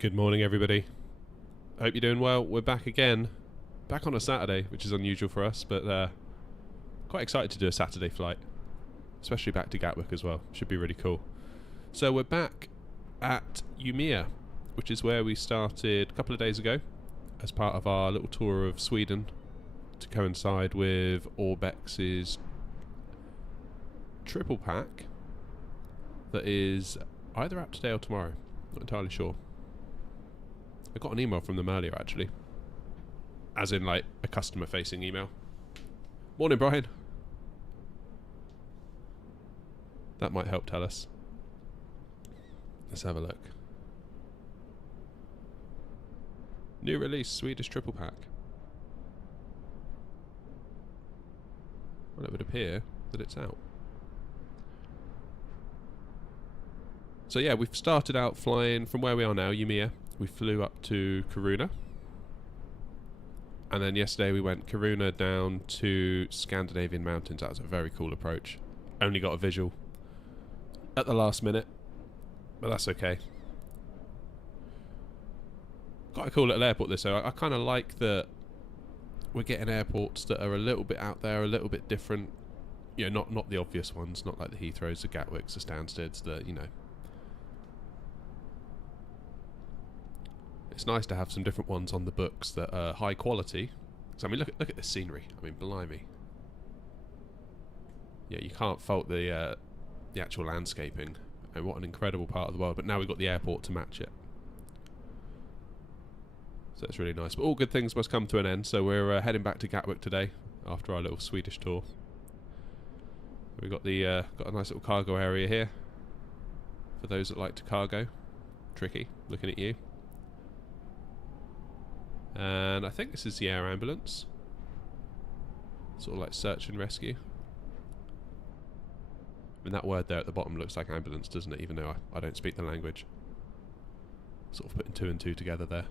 Good morning, everybody. Hope you're doing well. We're back again. Back on a Saturday, which is unusual for us, but quite excited to do a Saturday flight. Especially back to Gatwick as well. Should be really cool. So we're back at Umea, which is where we started a couple of days ago as part of our little tour of Sweden to coincide with Orbx's triple pack that is either out today or tomorrow. Not entirely sure. I got an email from them earlier, actually. As in, like, a customer-facing email. Morning, Brian. That might help tell us. Let's have a look. New release, Swedish triple pack. Well, it would appear that it's out. So yeah, we've started out flying from where we are now, Umea. We flew up to Kiruna. And then yesterday we went Kiruna down to Scandinavian mountains. That was a very cool approach. Only got a visual at the last minute, but that's okay. Quite a cool little airport this, so I kind of like that we're getting airports that are a little bit out there, a little bit different. You know, not the obvious ones, not like the Heathrows, the Gatwicks, the Stansteads, the, you know. It's nice to have some different ones on the books that are high quality. So I mean, look at this scenery. I mean, blimey. Yeah, you can't fault the actual landscaping. And what an incredible part of the world. But now we've got the airport to match it. So it's really nice. But all good things must come to an end. So we're heading back to Gatwick today after our little Swedish tour. We've got the got a nice little cargo area here for those that like to cargo. Tricky, looking at you. And I think this is the air ambulance. Sort of like search and rescue. I mean, that word there at the bottom looks like ambulance, doesn't it? Even though I don't speak the language. Sort of putting two and two together there.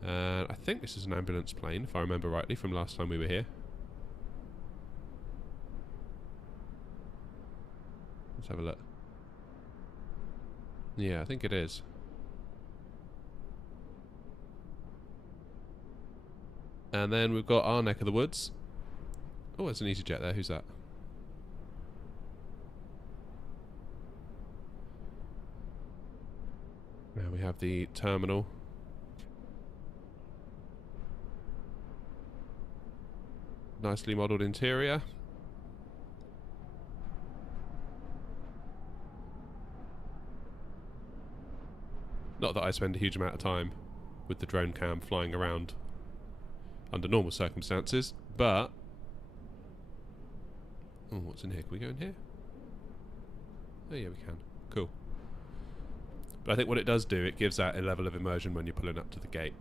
And I think this is an ambulance plane, if I remember rightly, from last time we were here. Let's have a look. Yeah, I think it is. And then we've got our neck of the woods. Oh, there's an EasyJet there. Who's that? Now we have the terminal. Nicely modelled interior. Not that I spend a huge amount of time with the drone cam flying around under normal circumstances, but... Oh, what's in here? Can we go in here? Oh yeah, we can. Cool. But I think what it does do, it gives that a level of immersion when you're pulling up to the gate,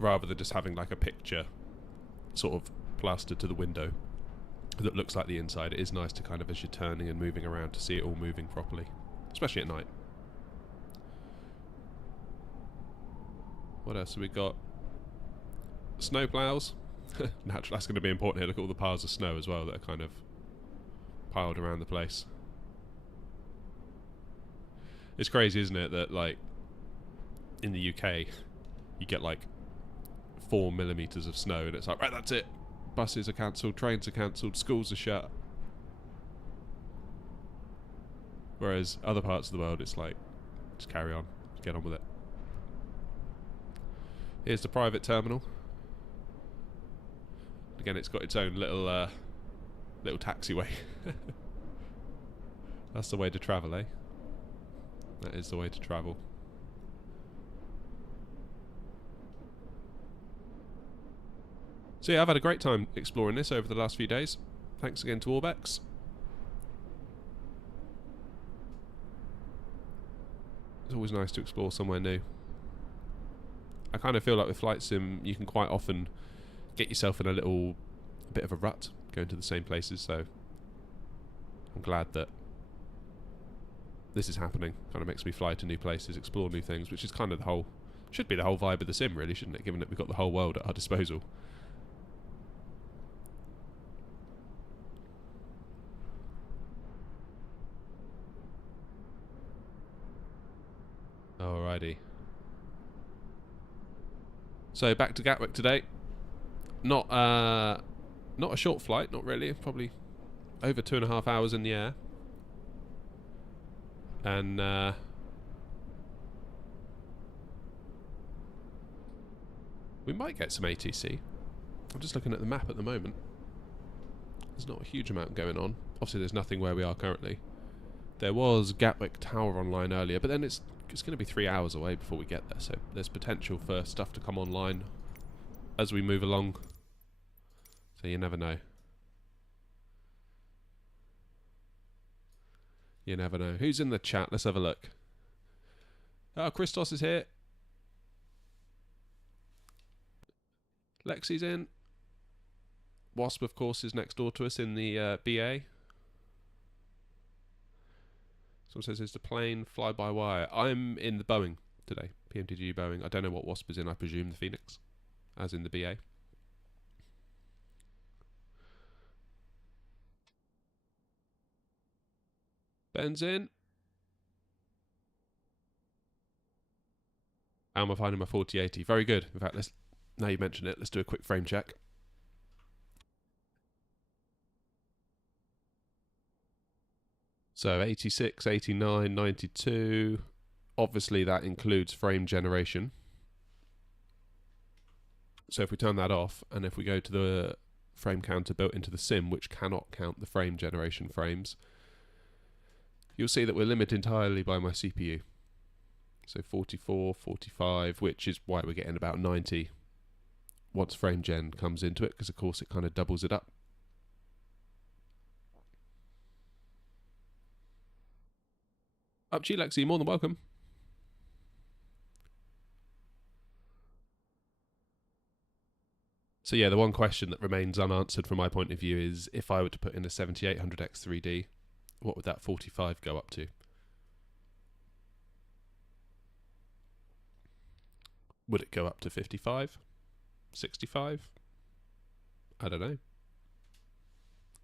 rather than just having like a picture sort of plastered to the window that looks like the inside. It is nice to kind of, as you're turning and moving around, to see it all moving properly, especially at night. What else have we got? Snow plows. Naturally, that's going to be important here. Look at all the piles of snow as well that are kind of piled around the place. It's crazy, isn't it, that like in the UK you get like 4 millimeters of snow and it's like, right, that's it. Buses are cancelled, trains are cancelled, schools are shut. Whereas other parts of the world, it's like, just carry on, get on with it. Here's the private terminal. Again, it's got its own little little taxiway. That's the way to travel, eh? That is the way to travel. So yeah, I've had a great time exploring this over the last few days. Thanks again to Orbx. It's always nice to explore somewhere new. I kind of feel like with Flight Sim, you can quite often get yourself in a bit of a rut going to the same places, so I'm glad that this is happening. Kind of makes me fly to new places, explore new things, which is kind of should be the whole vibe of the sim, really, shouldn't it, given that we've got the whole world at our disposal. already. So back to Gatwick today. Not a short flight, not really. Probably over 2.5 hours in the air. And we might get some ATC. I'm just looking at the map at the moment. There's not a huge amount going on. Obviously there's nothing where we are currently. There was Gatwick Tower online earlier, but then it's going to be 3 hours away before we get there, so there's potential for stuff to come online as we move along. So you never know. You never know. Who's in the chat? Let's have a look. Oh, Christos is here. Lexi's in. Wasp, of course, is next door to us in the BA. Someone says, is the plane fly-by-wire? I'm in the Boeing today. PMTG Boeing. I don't know what Wasp is in. I presume the Phoenix, as in the BA. Ben's in. How am I finding my 4080? Very good. In fact, now you mention it, let's do a quick frame check. So 86, 89, 92. Obviously that includes frame generation. So if we turn that off, and if we go to the frame counter built into the sim, which cannot count the frame generation frames, you'll see that we're limited entirely by my CPU. So 44, 45, which is why we're getting about 90 once frame gen comes into it, because of course it kind of doubles it up. Up to you, Lexi, more than welcome. So yeah, the one question that remains unanswered from my point of view is, if I were to put in a 7800X 3D, what would that 45 go up to? Would it go up to 55? 65? I don't know.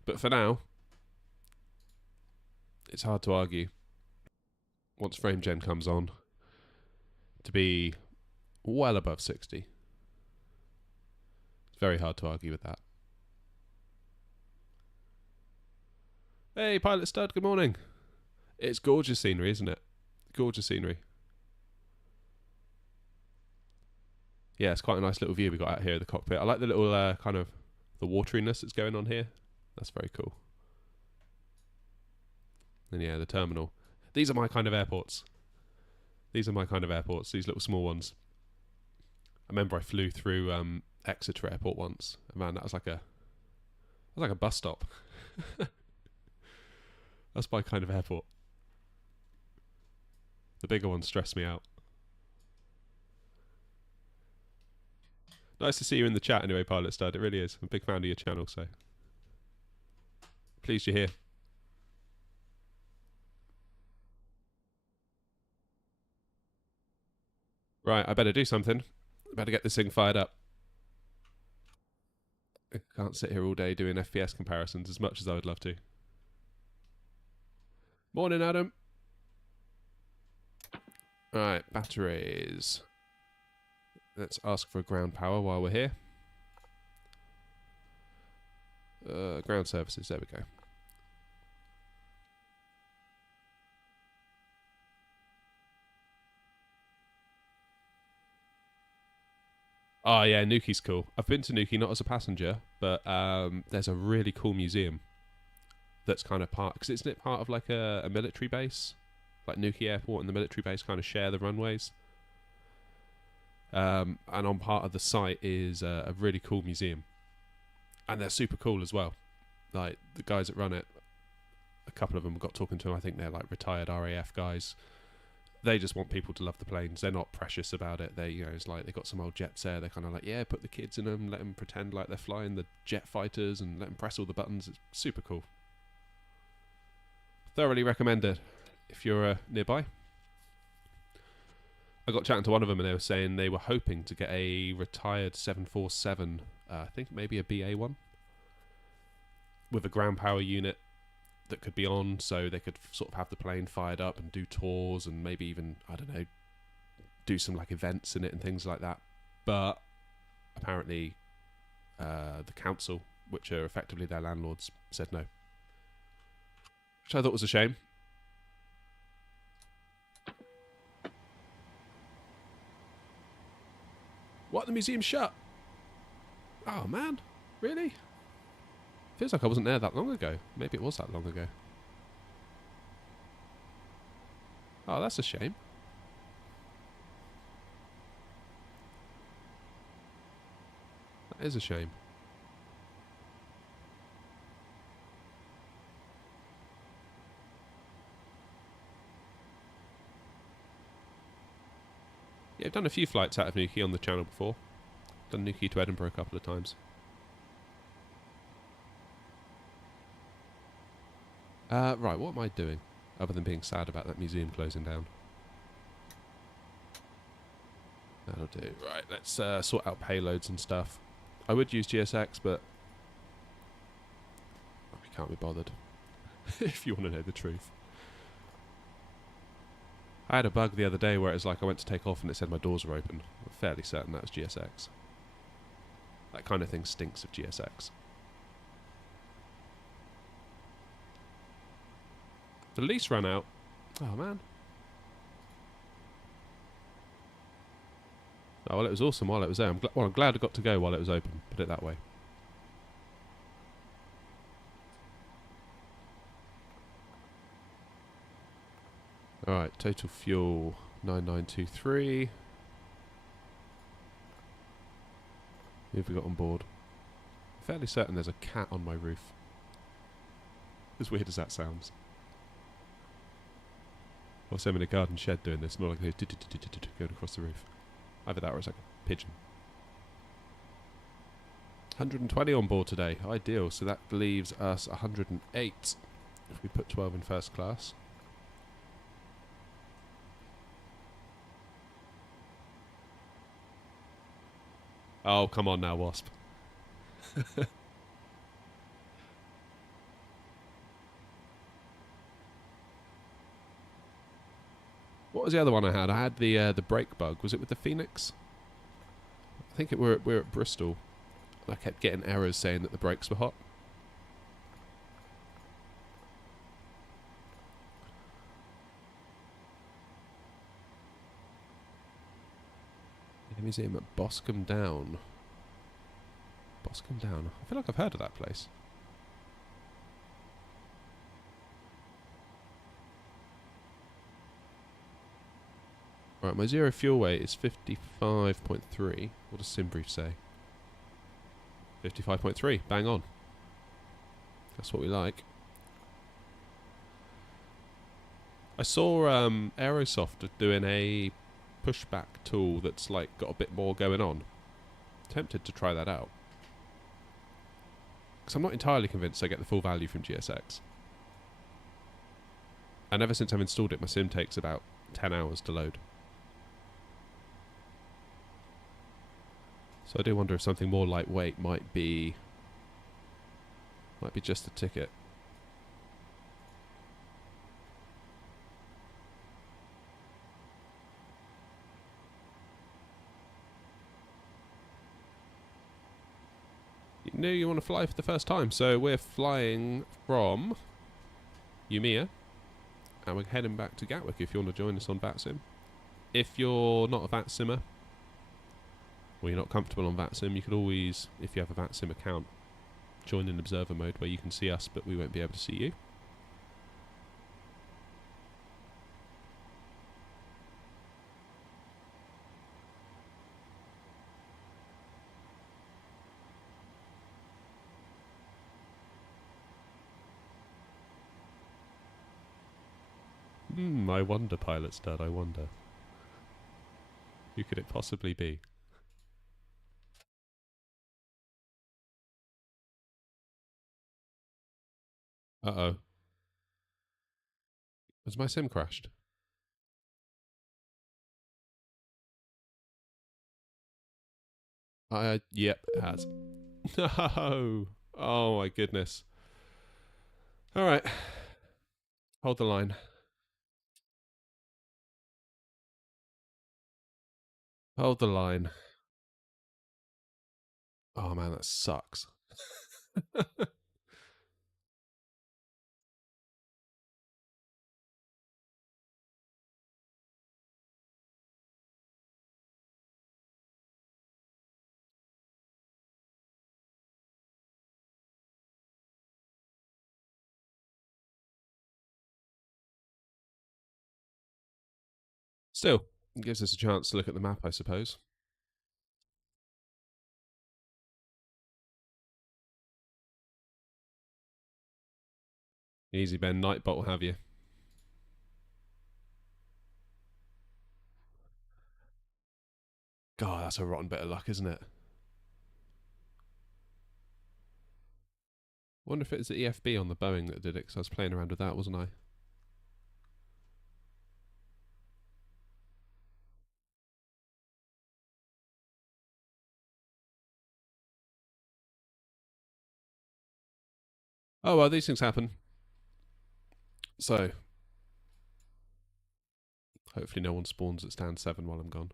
But for now, it's hard to argue, once frame gen comes on, to be well above 60. It's very hard to argue with that. Hey, Pilot Stud, good morning. It's gorgeous scenery, isn't it? Gorgeous scenery. Yeah, it's quite a nice little view we got out here of the cockpit. I like the little kind of the wateriness that's going on here. That's very cool. And yeah, the terminal. These are my kind of airports. These are my kind of airports, these little small ones. I remember I flew through Exeter Airport once. Man, that was like a bus stop. That's my kind of airport. The bigger ones stress me out. Nice to see you in the chat anyway, Pilot Stud. It really is. I'm a big fan of your channel, so pleased you're here. Right, I better do something. I better get this thing fired up. I can't sit here all day doing FPS comparisons as much as I would love to. Morning, Adam. Right, batteries. Let's ask for ground power while we're here. Ground services, there we go. Oh yeah, Nuki's cool. I've been to Nuki not as a passenger, but there's a really cool museum that's kind of part, because isn't it part of like a military base? Like Nuki Airport and the military base kind of share the runways. And on part of the site is a really cool museum. And they're super cool as well. Like the guys that run it, a couple of them got talking to them. I think they're like retired RAF guys. They just want people to love the planes. They're not precious about it. They, it's like they got some old jets there. They're kind of like, yeah, put the kids in them, let them pretend like they're flying the jet fighters, and let them press all the buttons. It's super cool. Thoroughly recommended if you're nearby. I got chatting to one of them, and they were saying they were hoping to get a retired 747, I think maybe a BA one, with a ground power unit that could be on, so they could sort of have the plane fired up and do tours, and maybe even, I don't know, do some like events in it and things like that. But apparently the council, which are effectively their landlords, said no. Which I thought was a shame. What? The museum's shut? Oh man, really? Feels like I wasn't there that long ago. Maybe it was that long ago. Oh, that's a shame. That is a shame. Yeah, I've done a few flights out of Newquay on the channel before. Done Newquay to Edinburgh a couple of times. Right, what am I doing? Other than being sad about that museum closing down. That'll do. Right, let's sort out payloads and stuff. I would use GSX, but we can't be bothered. If you want to know the truth. I had a bug the other day where it was like I went to take off and it said my doors were open. I'm fairly certain that was GSX. That kind of thing stinks of GSX. The lease ran out. Oh man. Oh well, it was awesome while it was there. I'm glad I got to go while it was open. Put it that way. Alright, total fuel 9923. Who have we got on board? I'm fairly certain there's a cat on my roof. As weird as that sounds. Also, I'm in a garden shed doing this, more like going across the roof. Either that or it's like a pigeon. 120 on board today, ideal. So that leaves us 108 if we put 12 in first class. Oh, come on now, Wasp. What was the other one I had? I had the brake bug. Was it with the Phoenix? I think we're at Bristol. I kept getting errors saying that the brakes were hot. The museum at Boscombe Down. Boscombe Down. I feel like I've heard of that place. Right, my zero fuel weight is 55.3. What does SimBrief say? 55.3. Bang on. That's what we like. I saw Aerosoft doing a pushback tool that's like got a bit more going on. Tempted to try that out. Because I'm not entirely convinced I get the full value from GSX. And ever since I've installed it, my sim takes about 10 hours to load. So I do wonder if something more lightweight might be just the ticket. You knew you want to fly for the first time, so we're flying from Umea, and we're heading back to Gatwick if you want to join us on VATSIM. If you're not a VATSIMmer, or you're not comfortable on VATSIM, you could always, if you have a VATSIM account, join in observer mode where you can see us but we won't be able to see you. I wonder, Pilot Stud, I wonder. Who could it possibly be? Uh-oh. Has my sim crashed? Yep, it has. No! Oh my goodness. Alright. Hold the line. Hold the line. Oh man, that sucks. Still, it gives us a chance to look at the map, I suppose. Easy, Ben. Nightbot will have you. God, that's a rotten bit of luck, isn't it? Wonder if it was the EFB on the Boeing that did it, because I was playing around with that, wasn't I? Oh, well, these things happen. So, hopefully no one spawns at stand 7 while I'm gone.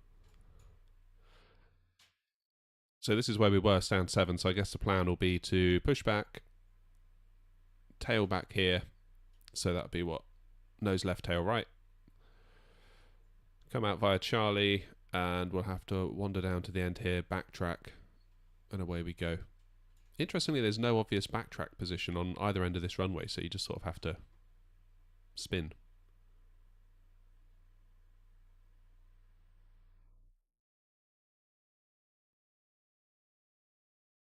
So this is where we were, stand 7, so I guess the plan will be to push back, tail back here, so that'll be what? Nose left, tail right. Come out via Charlie, and we'll have to wander down to the end here, backtrack, and away we go. Interestingly, there's no obvious backtrack position on either end of this runway, so you just sort of have to spin.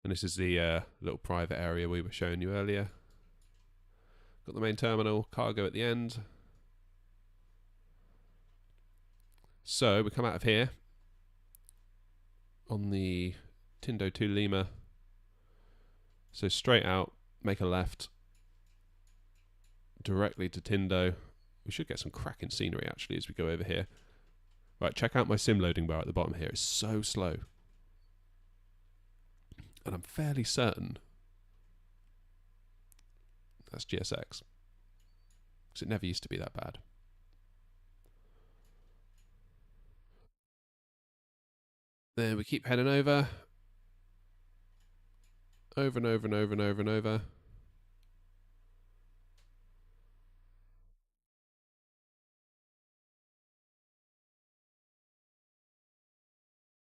And this is the little private area we were showing you earlier. Got the main terminal, cargo at the end. So we come out of here on the Tindo 2 Lima. So straight out, make a left, directly to Tindo. We should get some cracking scenery actually as we go over here. Right, check out my sim loading bar at the bottom here. It's so slow. And I'm fairly certain that's GSX. Because it never used to be that bad. Then we keep heading over. Over and over and over and over and over.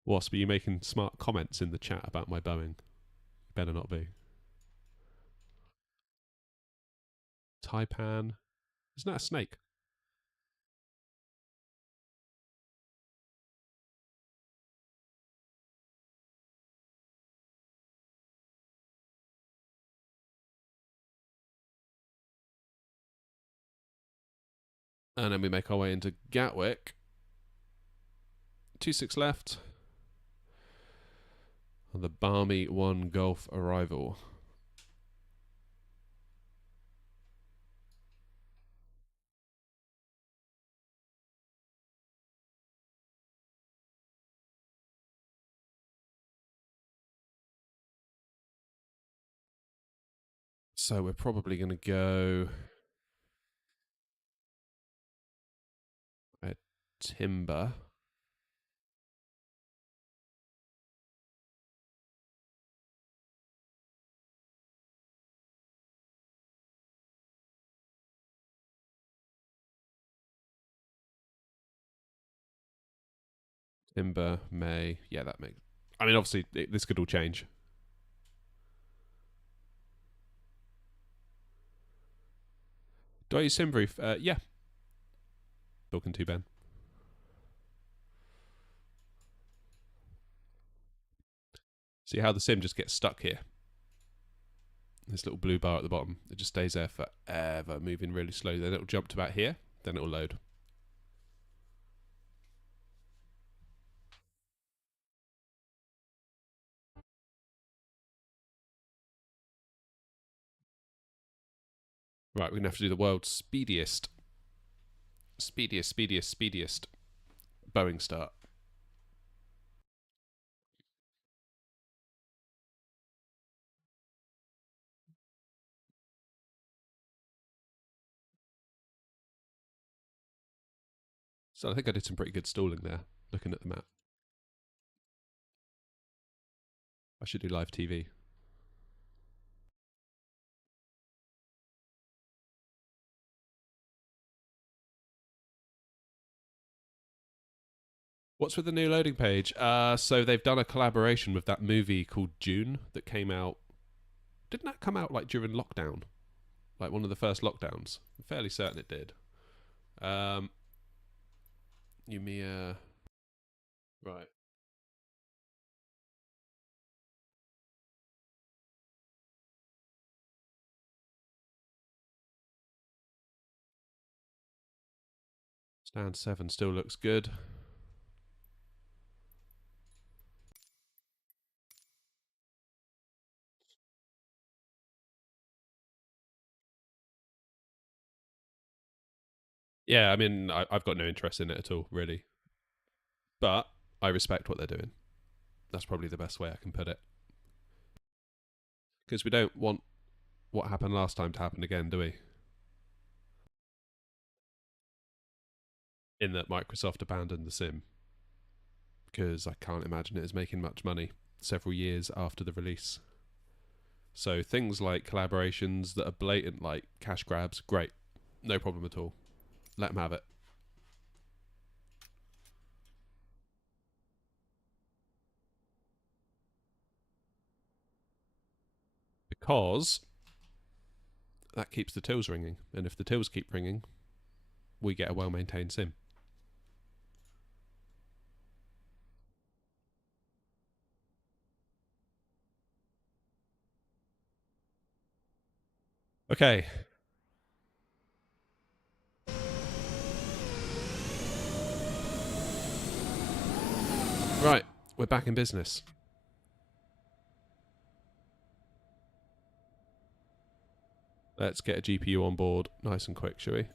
Wasp, are you making smart comments in the chat about my Boeing? Better not be. Taipan. Isn't that a snake? And then we make our way into Gatwick. 26 left. On the balmy 1 Golf arrival. So we're probably going to go at Timber. Timber, May. Yeah, that makes... I mean, obviously, this could all change. Do I use SimBrief? Yeah. Talking to Ben. See how the sim just gets stuck here? This little blue bar at the bottom. It just stays there forever, moving really slowly. Then it'll jump to about here. Then it'll load. Right, we're going to have to do the world's speediest Boeing start. So I think I did some pretty good stalling there, looking at the map. I should do live TV. What's with the new loading page? So they've done a collaboration with that movie called June that came out. Didn't that come out like during lockdown? Like one of the first lockdowns? I'm fairly certain it did. Umea. Right. Stand 7 still looks good. Yeah, I mean, I've got no interest in it at all, really. But I respect what they're doing. That's probably the best way I can put it. Because we don't want what happened last time to happen again, do we? In that Microsoft abandoned the sim. Because I can't imagine it is making much money several years after the release. So things like collaborations that are blatant, like cash grabs, great. No problem at all. Let them have it. Because that keeps the tills ringing. And if the tills keep ringing, we get a well-maintained sim. Okay. Right, we're back in business. Let's get a GPU on board nice and quick, shall we?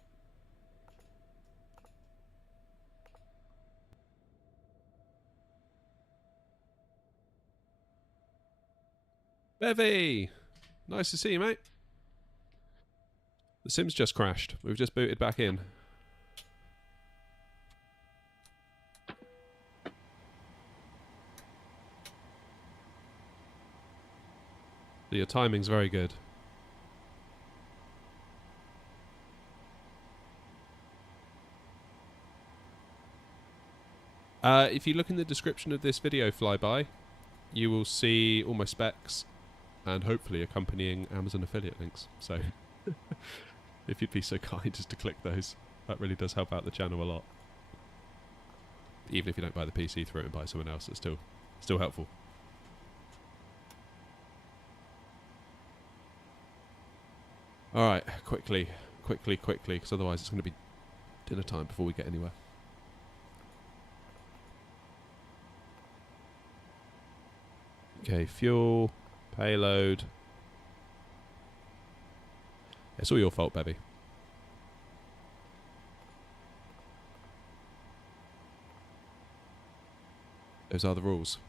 Bevy! Nice to see you, mate. The sim's just crashed. We've just booted back in. So your timing's very good. If you look in the description of this video flyby, you will see all my specs and hopefully accompanying Amazon affiliate links. So if you'd be so kind as to click those, that really does help out the channel a lot. Even if you don't buy the PC through it and buy someone else, it's still helpful. Alright, quickly, because otherwise it's going to be dinner time before we get anywhere. Okay, fuel, payload. It's all your fault, Bevy. Those are the rules.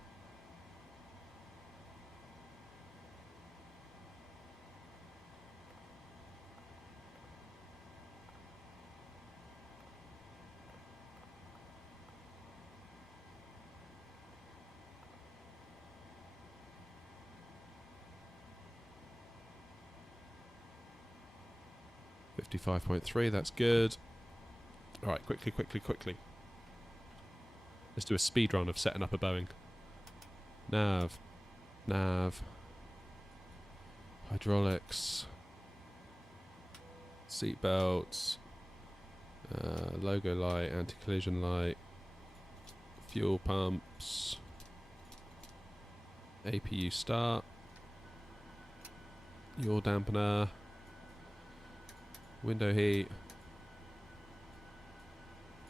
.3, that's good. Alright, quickly. Let's do a speed run of setting up a Boeing. Nav. Hydraulics. Seat belts. Logo light, anti-collision light. Fuel pumps. APU start. Yaw dampener. Window heat.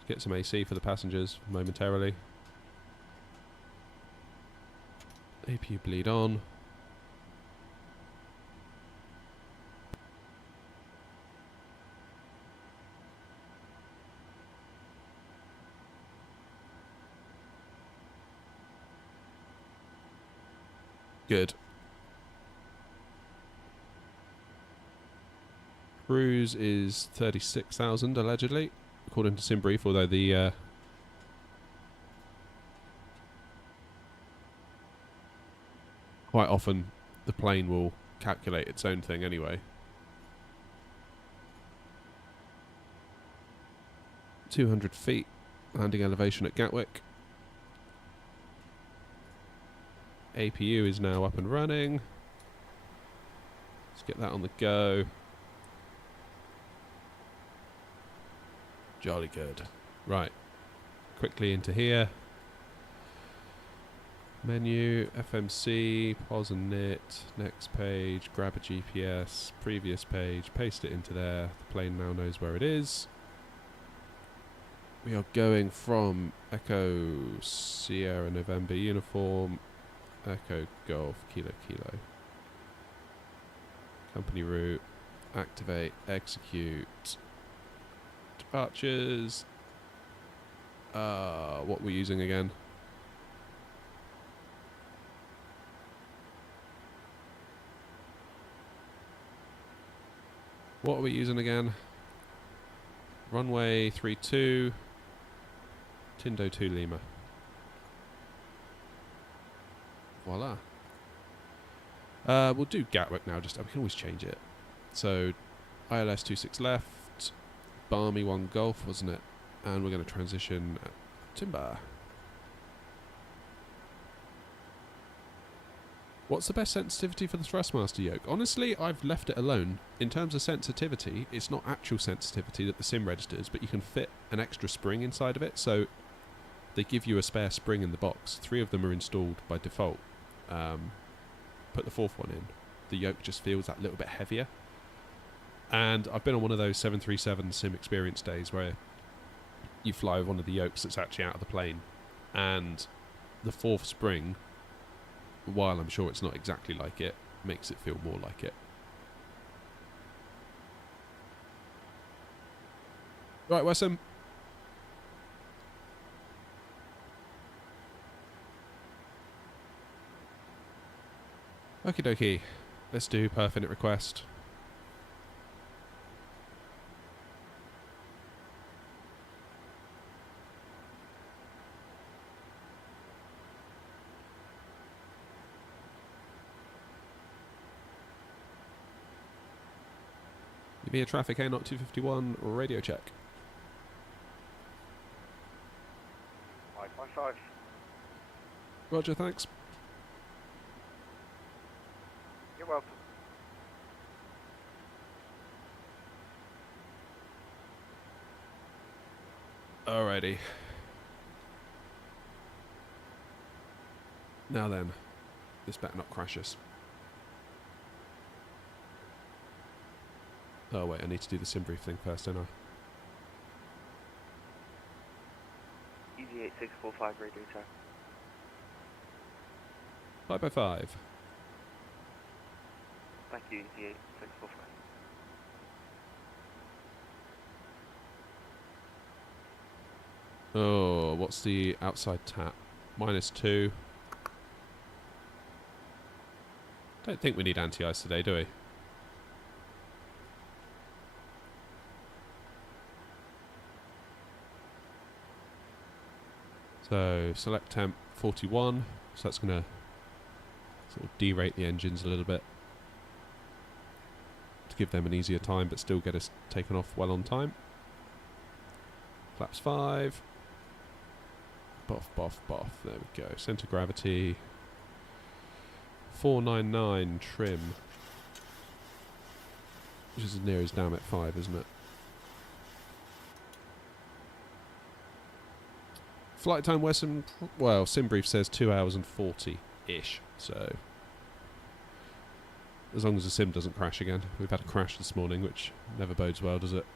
Get some AC for the passengers momentarily. APU bleed on. Good. Cruise is 36,000 allegedly, according to SimBrief, although the Quite often the plane will calculate its own thing anyway. 200 feet landing elevation at Gatwick. APU is now up and running. Let's get that on the go. Jolly good. Right. Quickly into here. Menu, FMC, pause and knit, next page, grab a GPS, previous page, paste it into there. The plane now knows where it is. We are going from Echo Sierra November Uniform, Echo Golf Kilo Kilo. Company route, activate, execute. Departures. What we're using again? What are we using again? Runway 32, Tindo 2 Lima. Voila. We'll do Gatwick now, we can always change it. So, ILS 26 left, Barmy 1 Golf, wasn't it? And we're going to transition at Timber. What's the best sensitivity for the Thrustmaster yoke? Honestly, I've left it alone. In terms of sensitivity, it's not actual sensitivity that the sim registers, but you can fit an extra spring inside of it, so they give you a spare spring in the box. 3 of them are installed by default. Put the 4th one in. The yoke just feels that little bit heavier. And I've been on one of those 737 sim experience days where you fly with one of the yokes that's actually out of the plane, and the 4th spring, while I'm sure it's not exactly like it, makes it feel more like it. Right, Wessam. Okie dokie. Let's do perfect request. Via traffic A, not 251, radio check. 555. Roger, thanks. You're welcome. Alrighty. Now then, this better not crash us. Oh wait, I need to do the sim brief thing first, don't I? EG8645 radio check. 5x5. Thank you, EG8645. Oh, what's the outside tap? -2. Don't think we need anti-ice today, do we? So, select temp 41, so that's going to sort of derate the engines a little bit to give them an easier time but still get us taken off well on time. Flaps 5. Boff, boff, boff. There we go. Centre gravity 499 trim, which is as near as down at 5, isn't it? Flight time, Western, well, SimBrief says 2 hours and 40-ish, so as long as the sim doesn't crash again. We've had a crash this morning, which never bodes well, does it?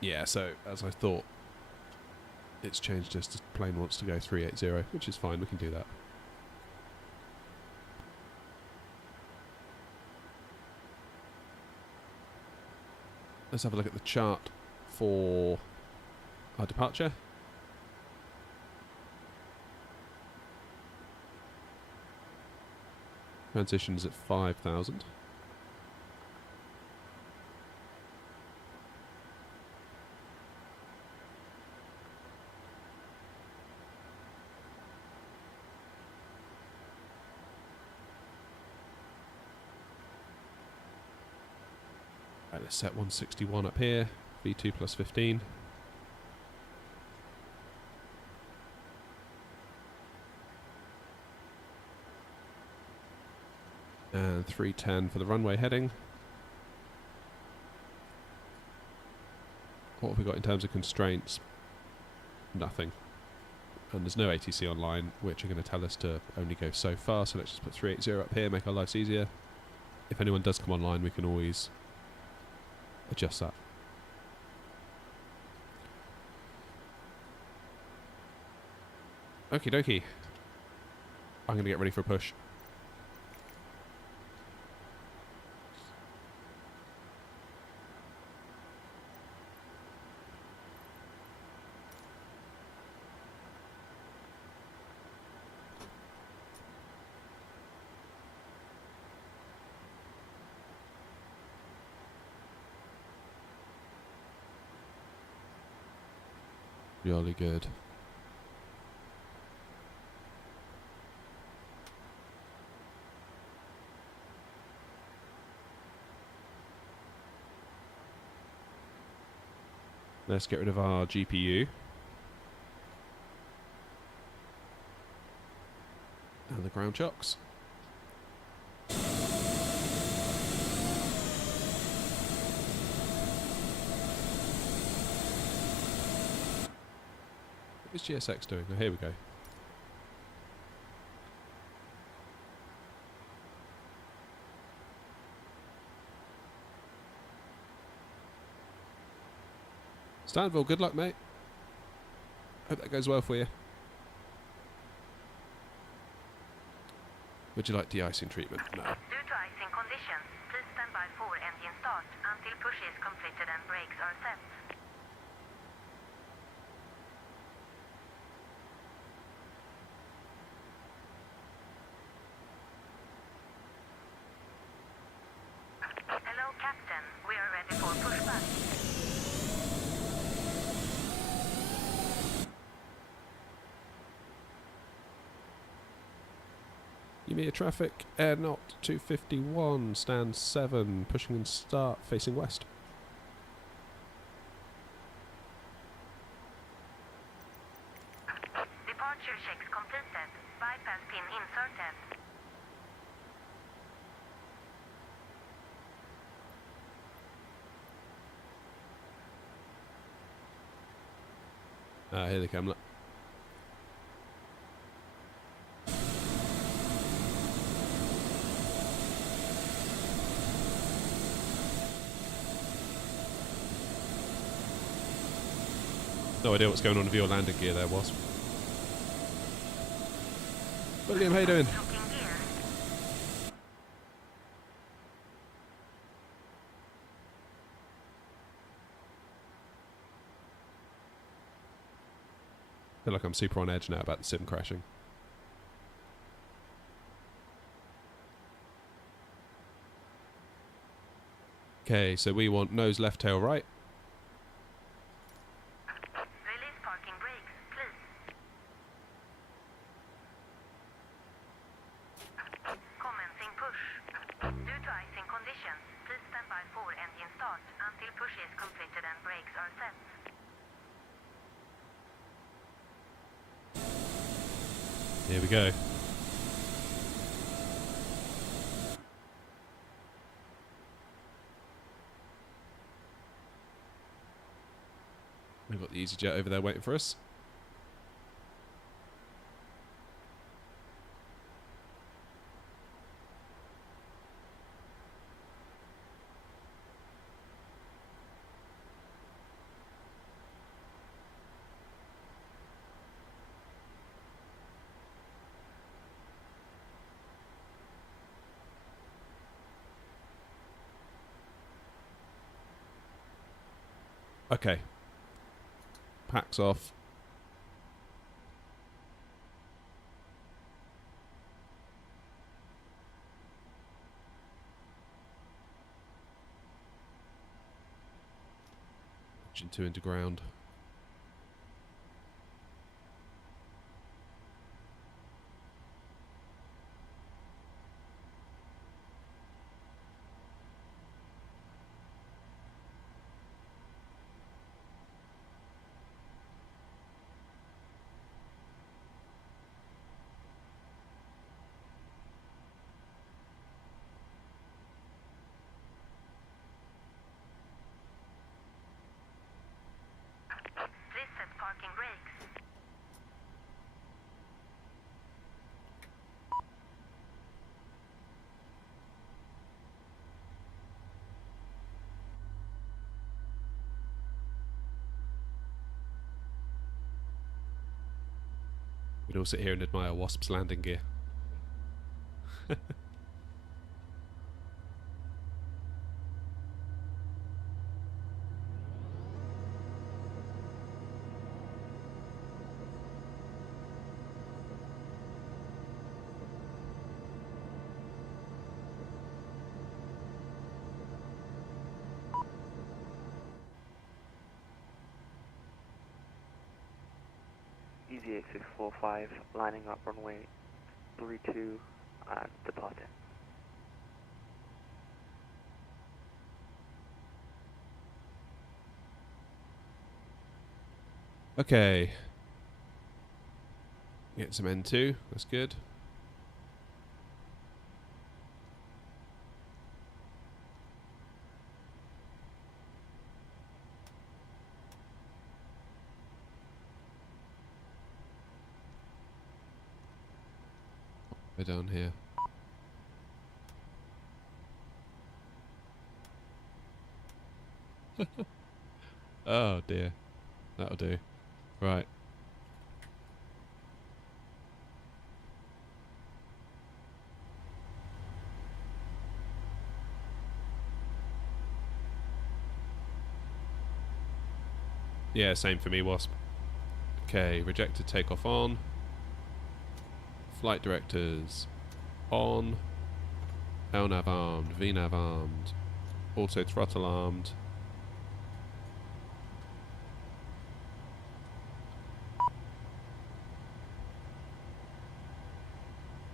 Yeah, so, as I thought, it's changed just the plane wants to go 380, which is fine, we can do that. Let's have a look at the chart for our departure. Transitions at 5,000. Let's set 161 up here, V2 plus 15. And 310 for the runway heading. What have we got in terms of constraints? Nothing. And there's no ATC online, which are going to tell us to only go so far, so let's just put 380 up here, make our lives easier. If anyone does come online, we can always adjust that. Okie dokie. I'm going to get ready for a push. Jolly good. Let's get rid of our GPU. And the ground chocks. What is GSX doing? Oh, here we go. Stanville, good luck, mate. Hope that goes well for you. Would you like de-icing treatment? No. Due to icing conditions, please stand by for engine start until push is completed and brakes are set. Hello, Captain. We are ready for pushback. Umea traffic, air not 251, stand 7, pushing and start, facing west. Departure checks completed. Bypass pin inserted. Here they come, look. No idea what's going on with your landing gear there, was. William, how you doing? Looking gear. I feel like I'm super on edge now about the sim crashing. Okay, so we want nose left, tail right. Release parking brakes, please. Commencing push. Due to icing conditions, please stand by for engine start until push is completed and brakes are set. Here we go. We've got the EasyJet over there waiting for us. Okay. Packs off. Engine 2 into ground. We'd all sit here and admire Wasp's landing gear. Easy 8645, lining up runway 32 and departing. Okay. Get some N2, that's good. We're down here. Oh dear. That'll do. Right. Yeah, same for me, Wasp. Okay, rejected takeoff on. Flight directors on. LNAV armed, VNAV armed, auto throttle armed.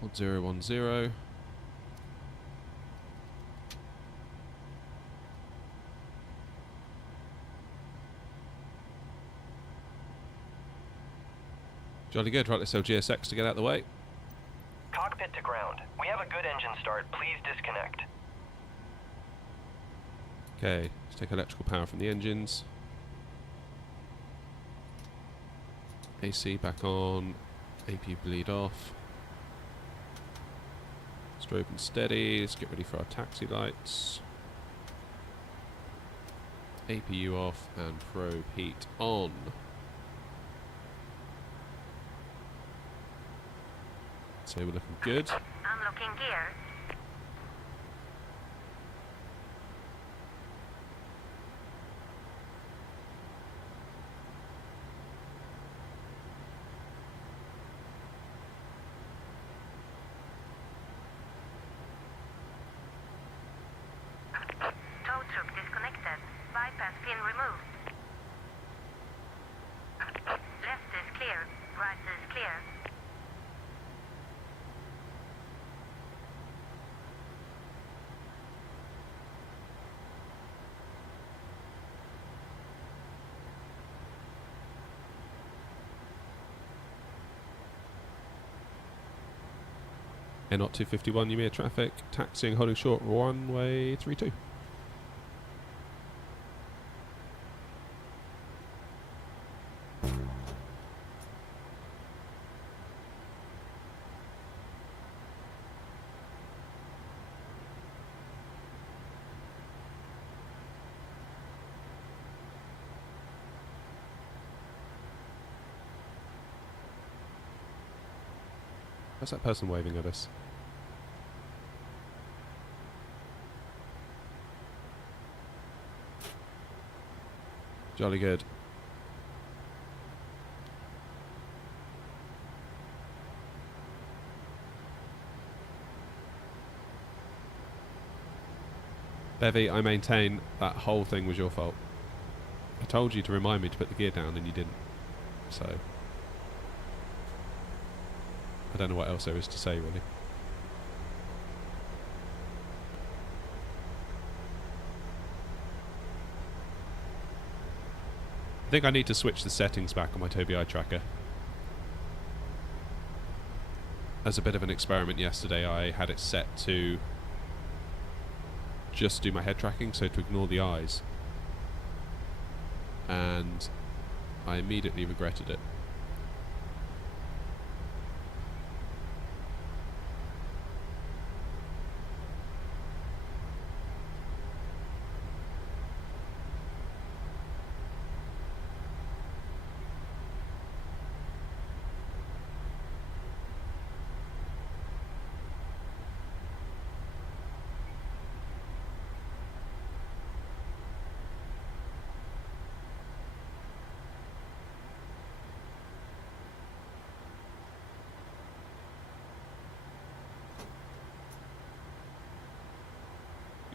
Mod 010. Jolly good, right, let's tell GSX to get out of the way. Cockpit to ground. We have a good engine start. Please disconnect. Okay, let's take electrical power from the engines. AC back on. AP bleed off. Strobe and steady. Let's get ready for our taxi lights. APU off and probe heat on. So we're looking good. Unlocking gear. Tow truck disconnected. Bypass pin removed. Left is clear. Right is clear. Not 251 Umea traffic, taxiing, holding short, runway 32. What's that person waving at us? Jolly good. Bevy, I maintain that whole thing was your fault. I told you to remind me to put the gear down and you didn't. So I don't know what else there is to say, really. I think I need to switch the settings back on my Tobii Eye tracker. As a bit of an experiment yesterday, I had it set to just do my head tracking, so to ignore the eyes. And I immediately regretted it.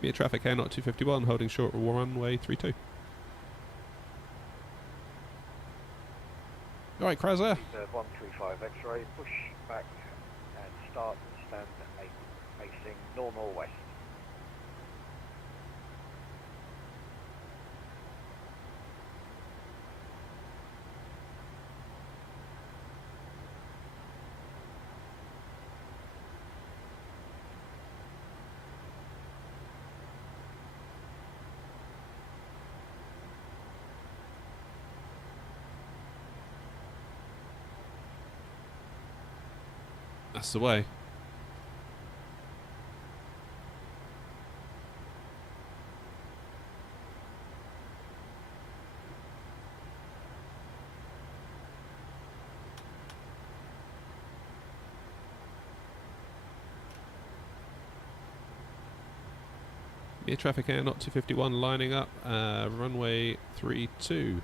Umea traffic air not 251, holding short runway 32. Alright, Krauser. 135 X-ray, push back and start and stand facing north-northwest. That's the way. Air traffic air not 251 lining up, runway 32.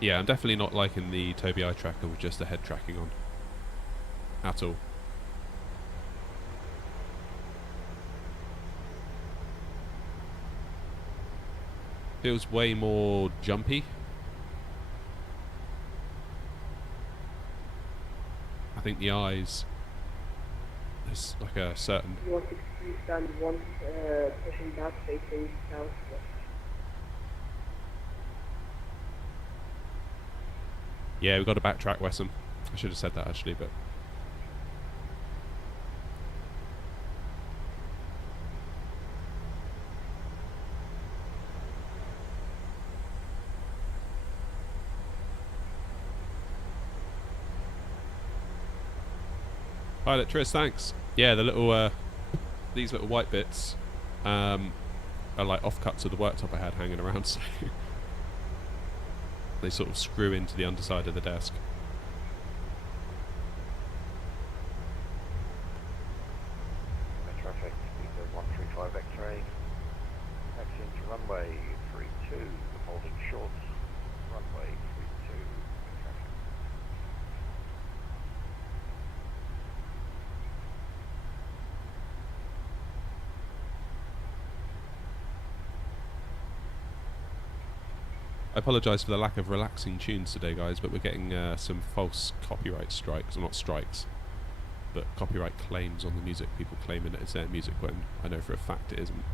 Yeah, I'm definitely not liking the Tobii eye tracker with just the head tracking on. At all. Feels way more jumpy. I think the eyes... There's like a certain... 162 stand 1, pushing back facing southwest. Yeah, we've got to backtrack, Wesson. I should have said that actually, but... Pilot Tris, thanks. Yeah, the little, these little white bits are like offcuts of the worktop I had hanging around, so they sort of screw into the underside of the desk. Traffic, 135 X-ray, taxi into runway 32, holding short, runway 32, traffic. I apologise for the lack of relaxing tunes today, guys, but we're getting some false copyright strikes, well, not strikes, but copyright claims on the music, people claiming that it's their music when I know for a fact it isn't,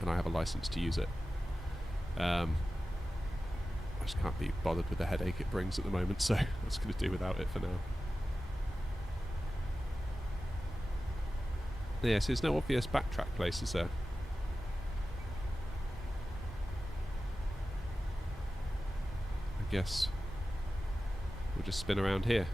and I have a licence to use it. I just can't be bothered with the headache it brings at the moment, so I'm just going to do without it for now. Yeah, so there's no obvious backtrack places there. I guess we'll just spin around here.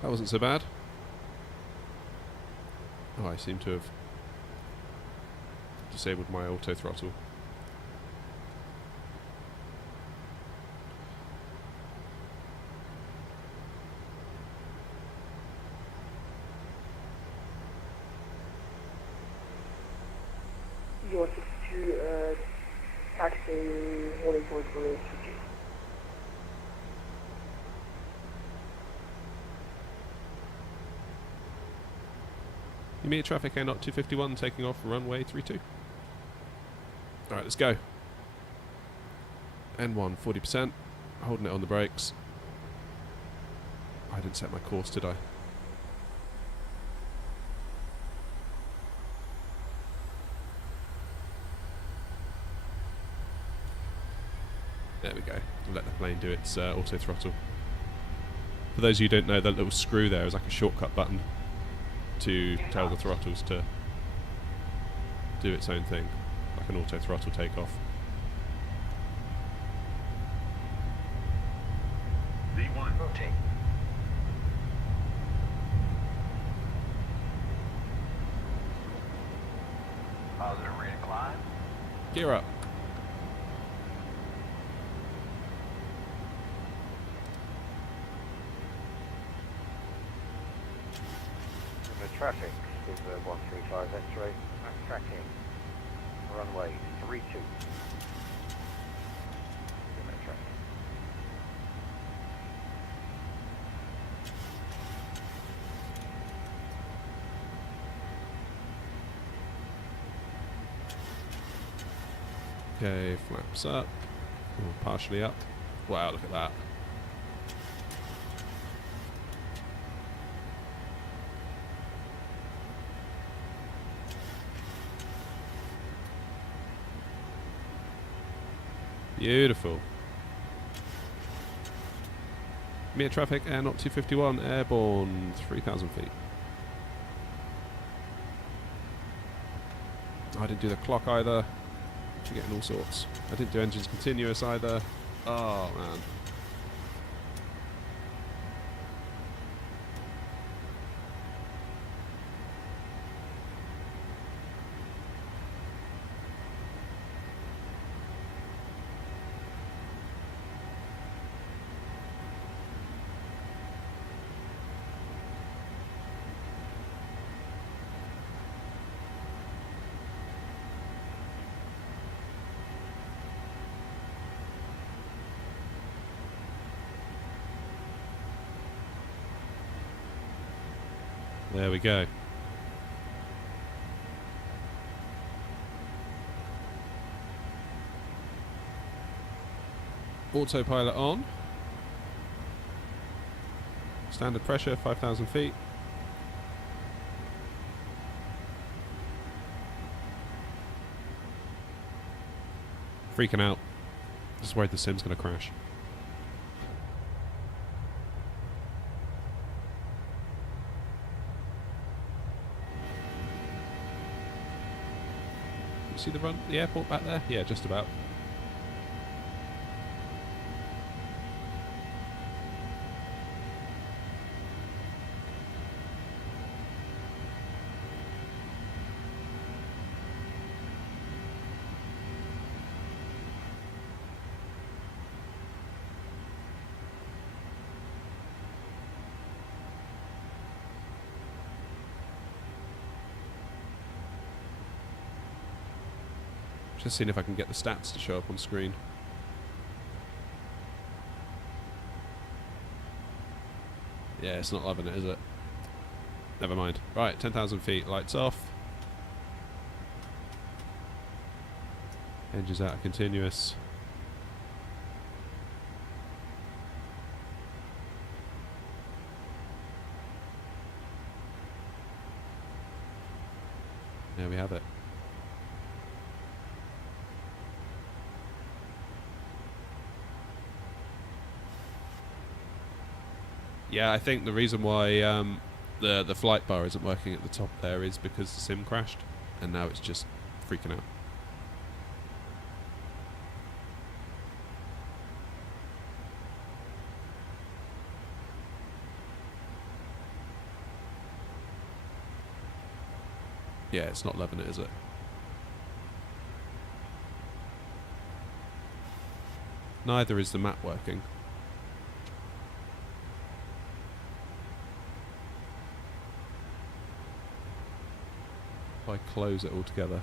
That wasn't so bad. Oh, I seem to have disabled my auto throttle. You want to taxi holding towards the road. Umea traffic air not 251 taking off runway 32. Alright, let's go. N1, 40%. Holding it on the brakes. I didn't set my course, did I? There we go. I'll let the plane do its auto throttle. For those of you who don't know, that little screw there is like a shortcut button to tell the throttles to do its own thing, like an auto throttle takeoff. V1. Rotate. Positive rate of climb. Gear up. Traffic is 135 X-ray, tracking, runway 32. Tracking. Okay, flaps up, or partially up. Wow, look at that. Beautiful. Mere traffic, Air Not 251, airborne, 3,000 feet. I didn't do the clock either. Forgetting all sorts. I didn't do engines continuous either. Oh, man. There we go. Autopilot on. Standard pressure, 5,000 feet. Freaking out. Just worried the sim's going to crash. See the airport back there? Yeah, just about. Just seeing if I can get the stats to show up on screen. Yeah, it's not loving it, is it? Never mind. Right, 10,000 feet, lights off. Engines out of continuous. There we have it. Yeah, I think the reason why the flight bar isn't working at the top there is because the sim crashed, and now it's just freaking out. Yeah, it's not loving it, is it? Neither is the map working. If I close it all together.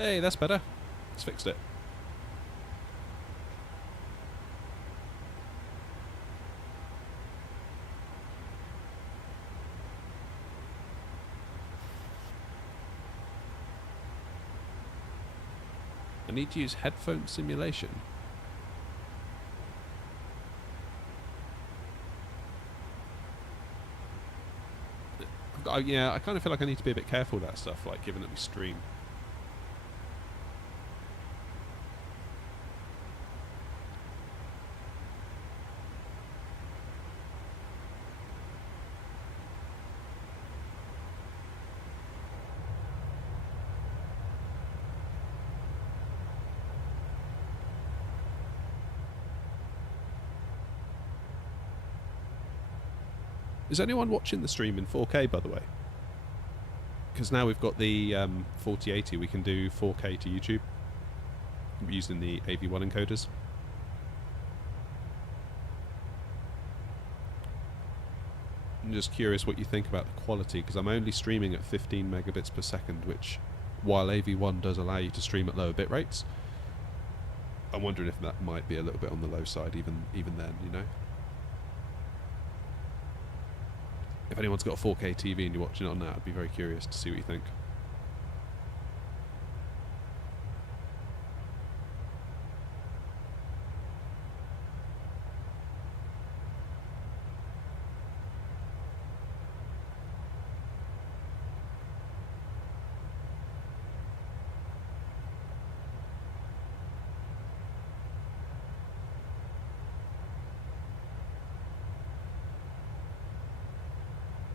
Hey, that's better. It's fixed it. I need to use headphone simulation. Yeah, I kind of feel like I need to be a bit careful with that stuff, like given that we stream. Is anyone watching the stream in 4K, by the way? Because now we've got the 4080, we can do 4K to YouTube using the AV1 encoders. I'm just curious what you think about the quality, because I'm only streaming at 15 megabits per second, which, while AV1 does allow you to stream at lower bit rates, I'm wondering if that might be a little bit on the low side even then, you know? If anyone's got a 4K TV and you're watching it on that, I'd be very curious to see what you think.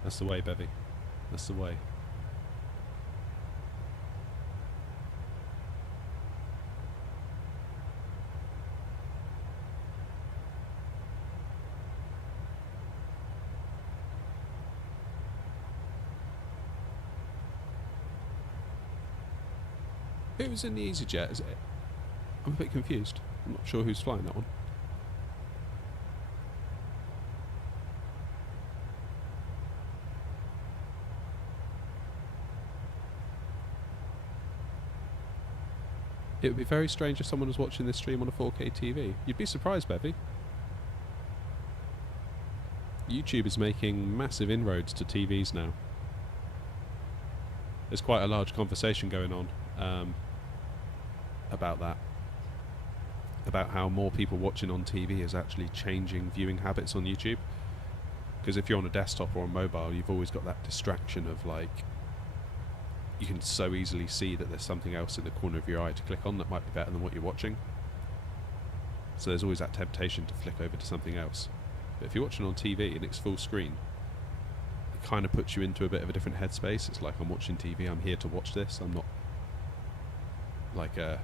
That's the way, Bevy. That's the way. Who's in the EasyJet, is it? I'm a bit confused. I'm not sure who's flying that one. It would be very strange if someone was watching this stream on a 4K TV. You'd be surprised, Bevy. YouTube is making massive inroads to TVs now. There's quite a large conversation going on about that. About how more people watching on TV is actually changing viewing habits on YouTube. Because if you're on a desktop or a mobile, you've always got that distraction of like, you can so easily see that there's something else in the corner of your eye to click on that might be better than what you're watching. So there's always that temptation to flick over to something else. But if you're watching on TV and it's full screen, it kind of puts you into a bit of a different headspace. It's like, I'm watching TV, I'm here to watch this. I'm not like I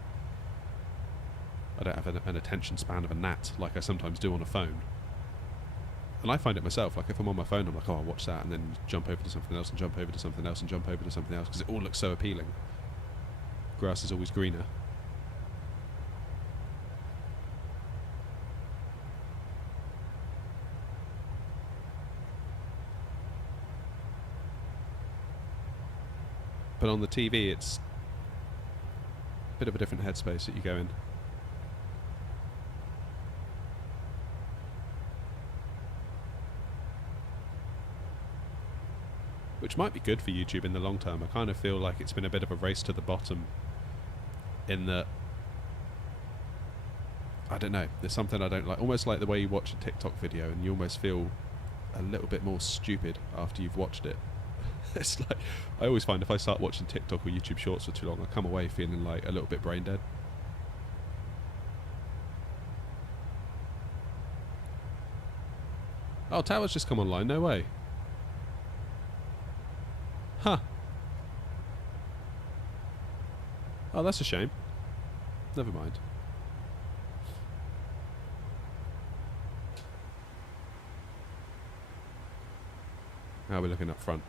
don't have an attention span of a gnat like I sometimes do on a phone. And I find it myself, like if I'm on my phone, I'm like, oh, I'll watch that, and then jump over to something else, and jump over to something else, and jump over to something else, because it all looks so appealing. Grass is always greener. But on the TV, it's a bit of a different headspace that you go in. Which might be good for YouTube in the long term. I kind of feel like it's been a bit of a race to the bottom in that, I don't know, there's something I don't like. Almost like the way you watch a TikTok video and you almost feel a little bit more stupid after you've watched it. It's like, I always find if I start watching TikTok or YouTube Shorts for too long, I come away feeling like a little bit brain dead. Oh, Tower's just come online, no way. Huh. Oh, that's a shame. Never mind. How are we looking up front?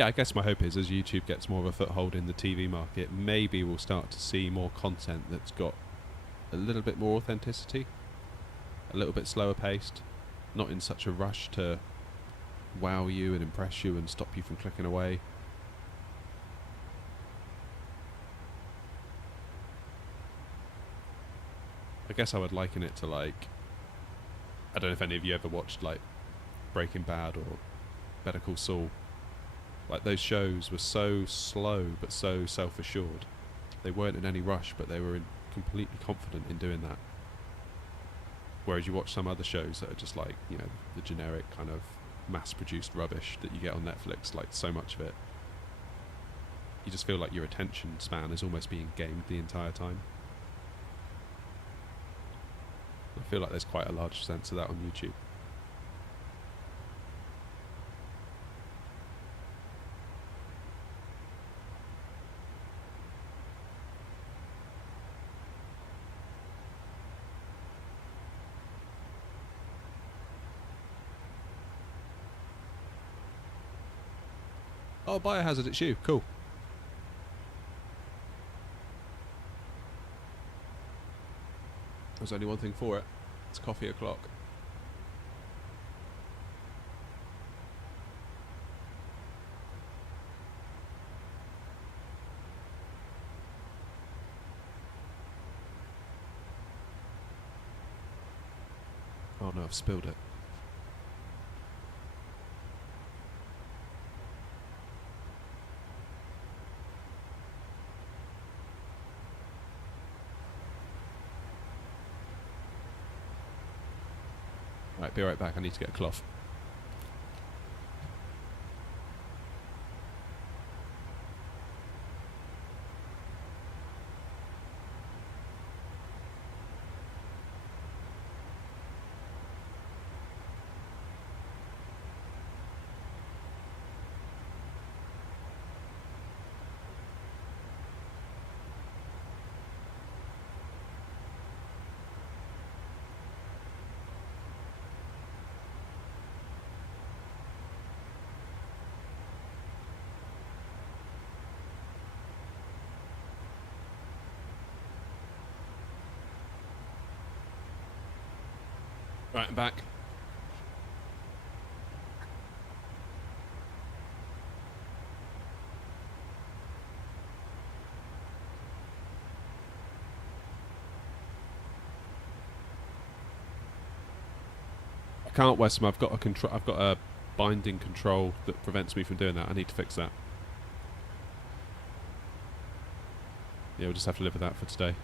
yeah, I guess my hope is as YouTube gets more of a foothold in the TV market, maybe we'll start to see more content that's got a little bit more authenticity, a little bit slower paced, not in such a rush to wow you and impress you and stop you from clicking away. I guess I would liken it to, like, I don't know if any of you ever watched like Breaking Bad or Better Call Saul. Like, those shows were so slow but so self-assured. They weren't in any rush, but they were completely confident in doing that. Whereas you watch some other shows that are just like, you know, the generic kind of mass-produced rubbish that you get on Netflix, like so much of it. You just feel like your attention span is almost being gamed the entire time. I feel like there's quite a large sense of that on YouTube. Oh, Biohazard, it's you. Cool. There's only one thing for it. It's coffee o'clock. Oh no, I've spilled it. Right, be right back. I need to get a cloth. Right, I'm back. I can't, Westham. I've got a binding control that prevents me from doing that. I need to fix that. Yeah, we'll just have to live with that for today.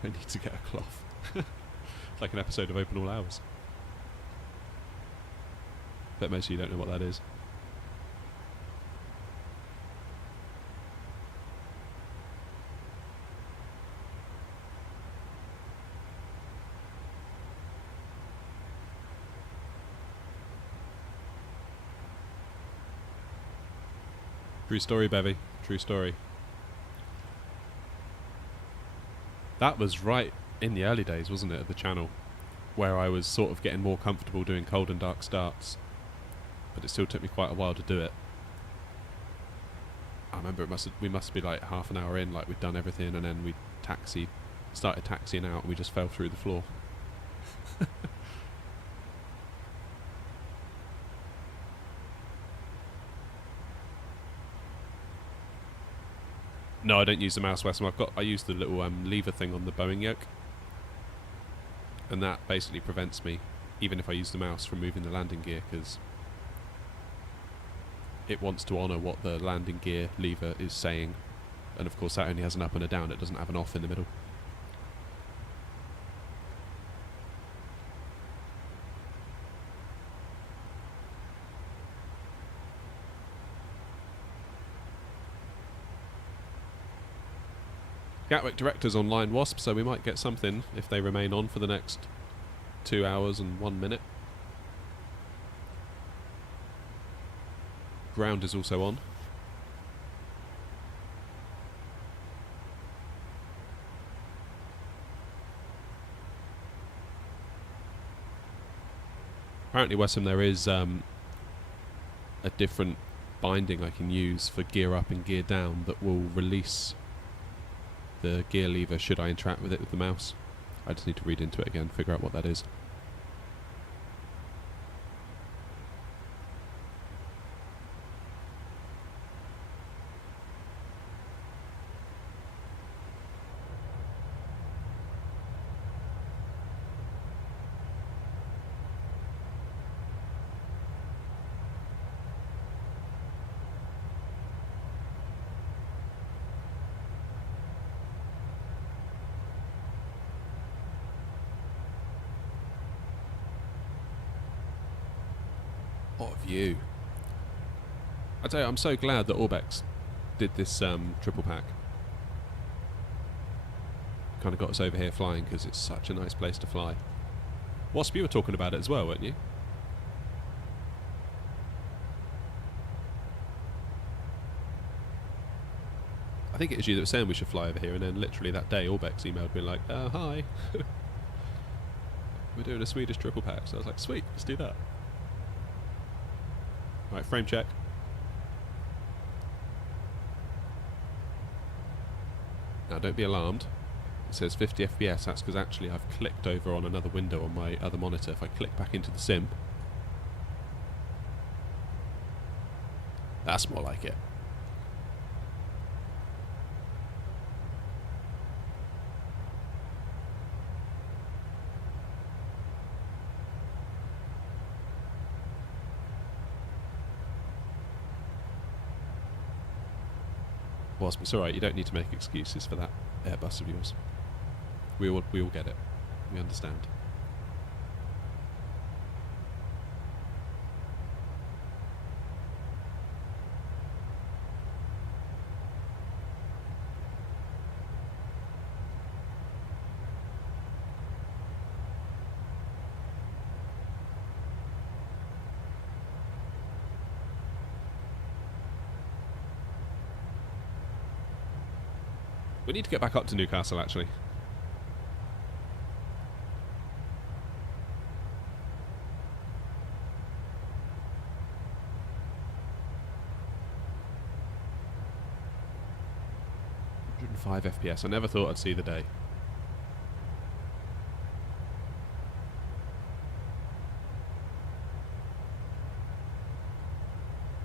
I need to get a cloth. It's like an episode of Open All Hours. Bet most of you don't know what that is. True story, Bevy. True story. That was right in the early days, wasn't it, of the channel, where I was sort of getting more comfortable doing cold and dark starts, but it still took me quite a while to do it. I remember we must be like half an hour in, like we'd done everything, and then we started taxiing out, and we just fell through the floor. No, I don't use the mouse, Westham. I use the little lever thing on the Boeing yoke, and that basically prevents me, even if I use the mouse, from moving the landing gear, because it wants to honour what the landing gear lever is saying, and of course that only has an up and a down. It doesn't have an off in the middle. Gatwick directors online, Wasp, so we might get something if they remain on for the next 2 hours and 1 minute. Ground is also on. Apparently, Westham, there is a different binding I can use for gear up and gear down that will release the gear lever should I interact with it with the mouse. I just need to read into it again, figure out what that is. What a view. I tell you, I'm so glad that Orbx did this triple pack. Kind of got us over here flying because it's such a nice place to fly. Wasp, you were talking about it as well, weren't you? I think it was you that was saying we should fly over here, and then literally that day Orbx emailed me like, hi. We're doing a Swedish triple pack. So I was like, sweet, let's do that. Right, frame check. Now don't be alarmed. It says 50 FPS. That's because actually I've clicked over on another window on my other monitor. If I click back into the sim, that's more like it. Wasp, it's alright, you don't need to make excuses for that Airbus of yours. We all get it. We understand. We need to get back up to Newcastle, actually. ...105 FPS. I never thought I'd see the day.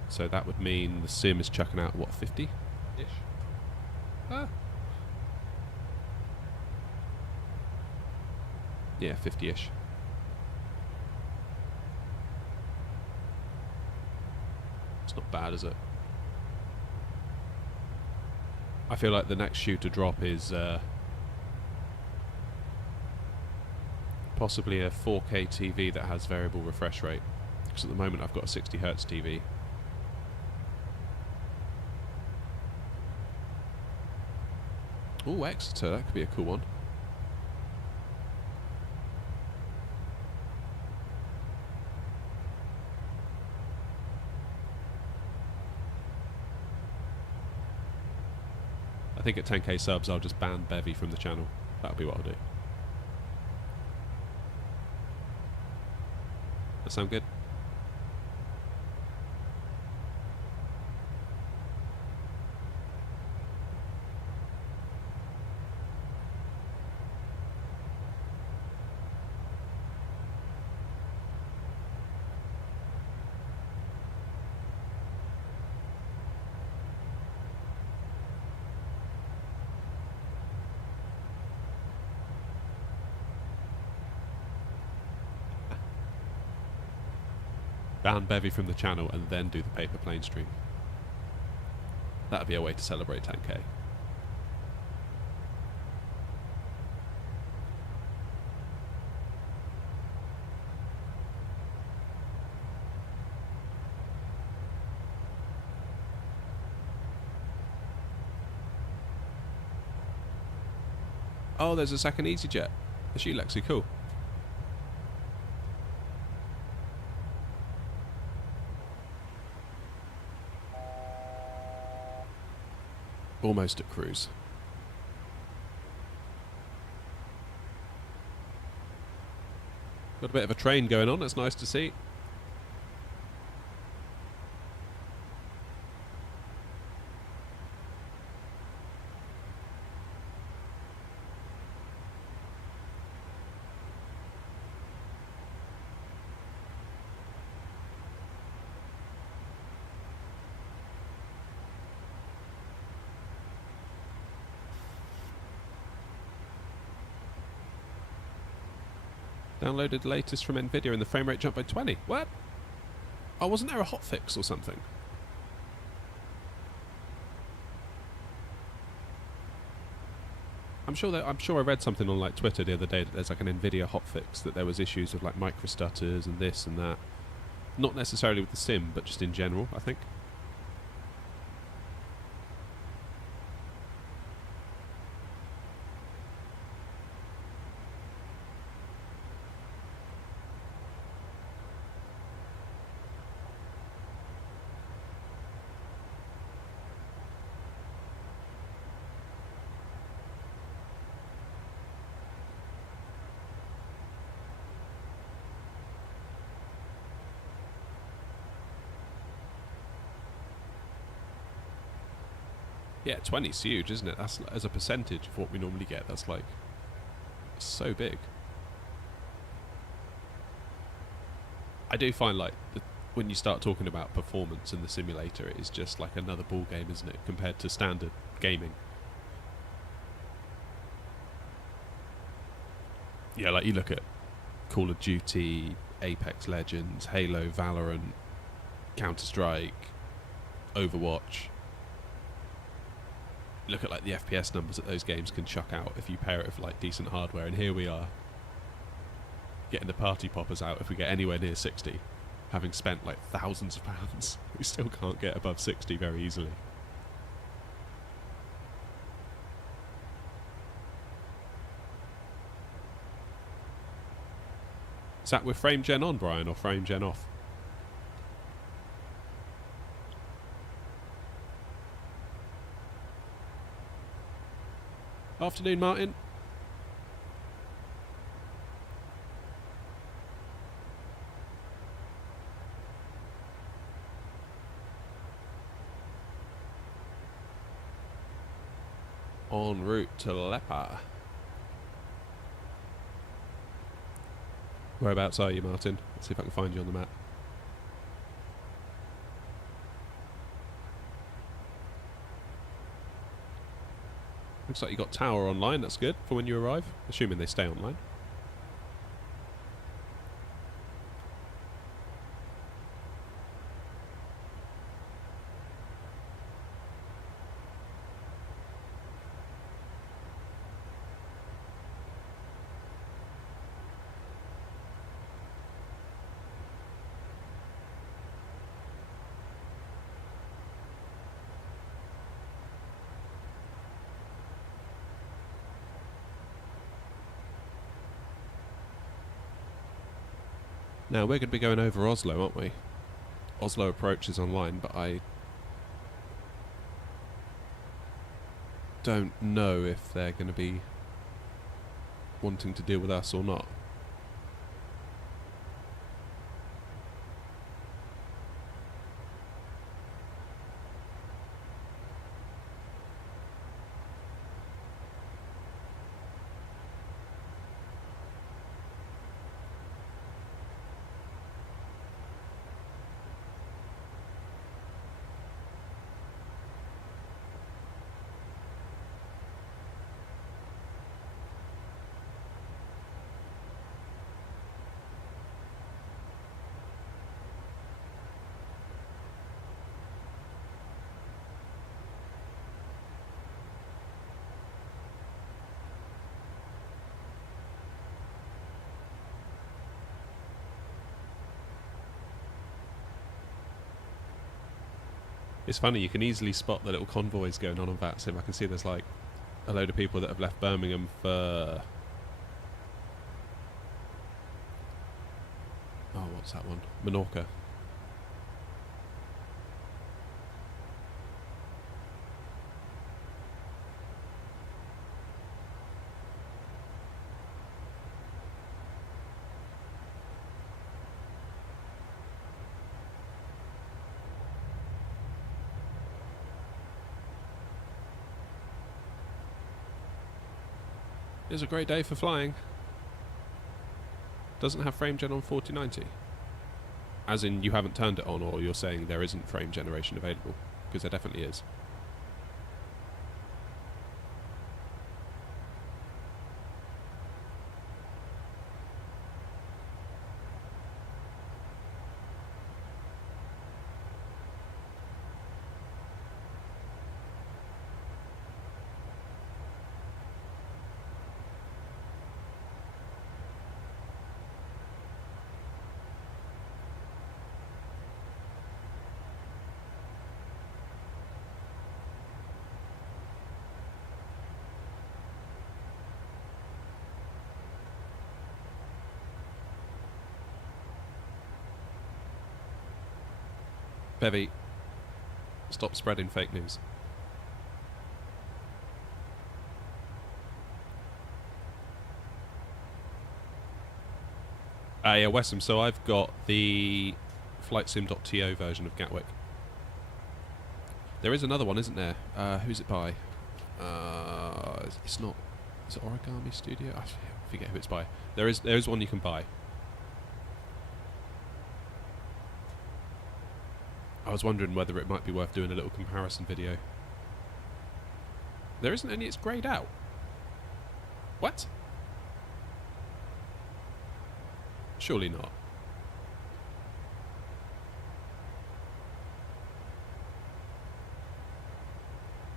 So that would mean the sim is chucking out, what, 50-ish? Ah. Yeah, 50-ish. It's not bad, is it? I feel like the next shoe to drop is possibly a 4K TV that has variable refresh rate. Because at the moment I've got a 60Hz TV. Oh, Exeter, that could be a cool one. I think at 10k subs I'll just ban Bevy from the channel. That'll be what I'll do. That sound good? Ban Bevy from the channel and then do the paper plane stream. That'd be a way to celebrate 10k. Oh, there's a second EasyJet. The sheet Lexi, cool. Almost at cruise. Got a bit of a train going on, that's nice to see. Downloaded the latest from Nvidia and the frame rate jumped by 20. What? Oh, wasn't there a hotfix or something? I'm sure I read something on like Twitter the other day that there's like an Nvidia hotfix, that there was issues with like micro stutters and this and that. Not necessarily with the sim, but just in general, I think. Yeah, 20's huge, isn't it? That's as a percentage of what we normally get. That's like so big. I do find like when you start talking about performance in the simulator, it is just like another ball game, isn't it, compared to standard gaming? Yeah, like you look at Call of Duty, Apex Legends, Halo, Valorant, Counter-Strike, Overwatch. Look at like the FPS numbers that those games can chuck out if you pair it with like decent hardware, and here we are getting the party poppers out if we get anywhere near 60, having spent like thousands of pounds. We still can't get above 60 very easily. Is that with frame gen on, Brian, or frame gen off? Afternoon, Martin. En route to Lepa. Whereabouts are you, Martin? Let's see if I can find you on the map. Looks like you got Tower online, that's good for when you arrive, assuming they stay online. Now, we're going to be going over Oslo, aren't we? Oslo approach is online, but I don't know if they're going to be wanting to deal with us or not. It's funny, you can easily spot the little convoys going on VATSIM. I can see there's like a load of people that have left Birmingham for... oh, what's that one? Menorca. It's a great day for flying. Doesn't have frame gen on 4090. As in, you haven't turned it on, or you're saying there isn't frame generation available? Because there definitely is. Bevy, stop spreading fake news. Yeah, Westham, so I've got the flightsim.to version of Gatwick. There is another one, isn't there? Who's it by? It's not... Is it Origami Studio? I forget who it's by. There is one you can buy. I was wondering whether it might be worth doing a little comparison video. There isn't any, it's greyed out. What? Surely not.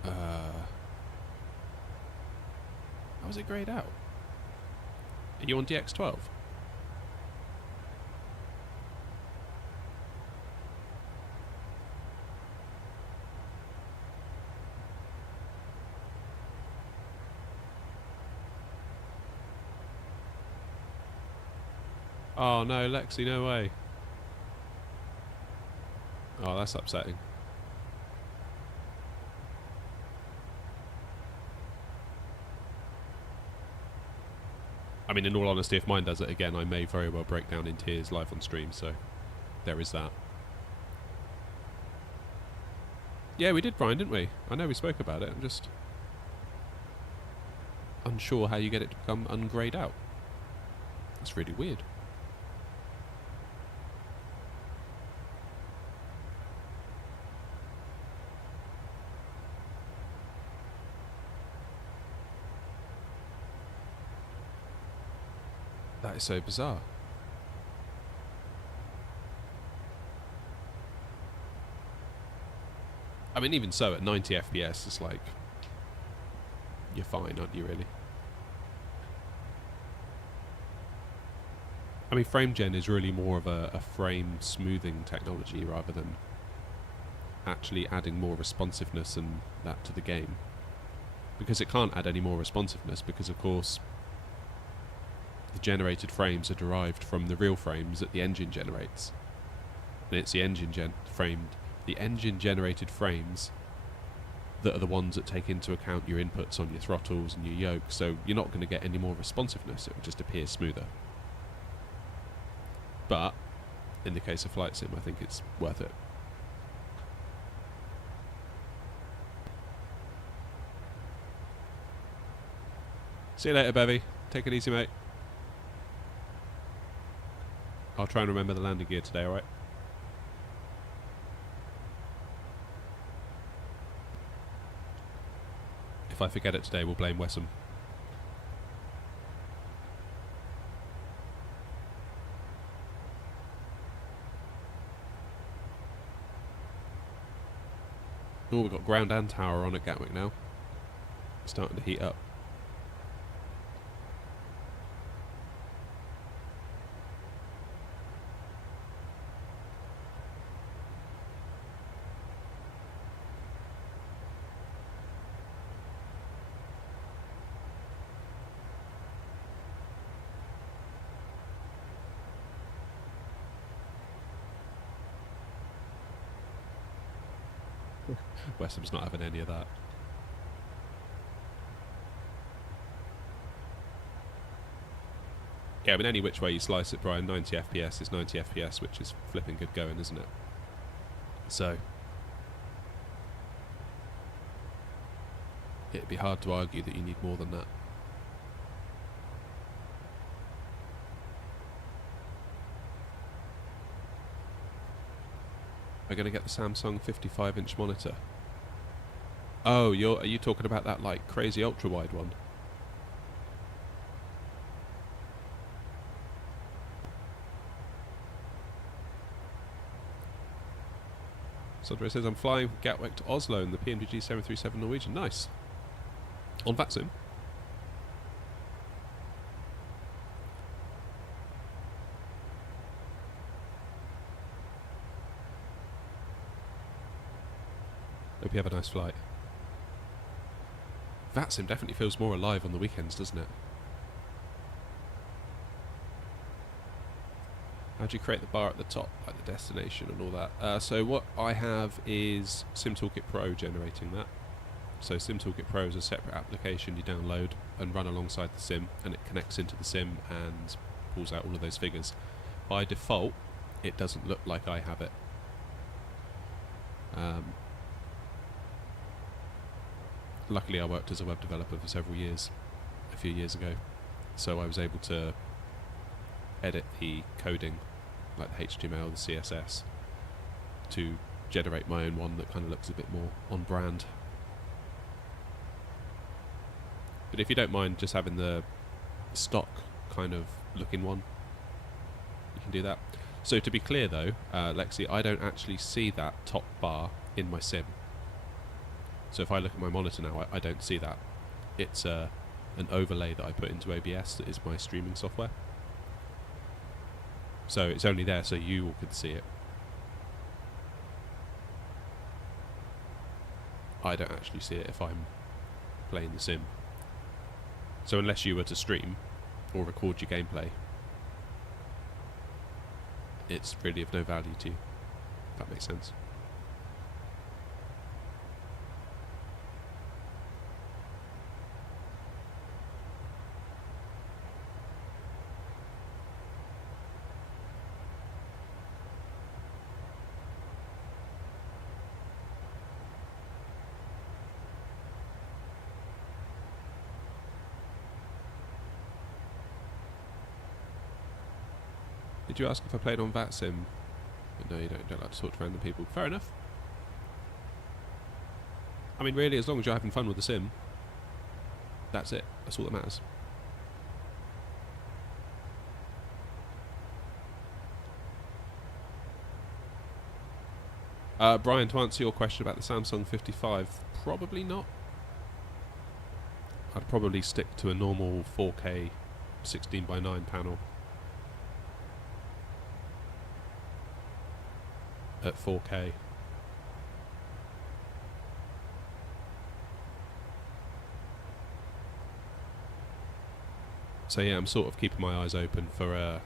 How was it greyed out? Are you on DX12? Oh no, Lexi, no way. Oh, that's upsetting. I mean, in all honesty, if mine does it again, I may very well break down in tears live on stream, so there is that. Yeah, we did, Brian, didn't we? I know we spoke about it, I'm just unsure how you get it to become ungrayed out. That's really weird. That is so bizarre. I mean, even so, at 90 FPS, it's like, you're fine, aren't you, really? I mean, frame gen is really more of a frame smoothing technology rather than actually adding more responsiveness and that to the game. Because it can't add any more responsiveness because, of course, the generated frames are derived from the real frames that the engine generates. And it's the engine generated frames that are the ones that take into account your inputs on your throttles and your yoke, so you're not going to get any more responsiveness, it will just appear smoother. But, in the case of Flight Sim, I think it's worth it. See you later, Bevy. Take it easy, mate. I'll try and remember the landing gear today, alright? If I forget it today, we'll blame Westham. Oh, we've got ground and tower on at Gatwick now. Starting to heat up. Westham's not having any of that. Yeah, I mean, any which way you slice it, Brian, 90 FPS is 90 FPS, which is flipping good going, isn't it? So, it'd be hard to argue that you need more than that. are going to get the Samsung 55-inch monitor. Oh, are you talking about that like crazy ultra-wide one? Sandra says, I'm flying from Gatwick to Oslo in the PMDG 737 Norwegian. Nice. On VATSIM. Hope you have a nice flight. VATSIM definitely feels more alive on the weekends, doesn't it? How do you create the bar at the top, like the destination and all that? So what I have is SimToolkit Pro generating that. So SimToolkit Pro is a separate application you download and run alongside the sim, and it connects into the sim and pulls out all of those figures. By default, it doesn't look like I have it. Luckily I worked as a web developer for several years, a few years ago, so I was able to edit the coding, like the HTML, the CSS, to generate my own one that kind of looks a bit more on brand. But if you don't mind just having the stock kind of looking one, you can do that. So to be clear though, Lexi, I don't actually see that top bar in my sim. So if I look at my monitor now, I don't see that. It's an overlay that I put into OBS that is my streaming software. So it's only there so you all can see it. I don't actually see it if I'm playing the sim. So unless you were to stream or record your gameplay, it's really of no value to you, if that makes sense. Did you ask if I played on VATSIM? No, you don't like to talk to random people. Fair enough. I mean, really, as long as you're having fun with the sim, that's it. That's all that matters. Brian, to answer your question about the Samsung 55, probably not. I'd probably stick to a normal 4K 16:9 panel. At 4K. So yeah, I'm sort of keeping my eyes open for a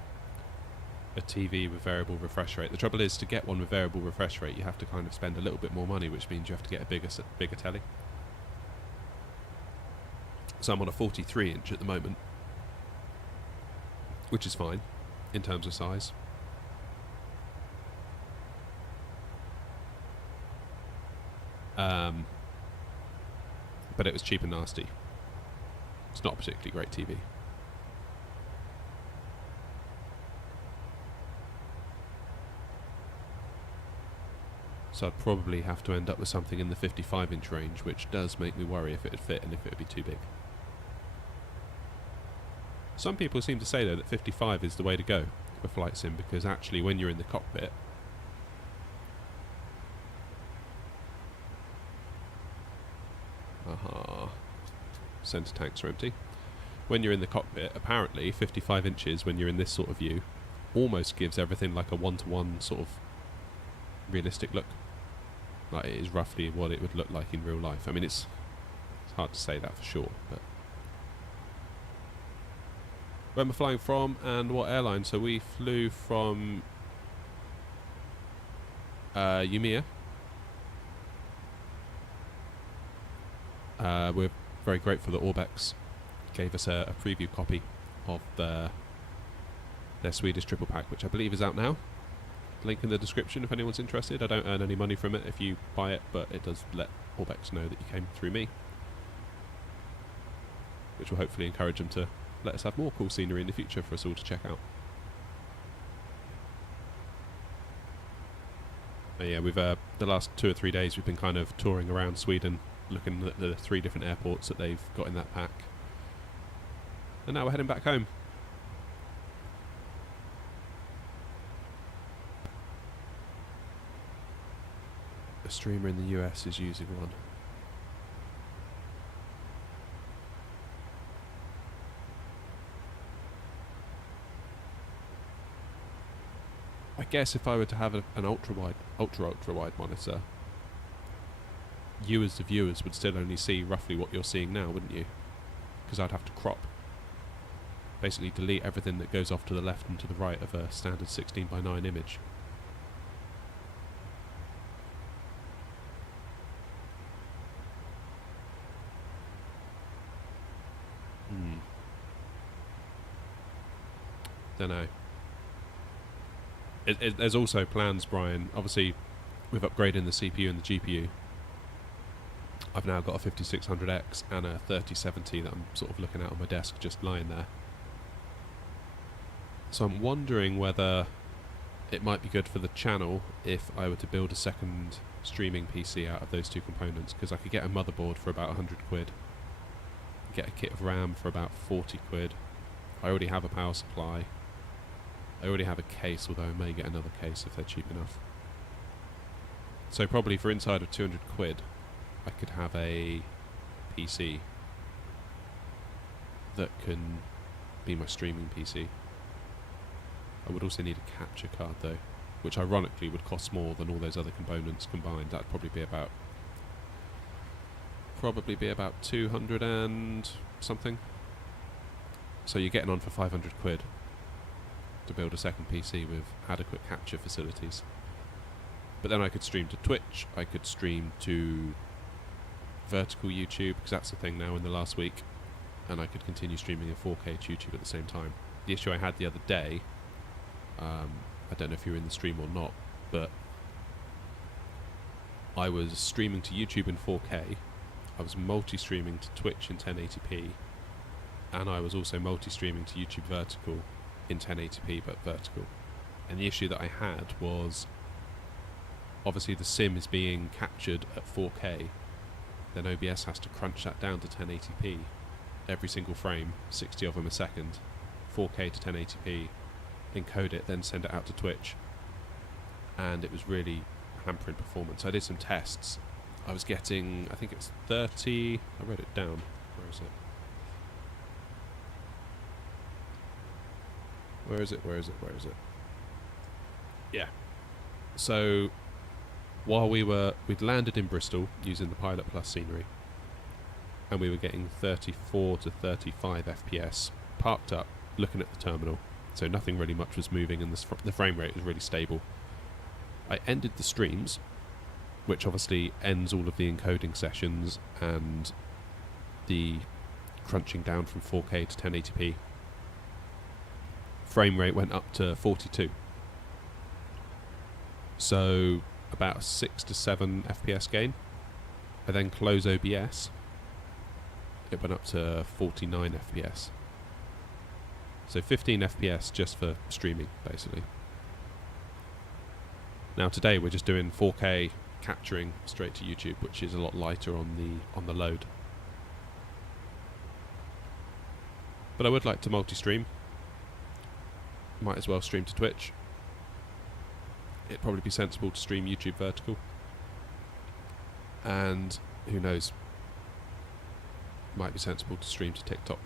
TV with variable refresh rate. The trouble is, to get one with variable refresh rate, you have to kind of spend a little bit more money, which means you have to get a bigger telly. So I'm on a 43-inch at the moment, which is fine in terms of size. But it was cheap and nasty. It's not a particularly great TV. So I'd probably have to end up with something in the 55-inch range, which does make me worry if it would fit and if it would be too big. Some people seem to say though that 55 is the way to go for flight sim, because actually when you're in the cockpit, centre tanks are empty. When you're in the cockpit, apparently 55 inches when you're in this sort of view almost gives everything like a one-to-one sort of realistic look. Like it is roughly what it would look like in real life. I mean, it's hard to say that for sure, but where am I flying from and what airline? So we flew from Umea. We're very grateful that Orbx gave us a preview copy of their Swedish triple pack, which I believe is out now. Link in the description if anyone's interested. I don't earn any money from it if you buy it, but it does let Orbx know that you came through me, which will hopefully encourage them to let us have more cool scenery in the future for us all to check out. Yeah, we've the last 2 or 3 days we've been kind of touring around Sweden, looking at the 3 different airports that they've got in that pack. And now we're heading back home. A streamer in the US is using one. I guess if I were to have an ultra wide monitor, you as the viewers would still only see roughly what you're seeing now, wouldn't you? Because I'd have to crop. Basically delete everything that goes off to the left and to the right of a standard 16:9 image. Don't know. There's also plans, Brian. Obviously, with upgrading the CPU and the GPU, I've now got a 5600X and a 3070 that I'm sort of looking at on my desk, just lying there. So I'm wondering whether it might be good for the channel if I were to build a second streaming PC out of those 2 components, because I could get a motherboard for about 100 quid, get a kit of RAM for about 40 quid. I already have a power supply. I already have a case, although I may get another case if they're cheap enough. So probably for inside of 200 quid, I could have a PC that can be my streaming PC. I would also need a capture card though, which ironically would cost more than all those other components combined. That'd probably be about 200 and something. So you're getting on for 500 quid to build a second PC with adequate capture facilities. But then I could stream to Twitch, I could stream to vertical YouTube, because that's the thing now in the last week, and I could continue streaming in 4K to YouTube at the same time. The issue I had the other day, I don't know if you were in the stream or not, but I was streaming to YouTube in 4K, I was multi-streaming to Twitch in 1080p, and I was also multi-streaming to YouTube vertical in 1080p but vertical. And the issue that I had was, obviously the sim is being captured at 4K, then OBS has to crunch that down to 1080p every single frame, 60 of them a second, 4K to 1080p, encode it, then send it out to Twitch, and it was really hampering performance. I did some tests. I was getting, I think it's 30, I wrote it down, where is it? Where is it? Yeah. So while we'd landed in Bristol using the Pilot Plus scenery, and we were getting 34 to 35 FPS, parked up, looking at the terminal, so nothing really much was moving, and the frame rate was really stable. I ended the streams, which obviously ends all of the encoding sessions and the crunching down from 4K to 1080p. Frame rate went up to 42. So about 6 to 7 FPS gain. I then close OBS. It went up to 49 FPS. So 15 FPS just for streaming, basically. Now today we're just doing 4K capturing straight to YouTube, which is a lot lighter on the load. But I would like to multi-stream. Might as well stream to Twitch. It'd probably be sensible to stream YouTube vertical. And who knows, might be sensible to stream to TikTok.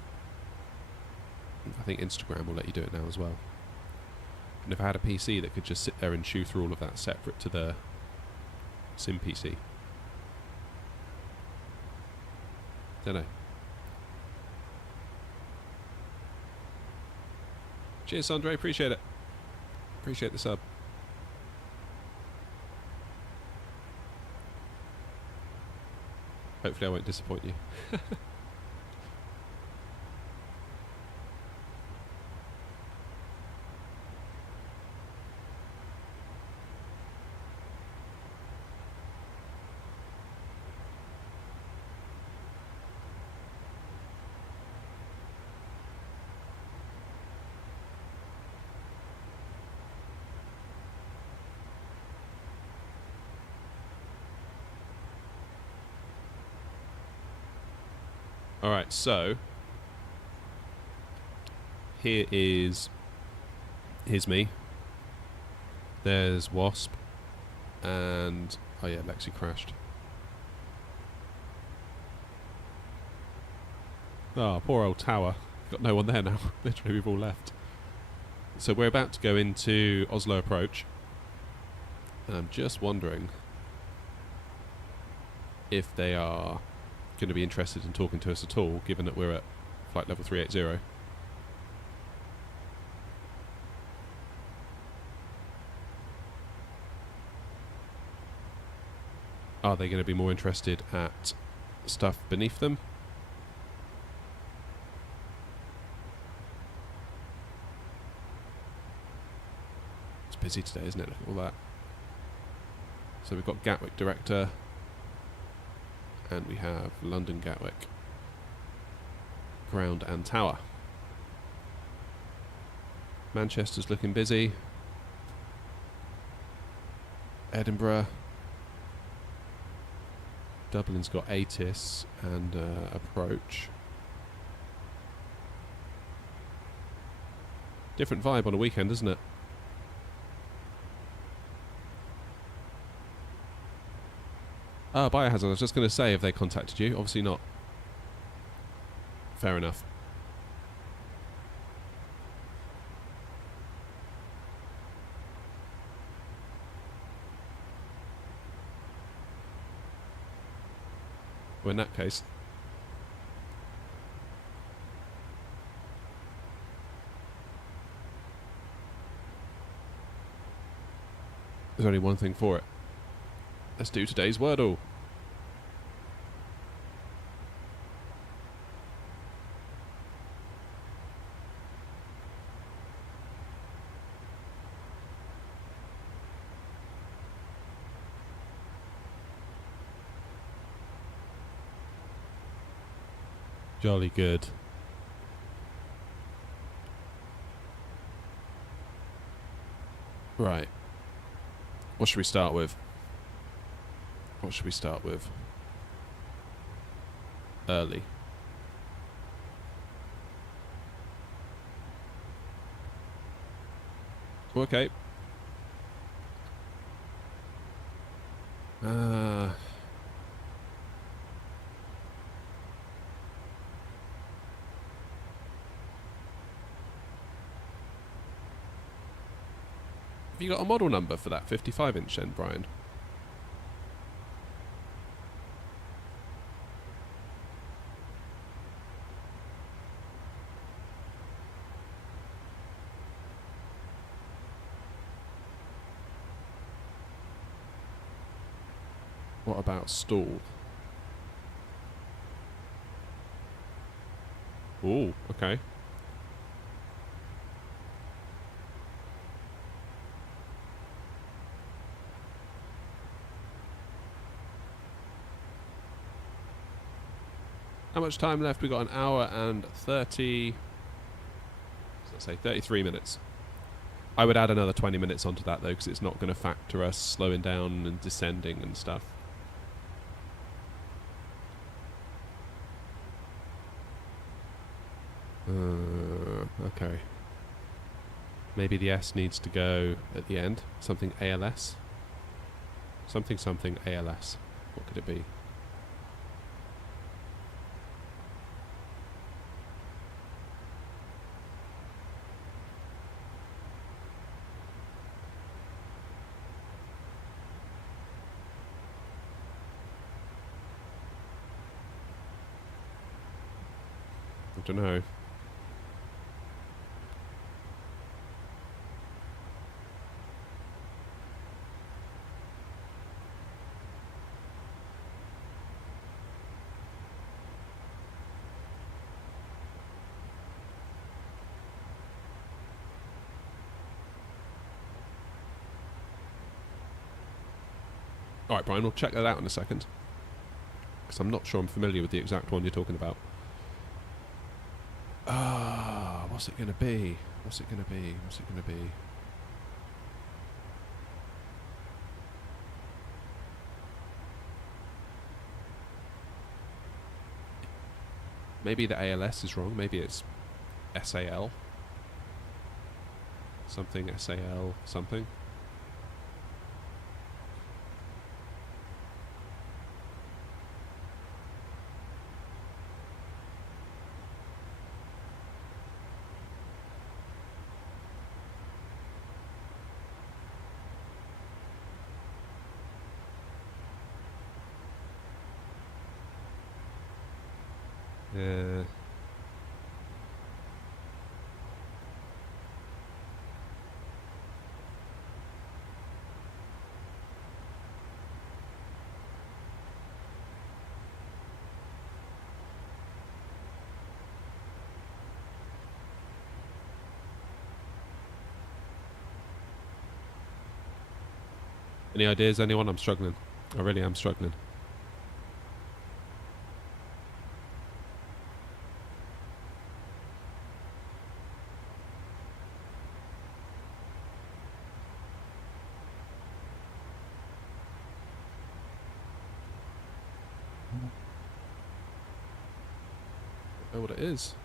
I think Instagram will let you do it now as well. And if I had a PC that could just sit there and chew through all of that separate to the sim PC. Don't know. Cheers, Andre. Appreciate it. Appreciate the sub. Hopefully I won't disappoint you. Alright, so here's me. There's Wasp. And oh yeah, Lexi crashed. Oh, poor old tower. Got no one there now. Literally, we've all left. So we're about to go into Oslo approach. And I'm just wondering if they are going to be interested in talking to us at all, given that we're at flight level 380. Are they going to be more interested at stuff beneath them? It's busy today, isn't it? Look at all that. So we've got Gatwick Director, and we have London Gatwick, ground and tower. Manchester's looking busy. Edinburgh. Dublin's got ATIS and approach. Different vibe on a weekend, isn't it? Ah, Biohazard, I was just going to say, have they contacted you? Obviously not. Fair enough. Well, in that case, there's only one thing for it. Let's do today's Wordle. Jolly good. Right. What should we start with? What should we start with? Early. Okay. Have you got a model number for that 55-inch then, Brian? What about stall? Ooh, okay. How much time left? We've got an hour and 30... let's say 33 minutes. I would add another 20 minutes onto that though, because it's not going to factor us slowing down and descending and stuff. Okay. Maybe the S needs to go at the end. Something ALS. Something ALS. What could it be? I don't know. Alright, Brian, we'll check that out in a second. Because I'm not sure I'm familiar with the exact one you're talking about. Ah, what's it going to be? What's it going to be? What's it going to be? Maybe the ALS is wrong. Maybe it's SAL. Something SAL something. Yeah. Any ideas, anyone? I'm struggling. I really am struggling. Don't know what it is.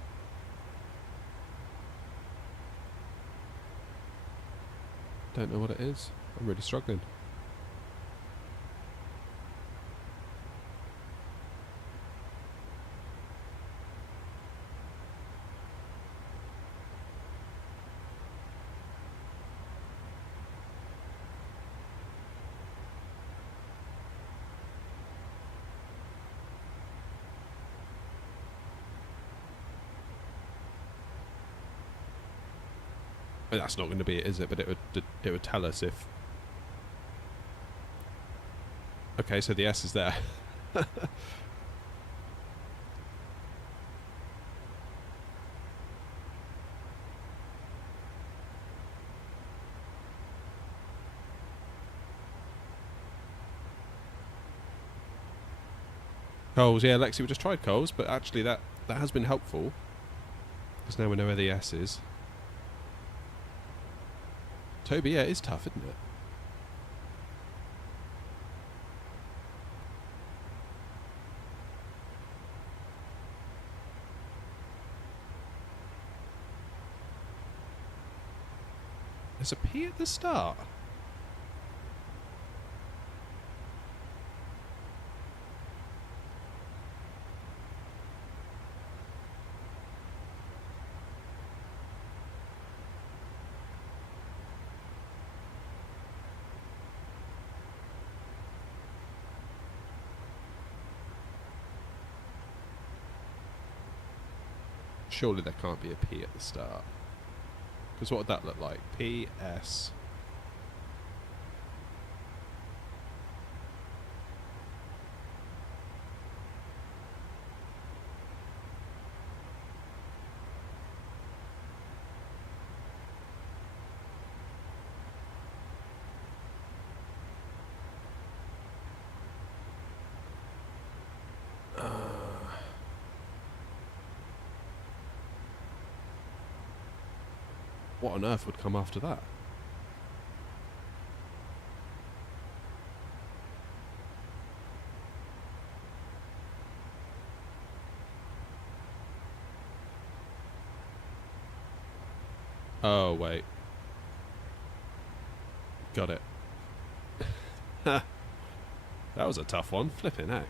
Don't know what it is. I'm really struggling. Well, that's not going to be it, is it? But it would tell us if. Okay, so the S is there. Coles, yeah, Lexi, we just tried Coles, but actually that has been helpful. Because now we know where the S is. Toby, yeah, it is tough, isn't it? There's a P at the start. Surely there can't be a P at the start. Because what would that look like? P, S. What on earth would come after that? Oh, wait. Got it. That was a tough one. Flipping heck.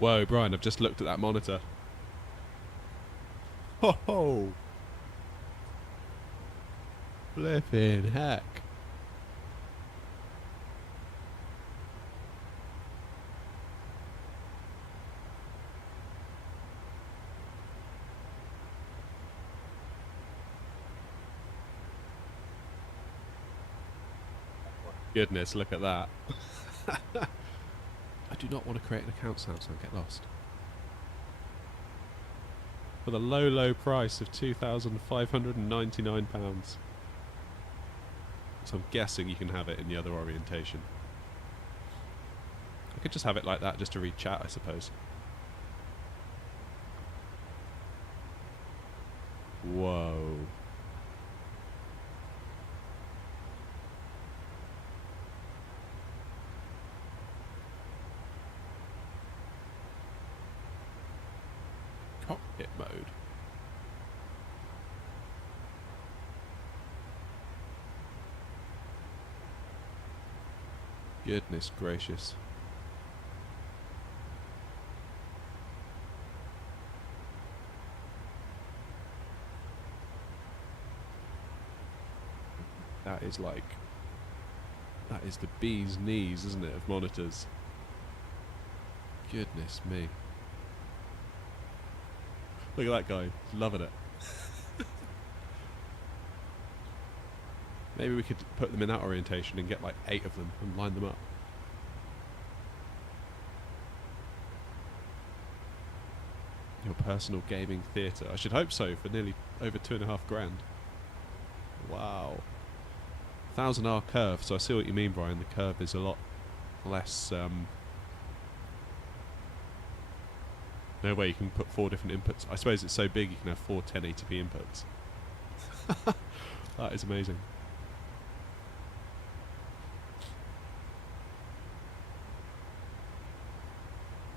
Whoa, Brian, I've just looked at that monitor. Ho ho! Flipping heck. Goodness, look at that. I do not want to create an account sound so I'll get lost. For the low, low price of £2,599. So I'm guessing you can have it in the other orientation. I could just have it like that just to read chat, I suppose. Whoa. Cockpit mode. Goodness gracious. That is like... that is the bee's knees, isn't it, of monitors. Goodness me. Look at that guy, loving it. Maybe we could put them in that orientation and get like 8 of them and line them up. Your personal gaming theatre. I should hope so, for nearly over £2,500. Wow. 1000R curve, so I see what you mean, Brian. The curve is a lot less... no way you can put 4 different inputs. I suppose it's so big you can have 4 1080p inputs. That is amazing.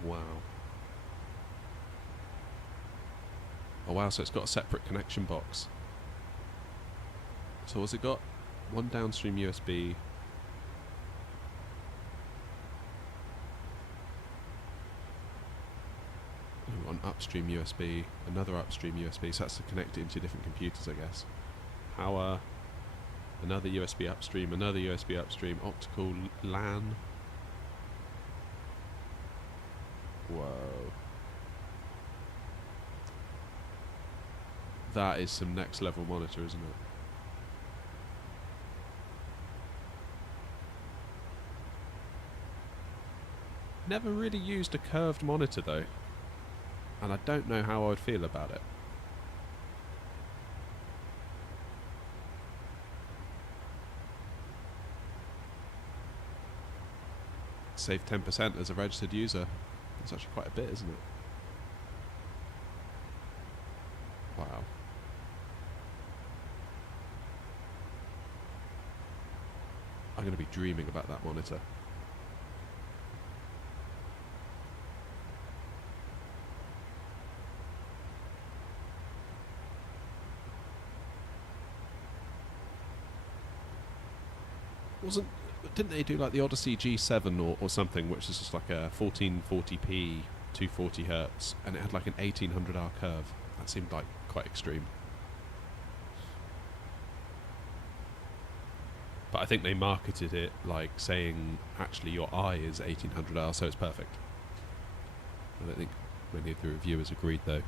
Wow. Oh wow, so it's got a separate connection box. So what's it got? One downstream USB. One upstream USB, another upstream USB, so that's to connect it into different computers, I guess. Power, another USB upstream, optical LAN. Whoa. That is some next level monitor, isn't it? Never really used a curved monitor though, and I don't know how I would feel about it. Save 10% as a registered user. That's actually quite a bit, isn't it? Wow. I'm going to be dreaming about that monitor. Didn't they do like the Odyssey G7 or something, which is just like a 1440p 240 hertz, and it had like an 1800R curve? That seemed like quite extreme. But I think they marketed it like saying actually your eye is 1800R, so it's perfect. I don't think many of the reviewers agreed though.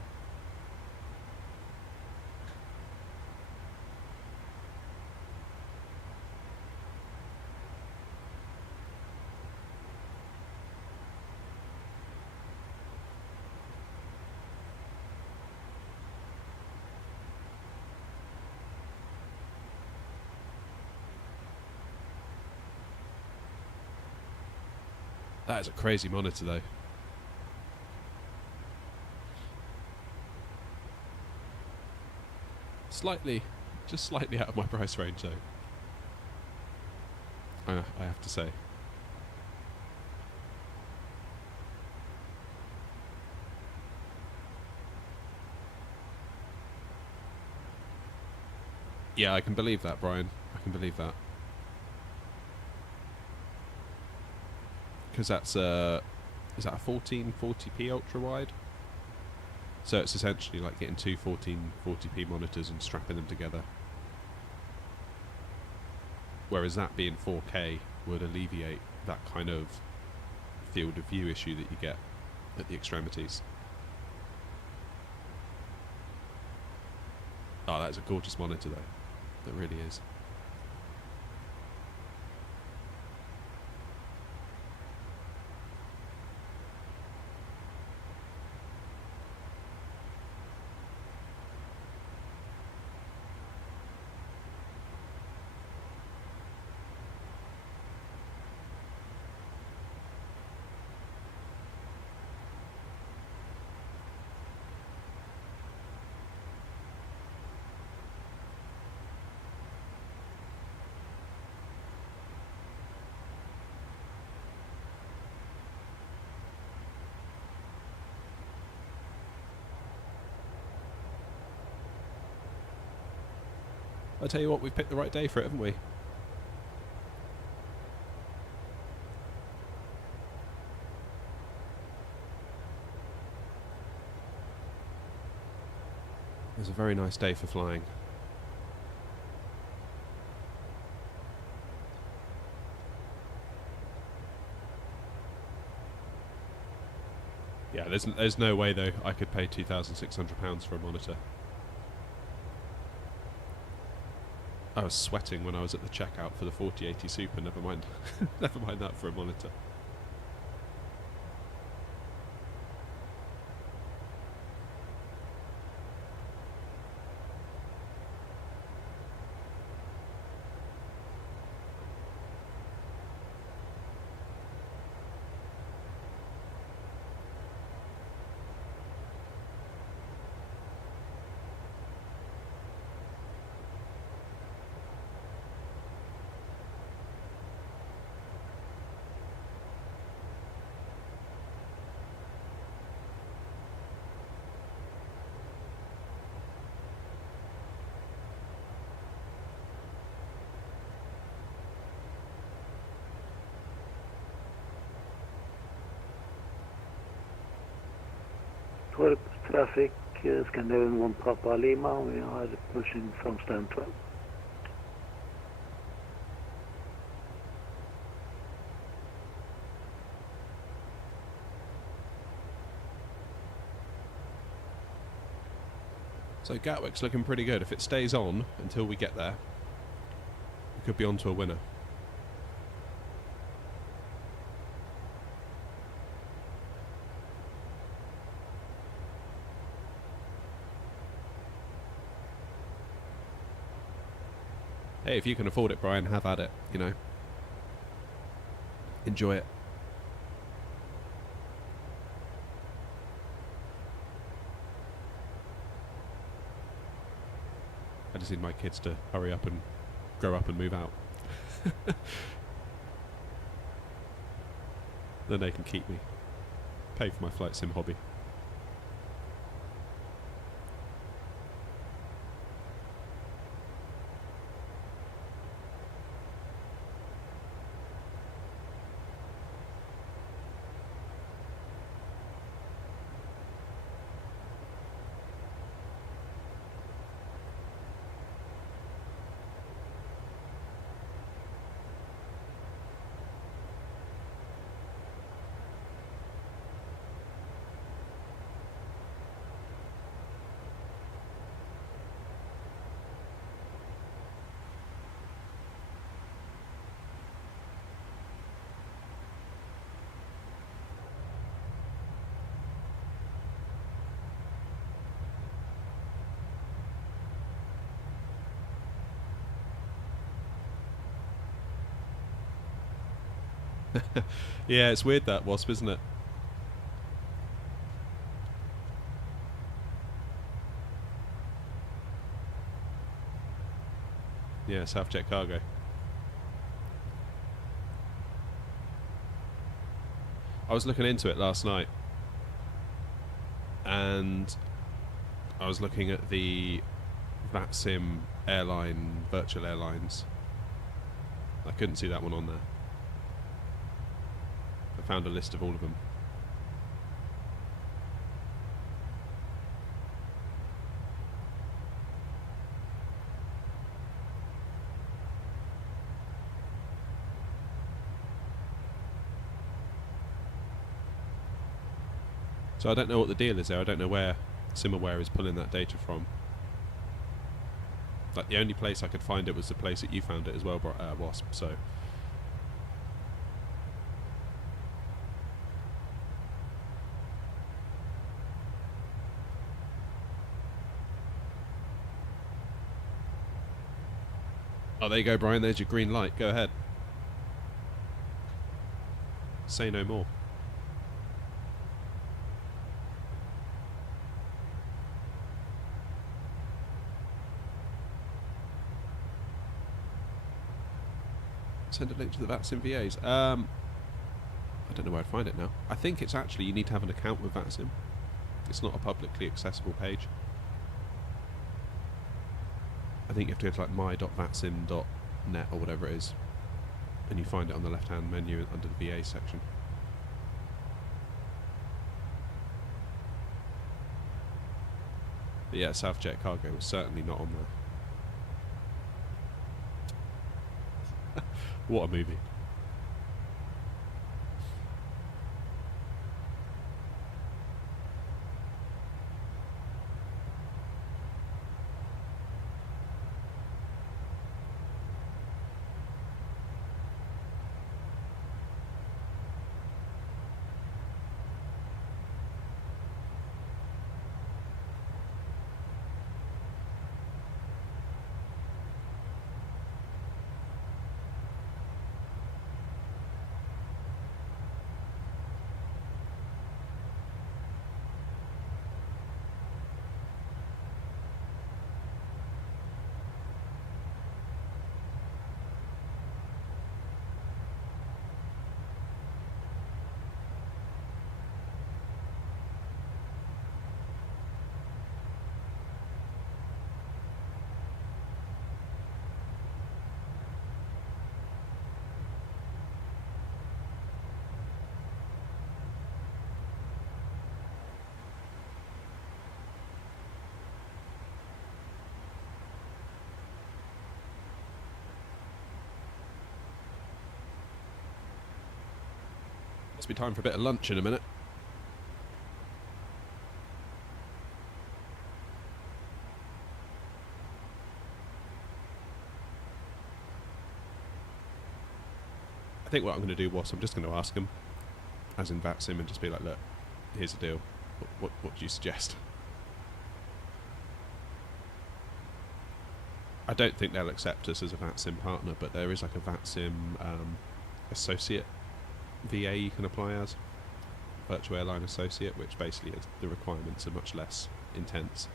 That is a crazy monitor though. Just slightly out of my price range though. I have to say. Yeah, I can believe that, Brian. I can believe that. Because that's is that a 1440p ultra wide? So it's essentially like getting two 1440p monitors and strapping them together. Whereas that being 4K would alleviate that kind of field of view issue that you get at the extremities. Oh, that is a gorgeous monitor though. That really is. I'll tell you what, we've picked the right day for it, haven't we? It was a very nice day for flying. Yeah, there's no way though I could pay £2,600 for a monitor. I was sweating when I was at the checkout for the 4080 Super. Never mind, never mind that for a monitor. Orbx traffic, Scandinavian 1 Papa Lima, we are pushing from stand 12. So Gatwick's looking pretty good. If it stays on until we get there, we could be on to a winner. Hey, if you can afford it, Brian, have at it, you know. Enjoy it. I just need my kids to hurry up and grow up and move out. Then they can keep me. Pay for my flight sim hobby. Yeah, it's weird that wasp, isn't it? Yeah, Southjet Cargo. I was looking into it last night, and I was looking at the VATSIM airline, virtual airlines. I couldn't see that one on there. I found a list of all of them. So I don't know what the deal is there. I don't know where Simaware is pulling that data from. Like, the only place I could find it was the place that you found it as well, Wasp, so... Oh, there you go, Brian. There's your green light. Go ahead. Say no more. Send a link to the VATSIM VAs. I don't know where I'd find it now. I think it's actually, you need to have an account with VATSIM. It's not a publicly accessible page. I think you have to go to like my.vatsim.net or whatever it is, and you find it on the left-hand menu under the VA section. But yeah, Southjet Cargo was certainly not on there. What a movie. Must be time for a bit of lunch in a minute. I think what I'm going to do was I'm just going to ask him, as in VATSIM, and just be like, look, here's the deal. What do you suggest? I don't think they'll accept us as a VATSIM partner, but there is like a VATSIM associate VA you can apply as, virtual airline associate, which basically is the requirements are much less intense.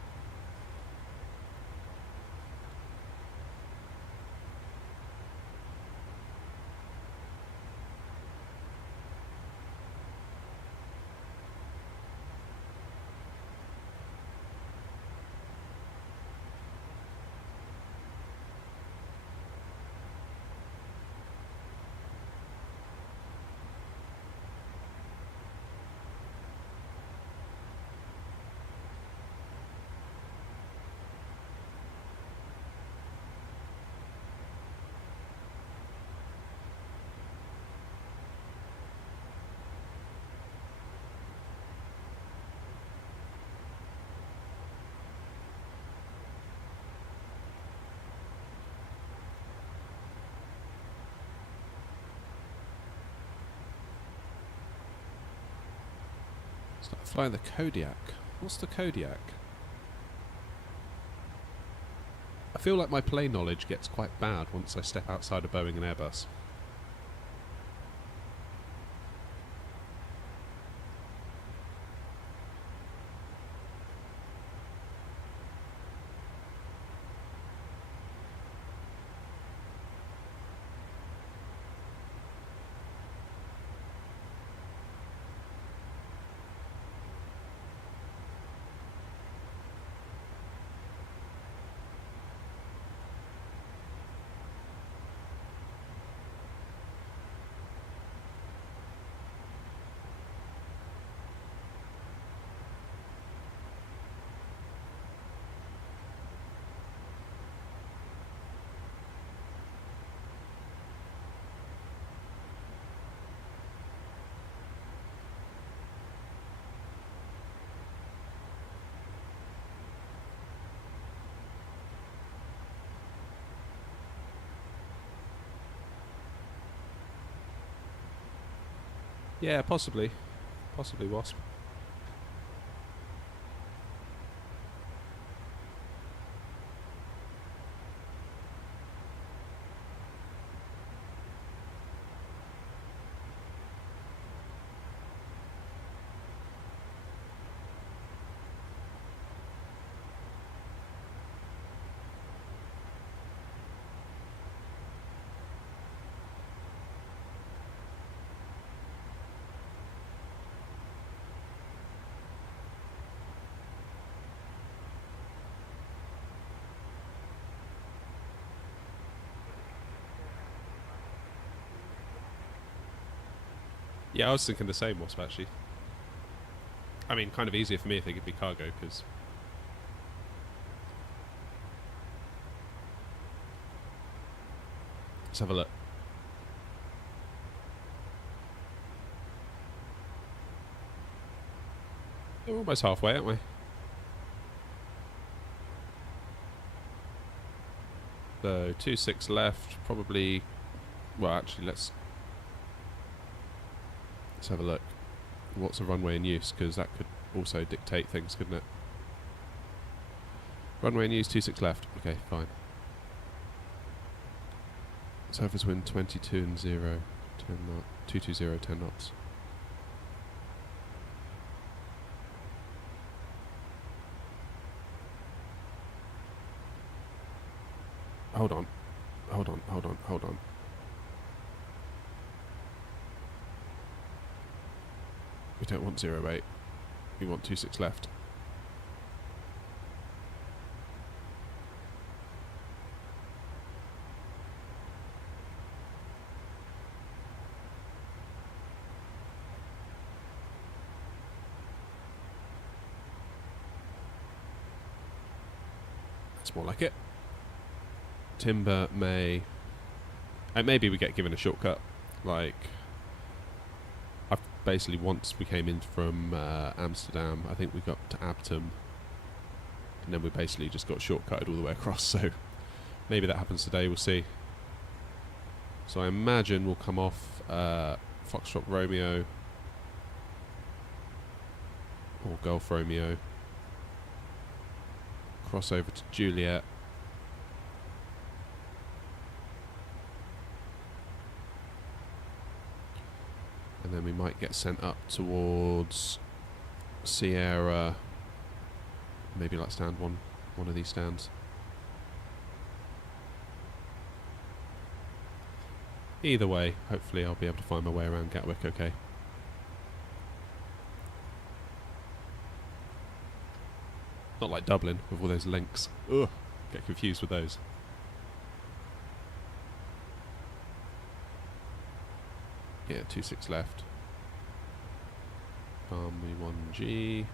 Start flying the Kodiak. What's the Kodiak? I feel like my plane knowledge gets quite bad once I step outside a Boeing and Airbus. Yeah, possibly. Possibly Wasp. Yeah, I was thinking the same, Wasp, actually. I mean, kind of easier for me if they could be cargo, because... Let's have a look. We're almost halfway, aren't we? So, 2.6 left, probably... Well, actually, let's have a look. What's a runway in use? Because that could also dictate things, couldn't it? Runway in use, 2.6 left. Okay, fine. Surface wind 22 and 0, 10 knots, 220, 10 knots. Hold on. Hold on, hold on, hold on. We don't want 0.8. We want 2.6 left. That's more like it. Timber may... And maybe we get given a shortcut. Like... I've basically, once we came in from Amsterdam, I think we got to Abtum. And then we basically just got shortcutted all the way across, so... Maybe that happens today, we'll see. So I imagine we'll come off Foxtrot Romeo. Or Golf Romeo. Cross over to Juliet. And then we might get sent up towards Sierra. Maybe like stand one of these stands. Either way, hopefully I'll be able to find my way around Gatwick okay. Not like Dublin with all those links. Ugh, get confused with those. Yeah, 2.6 left. Army 1G.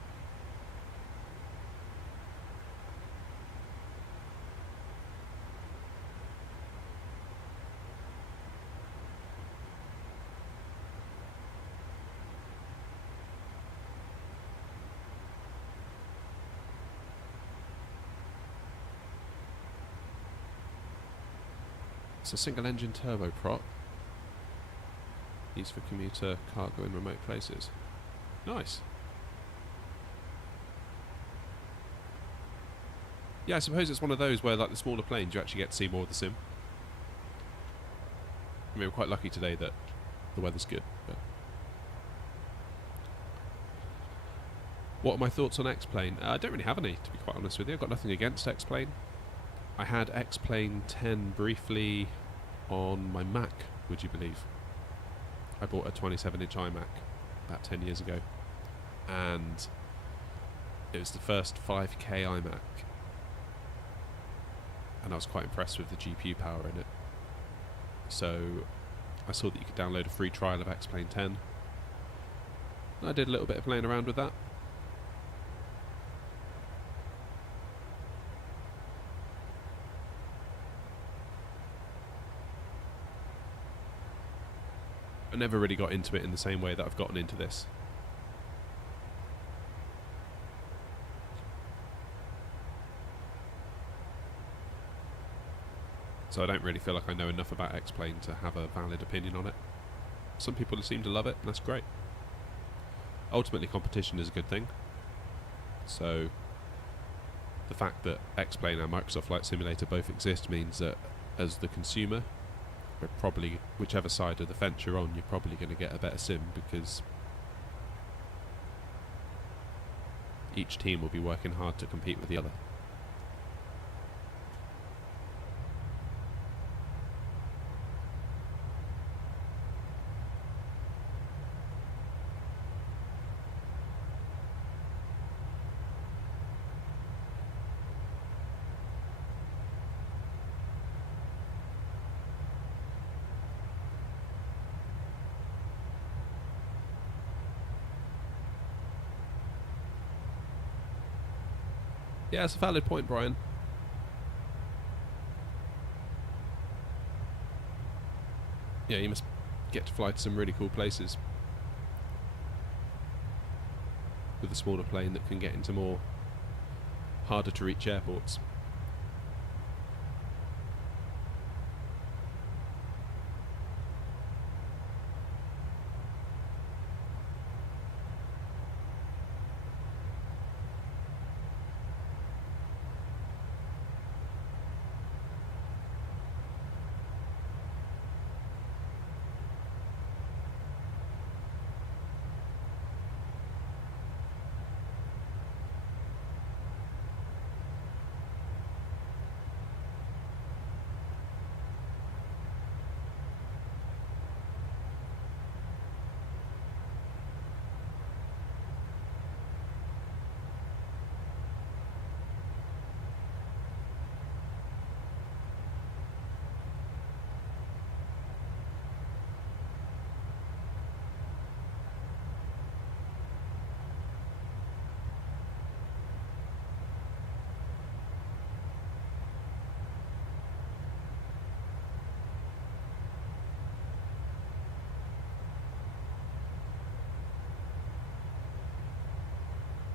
It's a single engine turboprop. Used for commuter cargo in remote places. Nice. Yeah, I suppose it's one of those where, like the smaller planes, you actually get to see more of the sim. I mean, we're quite lucky today that the weather's good. But what are my thoughts on xplane? I don't really have any, to be quite honest with you. I've got nothing against xplane. I had xplane 10 briefly on my Mac, would you believe? I bought a 27-inch iMac about 10 years ago, and it was the first 5K iMac, and I was quite impressed with the GPU power in it. So I saw that you could download a free trial of xplane 10. I did a little bit of playing around with that. I never really got into it in the same way that I've gotten into this. So I don't really feel like I know enough about xplane to have a valid opinion on it. Some people seem to love it, and that's great. Ultimately, competition is a good thing. So the fact that xplane and Microsoft Flight Simulator both exist means that as the consumer, we're probably, whichever side of the fence you're on, you're probably going to get a better sim, because each team will be working hard to compete with the other. Yeah, it's a valid point, Brian. Yeah, you must get to fly to some really cool places with a smaller plane that can get into more harder to reach airports.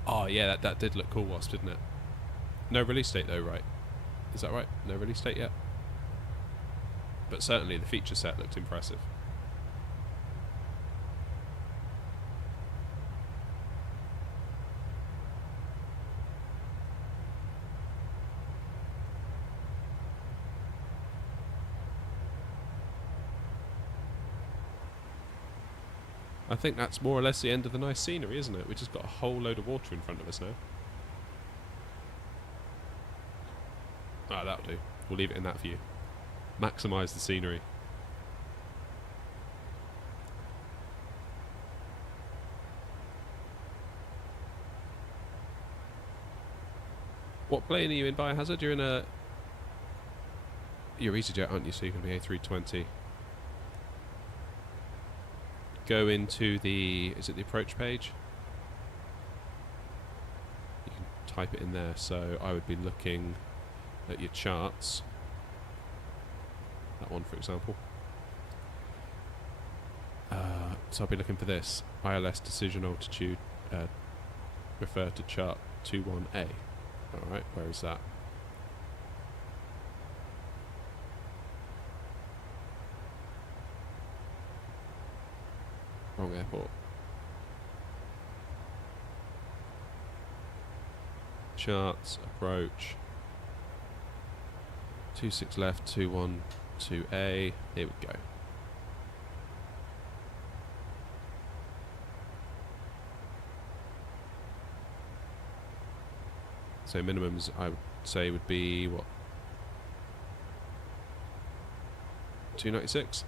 Oh yeah, that did look cool, Wasp, didn't it? No release date though, right? Is that right? No release date yet? But certainly the feature set looked impressive. I think that's more or less the end of the nice scenery, isn't it? We just got a whole load of water in front of us now. Ah, that'll do. We'll leave it in that view. Maximise the scenery. What plane are you in, Biohazard? You're in a... You're EasyJet, aren't you? So you're going to be A320. Go into the... Is it the approach page? You can type it in there. So I would be looking at your charts. That one, for example. So I'll be looking for this. ILS decision altitude. Refer to chart 21A. Alright, where is that? Wrong airport. Charts, approach. 26 left, 212A. Here we go. So minimums I would say would be what? 296?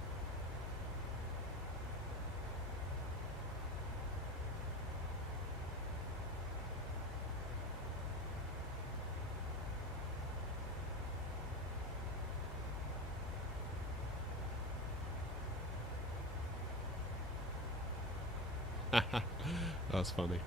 That's funny.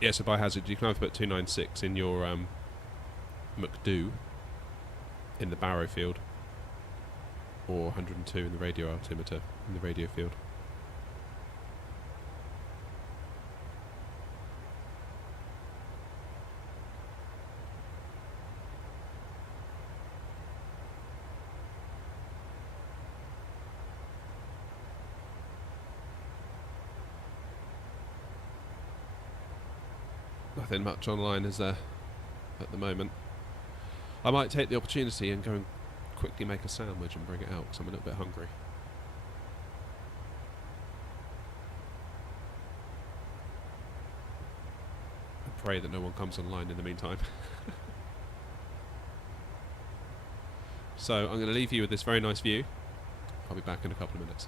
Yeah, so by hazard, you can either put 296 in your McDo in the barrow field, or 102 in the radio altimeter in the radio field. Nothing much online, is there, at the moment? I might take the opportunity and go and quickly make a sandwich and bring it out, because I'm a little bit hungry. And pray that no one comes online in the meantime. So I'm going to leave you with this very nice view. I'll be back in a couple of minutes.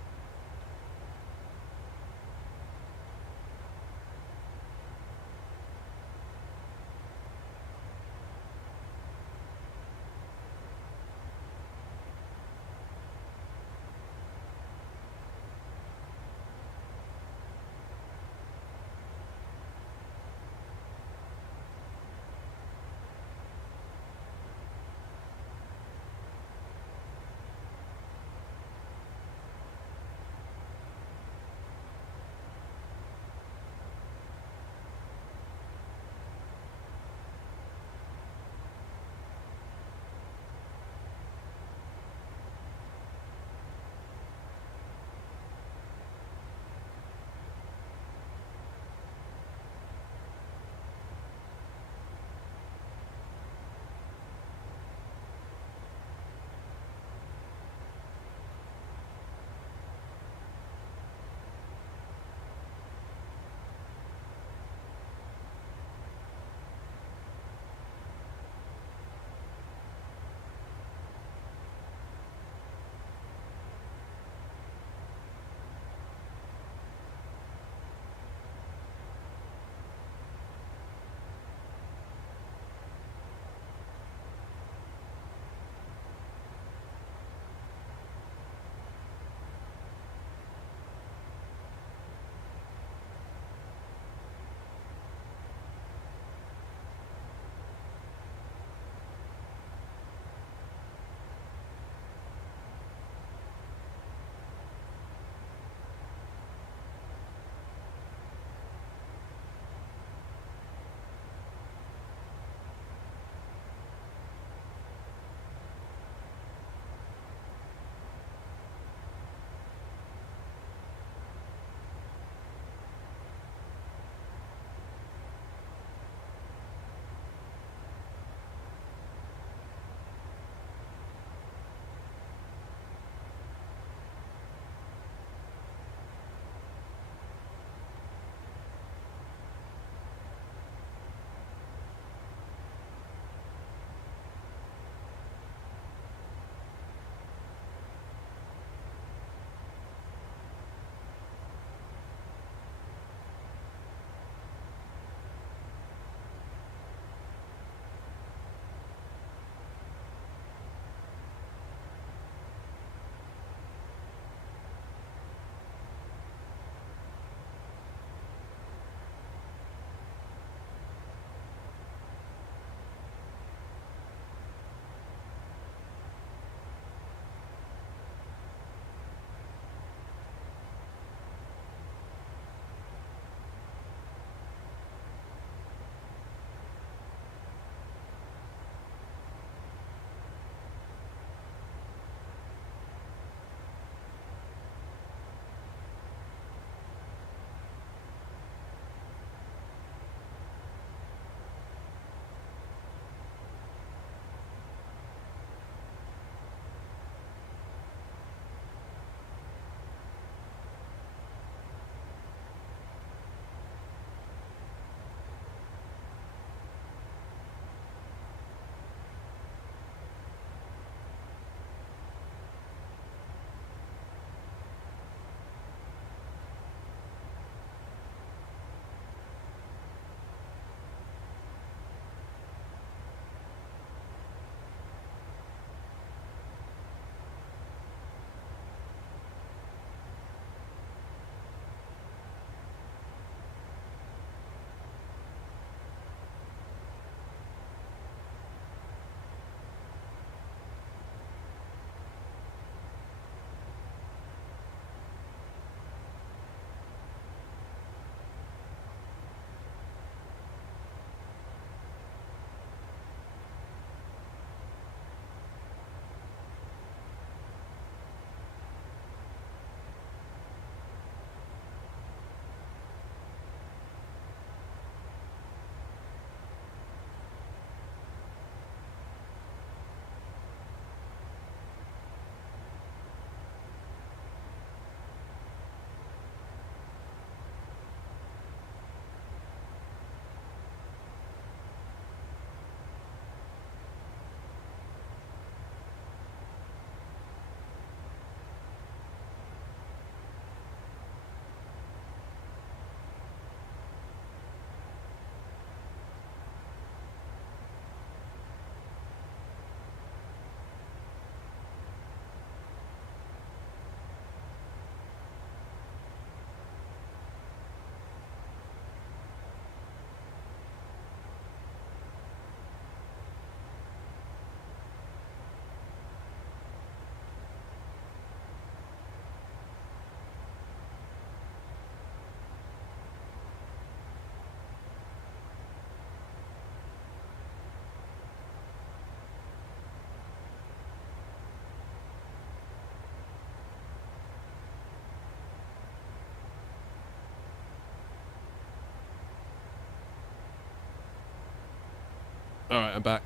Alright, I'm back.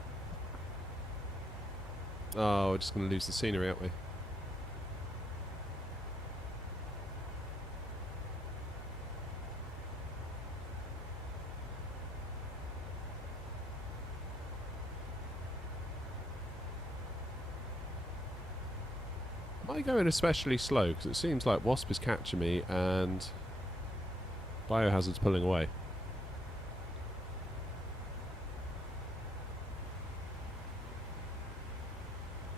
Oh, we're just going to lose the scenery, aren't we? Am I going especially slow? Because it seems like Wasp is catching me and Biohazard's pulling away.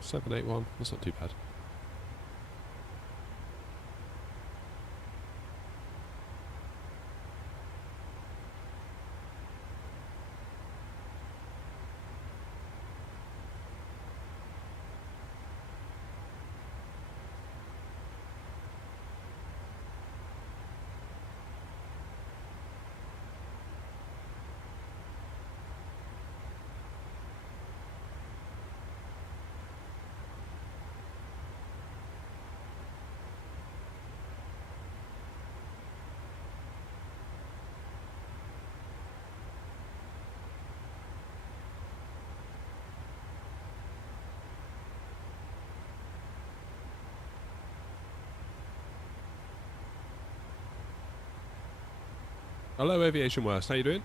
781, that's not too bad. Hello, Aviation Worst. How you doing?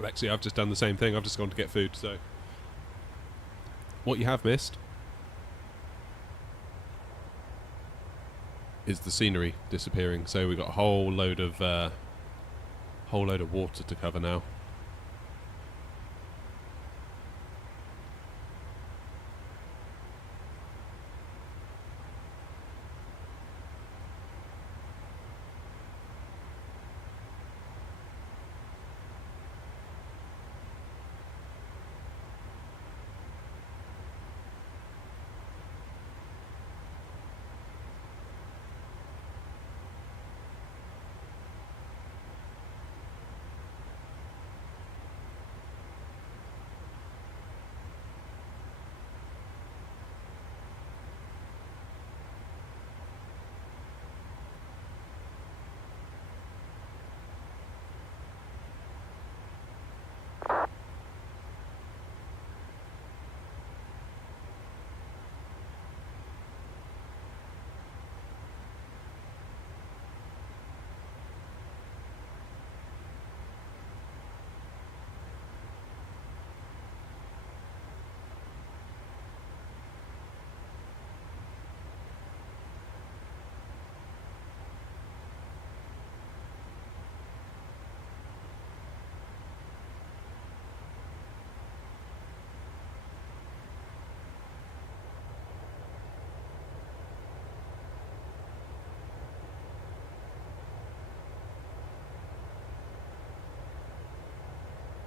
Lexi, I've just done the same thing. I've just gone to get food, so... What you have missed is the scenery disappearing. So we've got a whole load of water to cover now.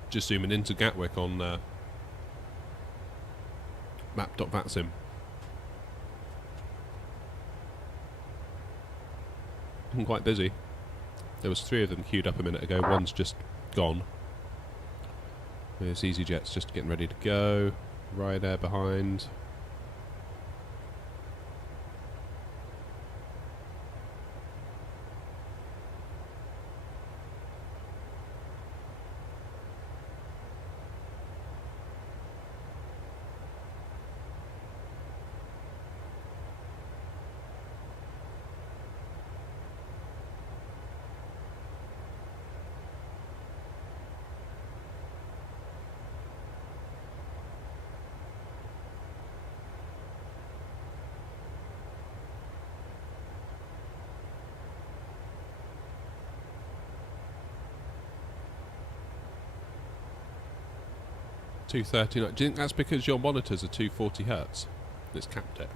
Just zooming into Gatwick on map.vatsim. I'm quite busy. There was 3 of them queued up a minute ago. One's just gone. There's EasyJet's just getting ready to go. Ryanair behind. 239. Do you think that's because your monitors are 240 hertz? It's capped it.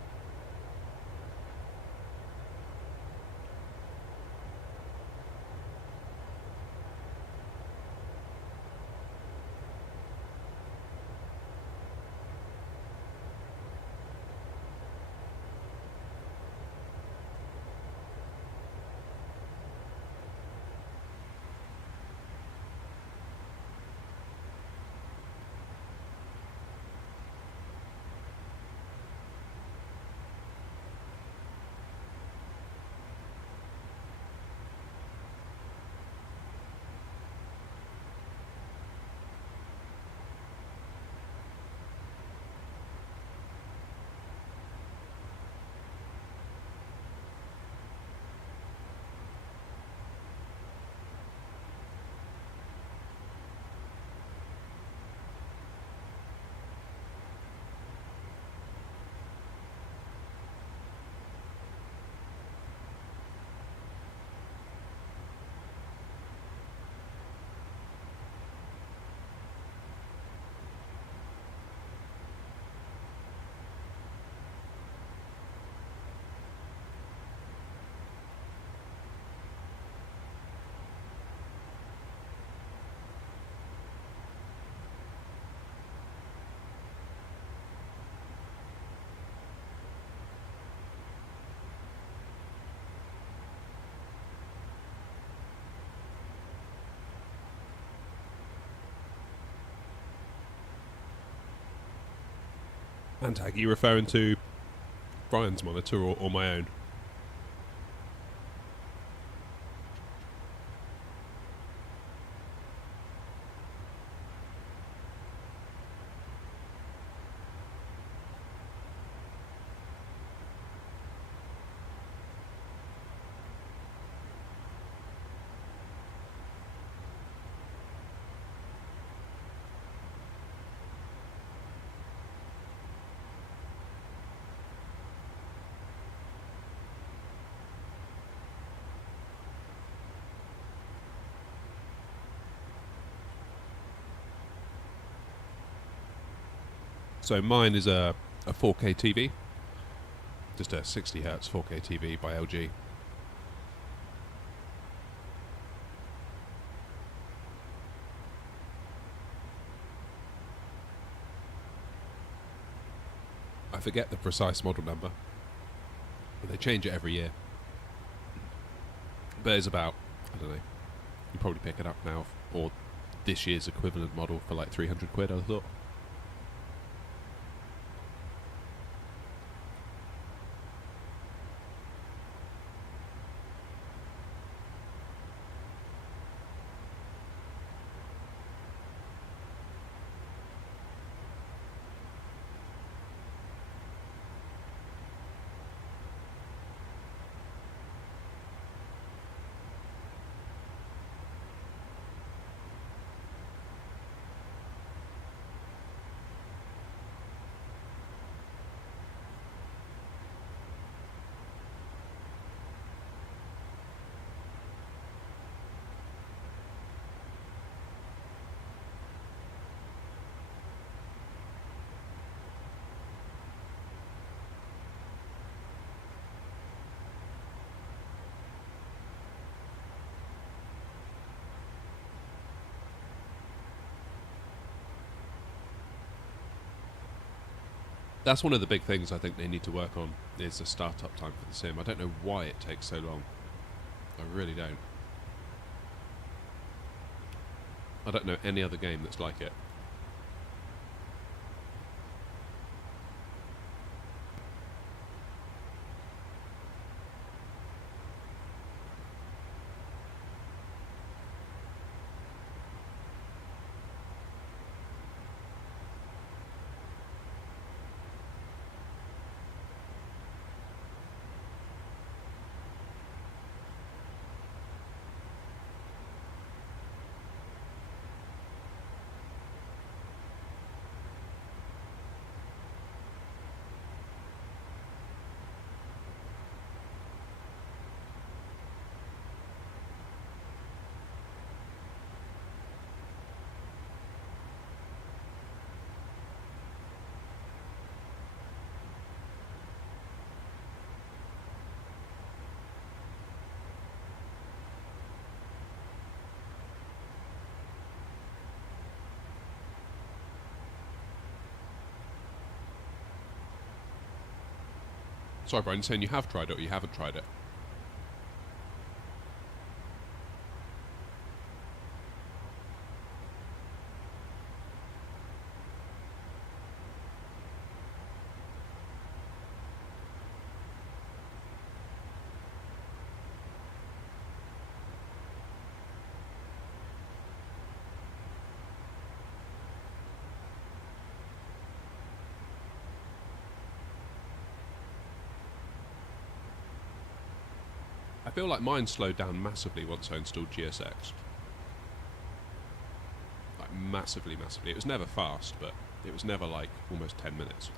Antag, are you referring to Brian's monitor or my own? So mine is a 4K TV, just a 60 hertz 4K TV by LG. I forget the precise model number, but they change it every year. But it's about, I don't know, you probably pick it up now, or this year's equivalent model for like 300 quid, I thought. That's one of the big things I think they need to work on, is the startup time for the sim. I don't know why it takes so long. I really don't. I don't know any other game that's like it. Sorry, Brian, you're saying you have tried it or you haven't tried it? I feel like mine slowed down massively once I installed GSX. Like massively, massively. It was never fast, but it was never like almost 10 minutes.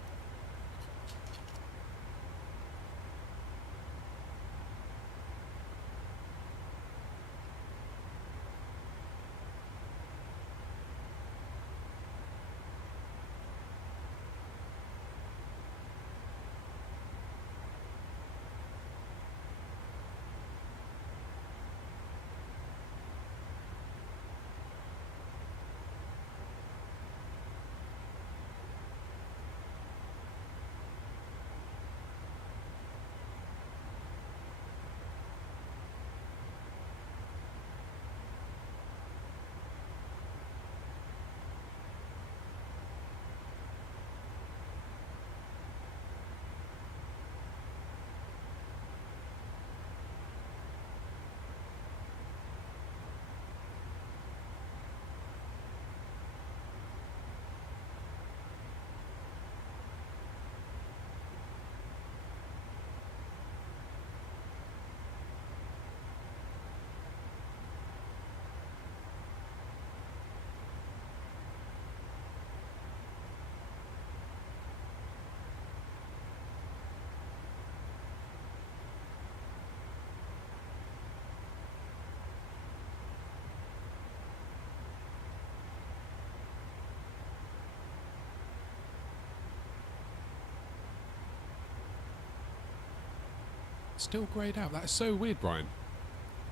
Still greyed out. That is so weird, Brian.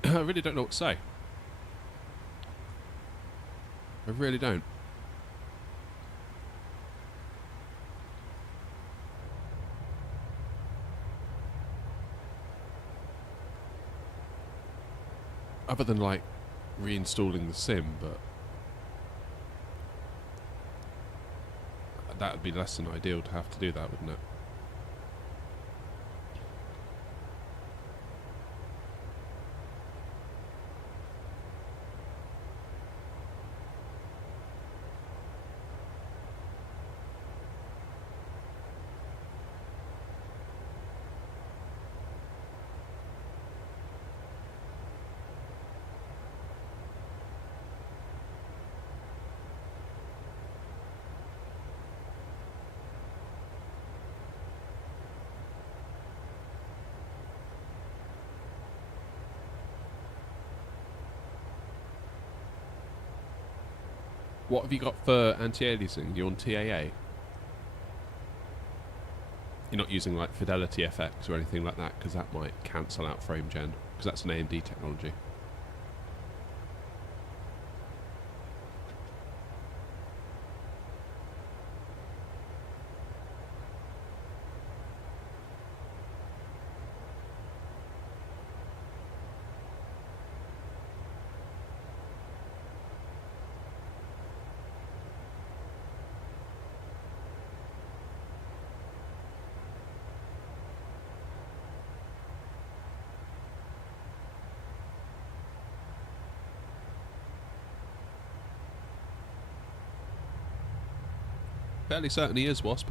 I really don't know what to say. I really don't. Other than like reinstalling the sim, but that would be less than ideal to have to do that, wouldn't it? What have you got for anti-aliasing? You're on TAA? You're not using like Fidelity FX or anything like that, because that might cancel out frame gen, because that's an AMD technology. Fairly certain he is, Wasp.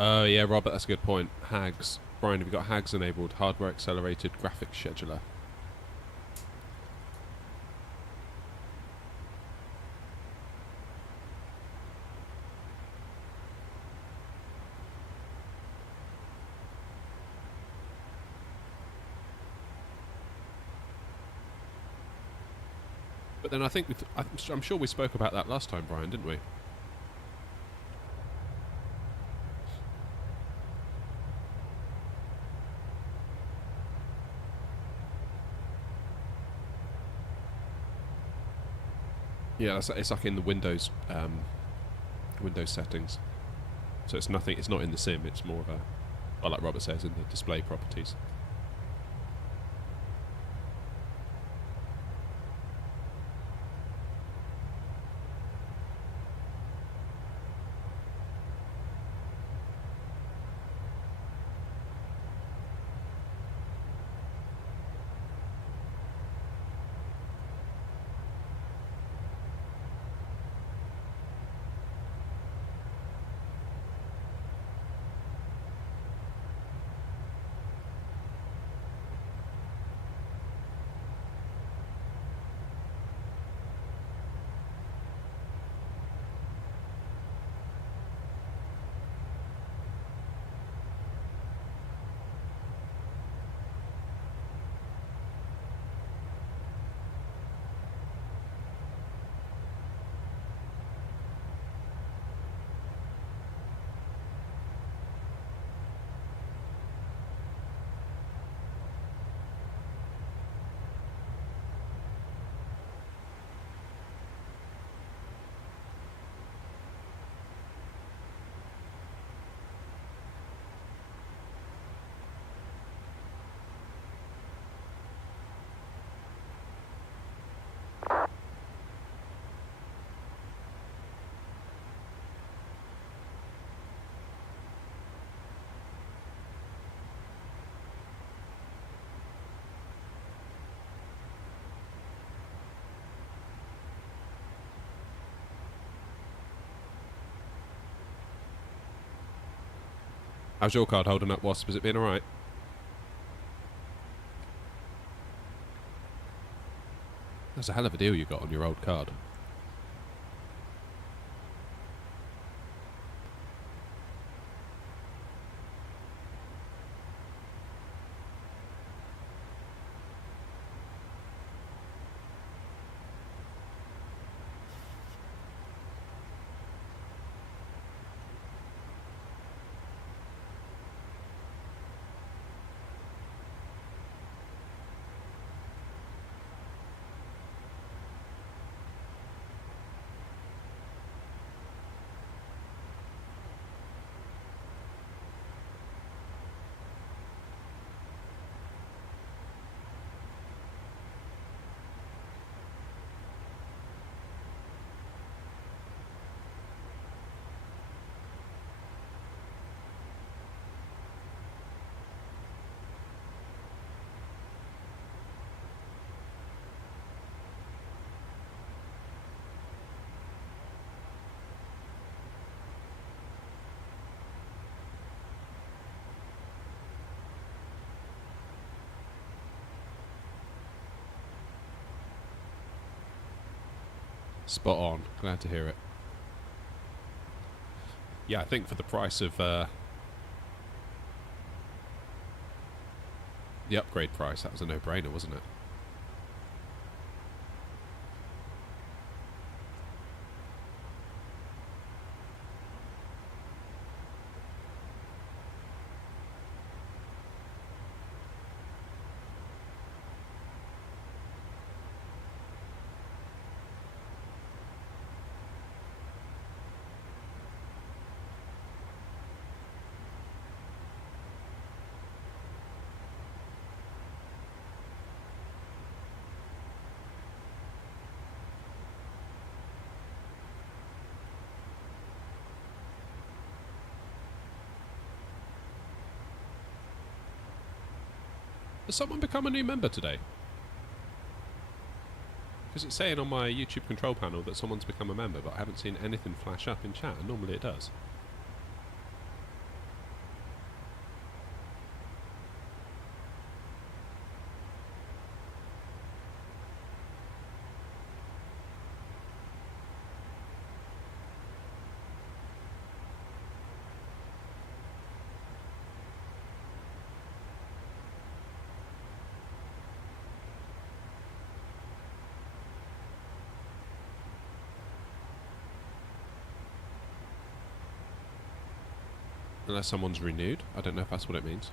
Oh yeah, Robert, that's a good point. HAGS. Brian, have you got HAGS enabled? Hardware Accelerated Graphics Scheduler. But then I think I'm sure we spoke about that last time, Brian, didn't we? Yeah, it's like in the Windows Windows settings. So it's nothing. It's not in the sim. It's more of a, well, like Robert says, in the display properties. How's your card holding up, Wasp? Has it been alright? That's a hell of a deal you got on your old card. Spot on. Glad to hear it. Yeah, I think for the price of the upgrade price, that was a no-brainer, wasn't it? Has someone become a new member today? Because it's saying on my YouTube control panel that someone's become a member, but I haven't seen anything flash up in chat, and normally it does. Unless someone's renewed. I don't know if that's what it means.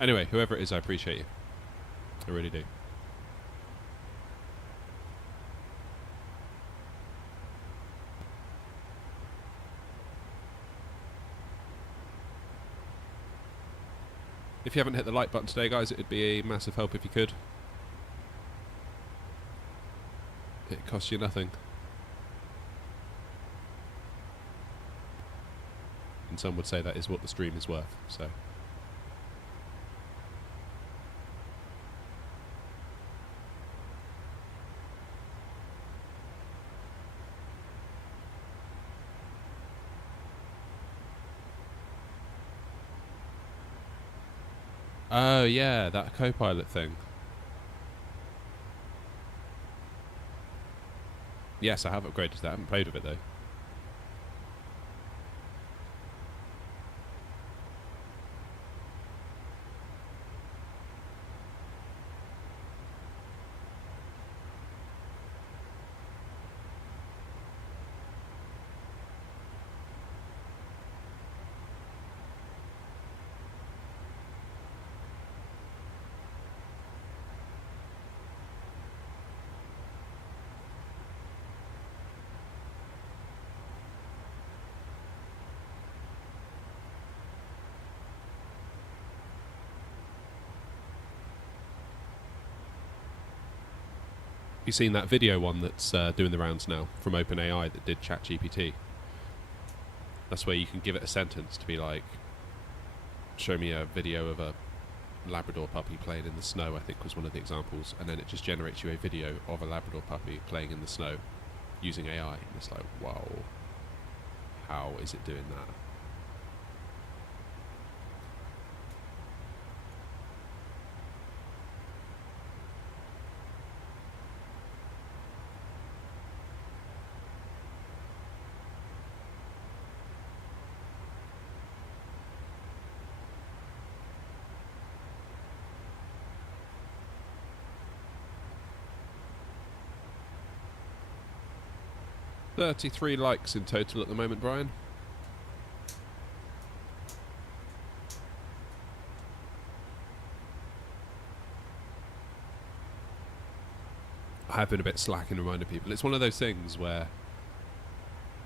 Anyway, whoever it is, I appreciate you. I really do. If you haven't hit the like button today, guys, it would be a massive help if you could. It costs you nothing. And some would say that is what the stream is worth, so. Oh yeah, that co-pilot thing. Yes, I have upgraded to that. I haven't played with it though. You seen that video one that's doing the rounds now from OpenAI that did ChatGPT? That's where you can give it a sentence to be like, show me a video of a Labrador puppy playing in the snow, I think was one of the examples, and then it just generates you a video of a Labrador puppy playing in the snow using AI. And it's like, wow, how is it doing that? $33 likes in total at the moment, Brian. I have been a bit slack in reminding people. It's one of those things where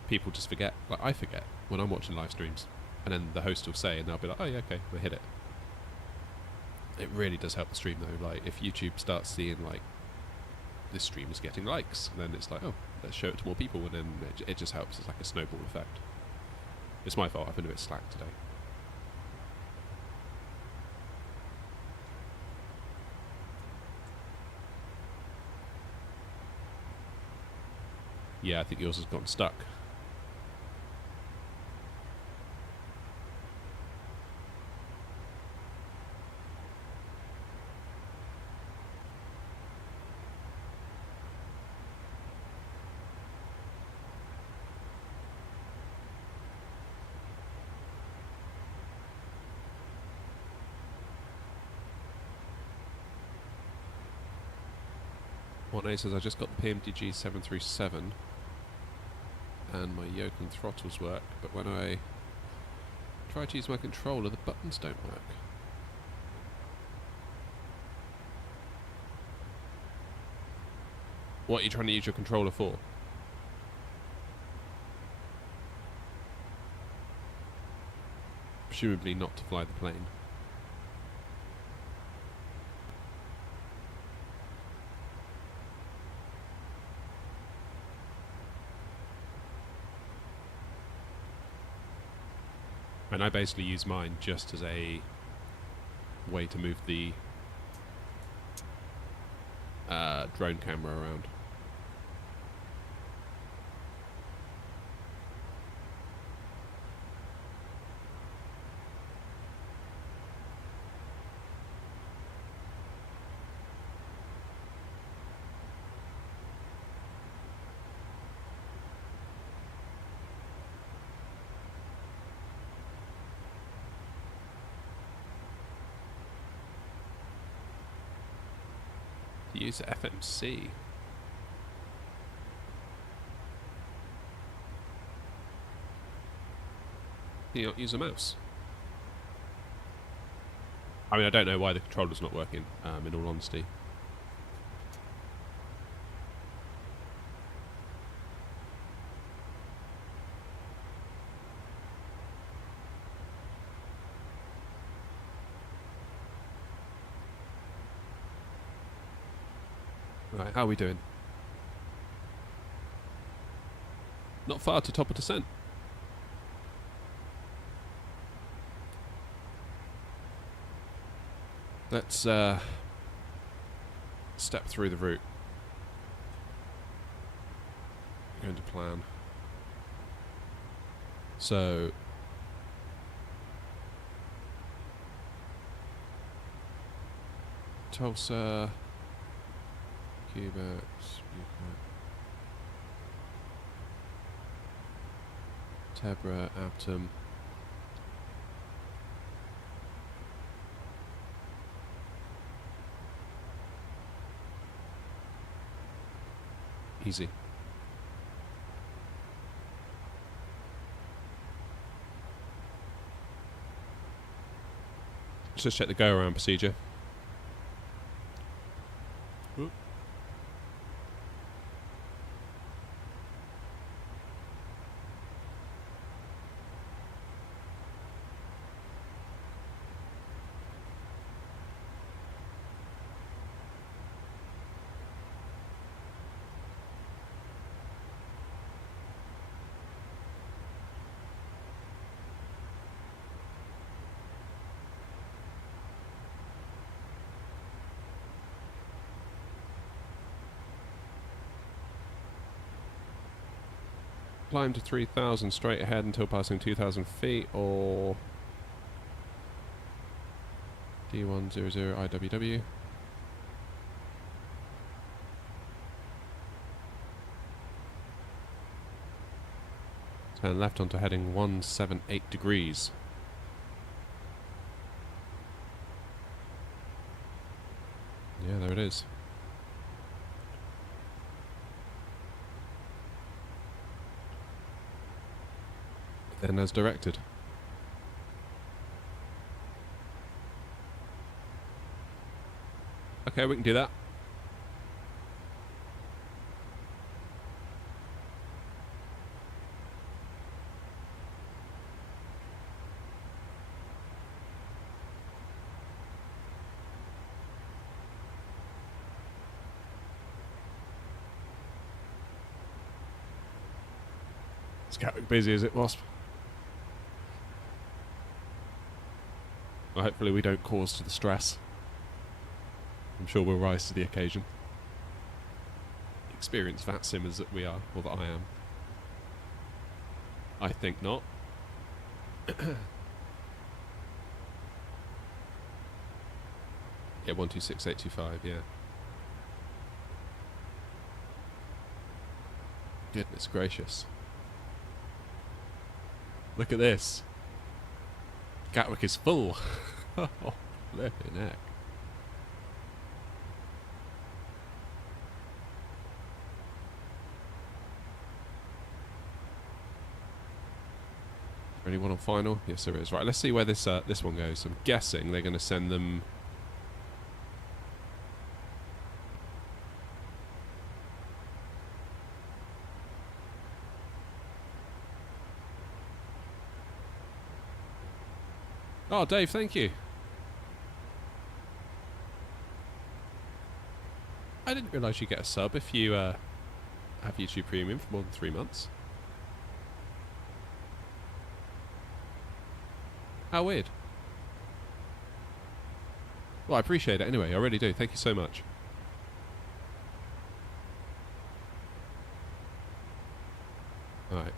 people just forget. Like, I forget when I'm watching live streams. And then the host will say, and they'll be like, oh yeah, okay, I hit it. It really does help the stream though. Like, if YouTube starts seeing, like, this stream is getting likes, and then it's like, oh, let's show it to more people, and then it just helps. It's like a snowball effect. It's my fault, I've been a bit slack today. Yeah, I think yours has gotten stuck. What says, I just got the PMDG 737 and my yoke and throttles work, but when I try to use my controller, the buttons don't work. What are you trying to use your controller for? Presumably not to fly the plane. And I basically use mine just as a way to move the drone camera around. Use FMC. Can you not use a mouse? I mean, I don't know why the controller's not working, in all honesty. Right, how are we doing? Not far to top of descent. Let's step through the route. Going to plan. So Tulsa, Cuba, Tebra, Aptum. Easy. Let's just check the go around procedure. Oop. Climb to 3,000 straight ahead until passing 2,000 feet, or D100 IWW. Turn left onto heading 178 degrees. Yeah, there it is. Then as directed. Okay, we can do that. Is Gatwick busy as it was? Well, hopefully we don't cause to the stress. I'm sure we'll rise to the occasion. Experienced VATSIM as that we are, or that I am. I think not. Yeah, 126825, yeah. Goodness gracious. Look at this. Gatwick is full. Oh, flipping heck. Anyone on final? Yes, there is. Right, let's see where this this one goes. I'm guessing they're going to send them. Oh, Dave, thank you. I didn't realise you get a sub if you have YouTube Premium for more than 3 months. How weird. Well, I appreciate it anyway. I really do. Thank you so much. Alright.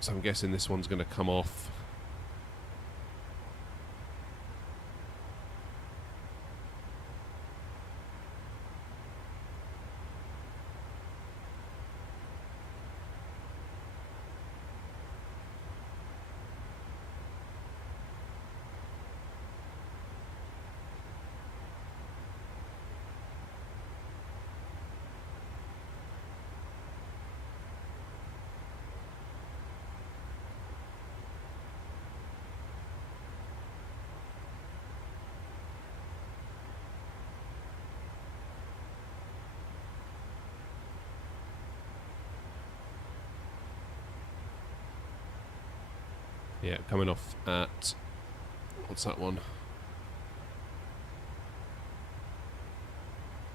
So I'm guessing this one's going to come off. Yeah, coming off at, what's that one?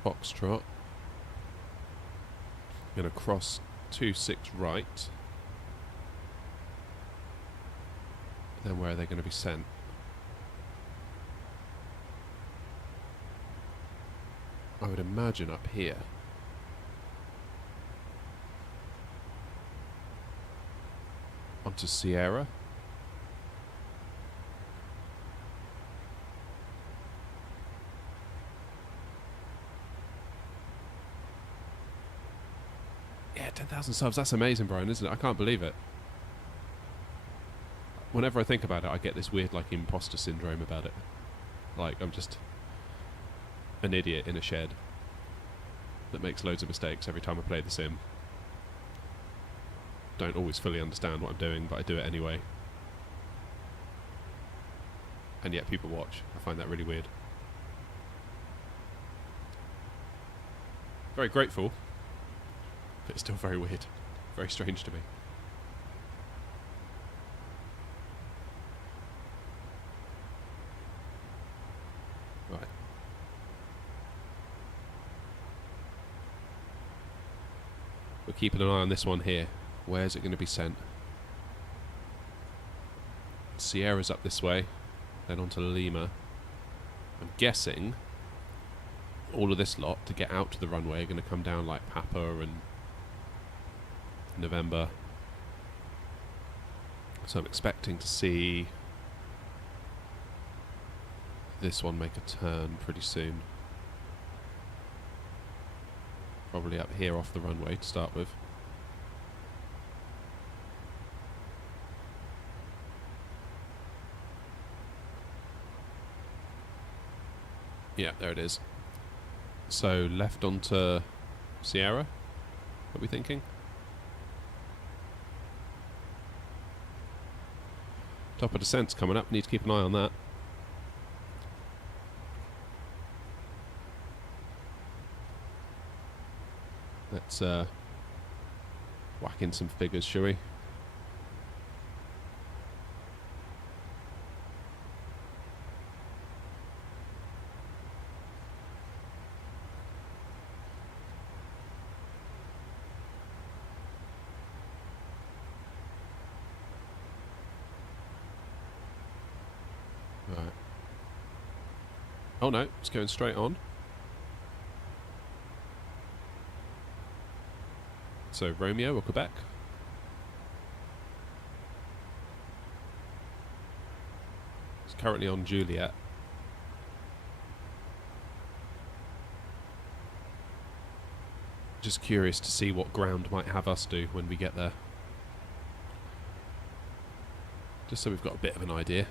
Foxtrot. Going to cross 26 right. Then where are they going to be sent? I would imagine up here. Onto Sierra. Yeah, 10,000 subs. That's amazing, Brian, isn't it? I can't believe it. Whenever I think about it, I get this weird, like, imposter syndrome about it. Like, I'm just an idiot in a shed that makes loads of mistakes every time I play the sim. Don't always fully understand what I'm doing, but I do it anyway. And yet people watch. I find that really weird. Very grateful, but it's still very weird. Very strange to me. Right. We're keeping an eye on this one here. Where's it going to be sent? Sierra's up this way, then on to Lima. I'm guessing all of this lot to get out to the runway are going to come down like Papa and November. So I'm expecting to see this one make a turn pretty soon. Probably up here off the runway to start with. Yeah, there it is. So left onto Sierra, what are we thinking? Top of descent's coming up, need to keep an eye on that. Let's whack in some figures, shall we? Right. Oh no, it's going straight on. So Romeo or Quebec? It's currently on Juliet. Just curious to see what ground might have us do when we get there. Just so we've got a bit of an idea.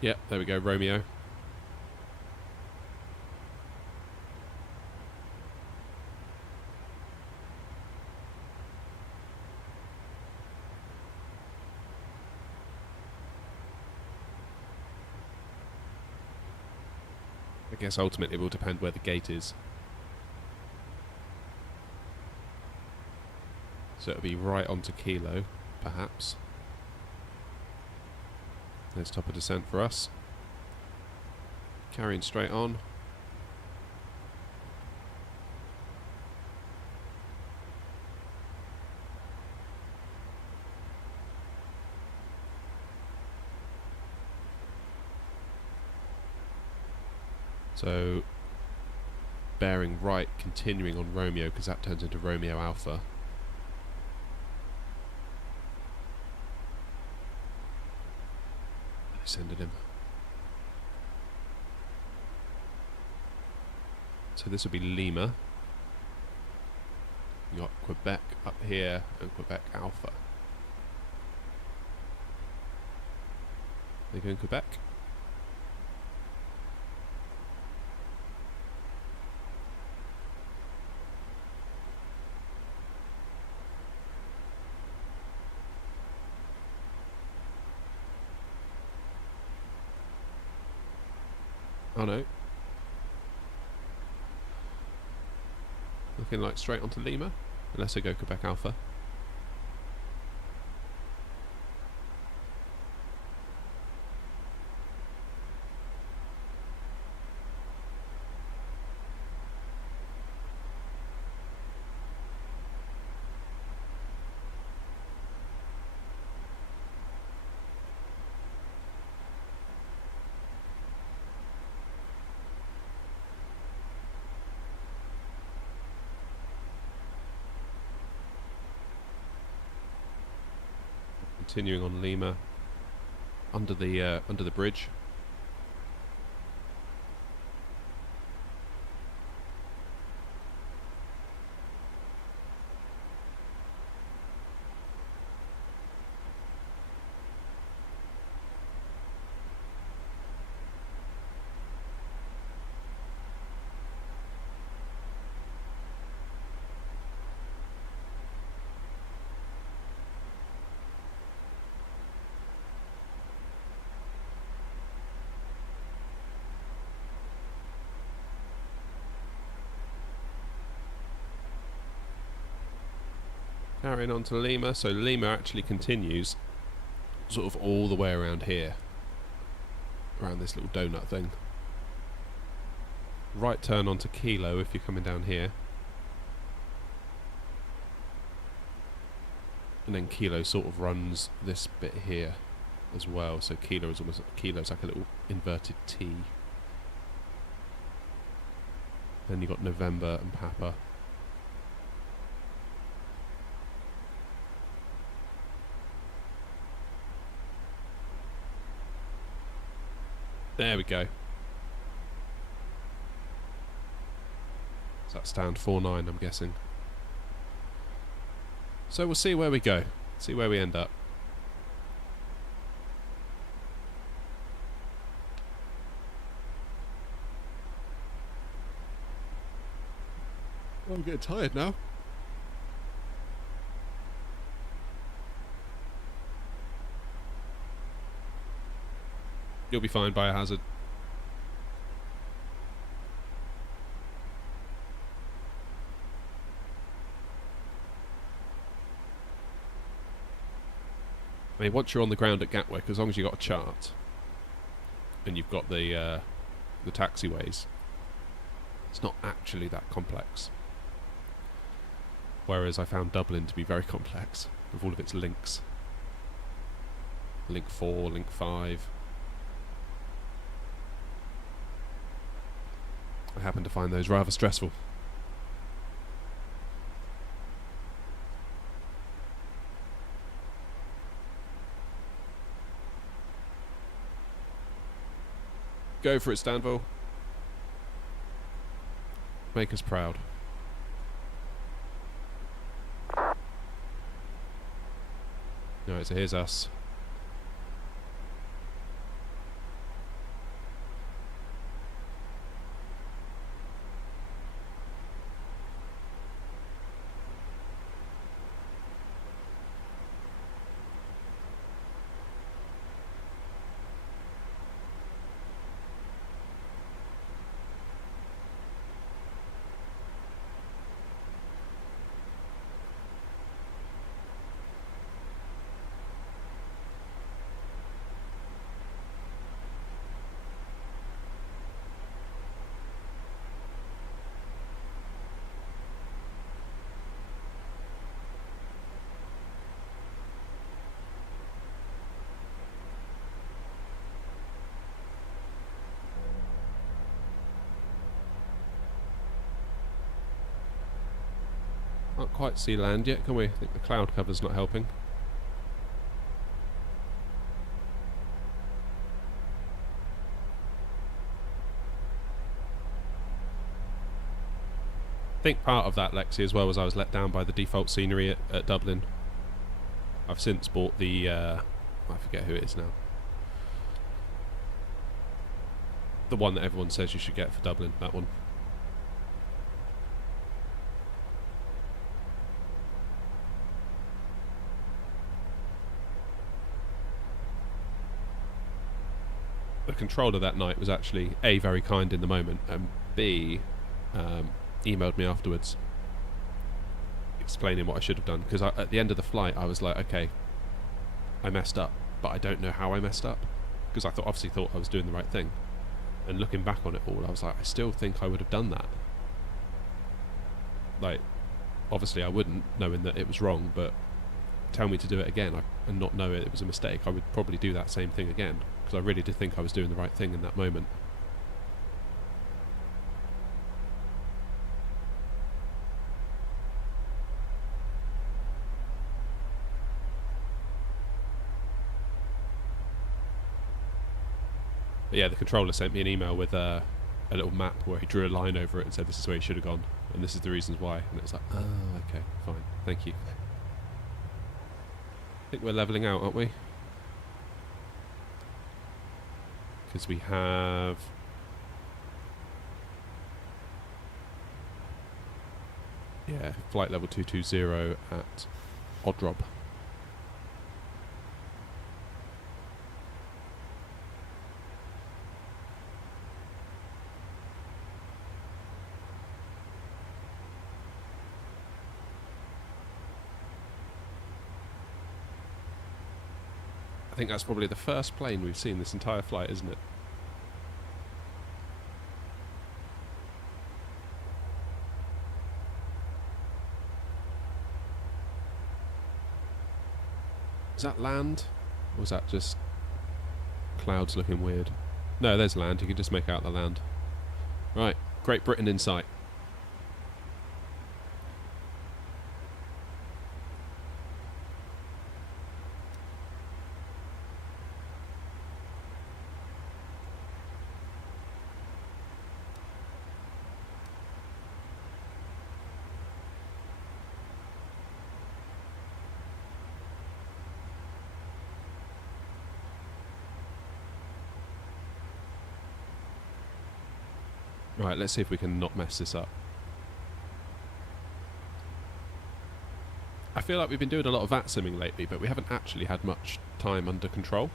Yep, there we go, Romeo. I guess ultimately it will depend where the gate is. So it'll be right onto Kilo, perhaps. There's top of descent for us. Carrying straight on. So, bearing right, continuing on Romeo, because that turns into Romeo Alpha. Sending him. So this will be Lima. You got Quebec up here and Quebec Alpha. They going Quebec? Oh no. Looking like straight onto Lima, unless I go Quebec Alpha. continuing on Lima under the bridge. Carrying on to Lima, so Lima actually continues sort of all the way around here, around this little donut thing. Right turn onto Kilo if you're coming down here, and then Kilo sort of runs this bit here as well. So Kilo's like a little inverted T. Then you got November and Papa. There we go. Does that stand 4-9, I'm guessing? So we'll see where we go. See where we end up. Oh, I'm getting tired now. You'll be fine, Biohazard. I mean, once you're on the ground at Gatwick, as long as you've got a chart and you've got the taxiways, it's not actually that complex. Whereas I found Dublin to be very complex with all of its links. Link 4, Link 5. I happen to find those rather stressful. Go for it, Stanville. Make us proud. Alright, so here's us. Can't quite see land yet, can we? I think the cloud cover's not helping. I think part of that, Lexi, as well, was I was let down by the default scenery at Dublin. I've since bought the I forget who it is now. The one that everyone says you should get for Dublin, that one. The controller that night was actually A, very kind in the moment, and B, emailed me afterwards explaining what I should have done, because at the end of the flight I was like, okay, I messed up, but I don't know how I messed up, because I obviously thought I was doing the right thing, and looking back on it all I was like, I still think I would have done that. Like, obviously I wouldn't, knowing that it was wrong, but tell me to do it again and not know it was a mistake, I would probably do that same thing again, because I really did think I was doing the right thing in that moment. But yeah, the controller sent me an email with a little map where he drew a line over it and said this is where he should have gone, and this is the reasons why. And it was like, oh, okay, fine, thank you. I think we're levelling out, aren't we? Because we have... yeah, flight level 220 at Oddrob. I think that's probably the first plane we've seen this entire flight, isn't it? Is that land? Or was that just clouds looking weird? No, there's land. You can just make out the land. Right, Great Britain in sight. Right, let's see if we can not mess this up. I feel like we've been doing a lot of VATSIMing lately, but we haven't actually had much time under control.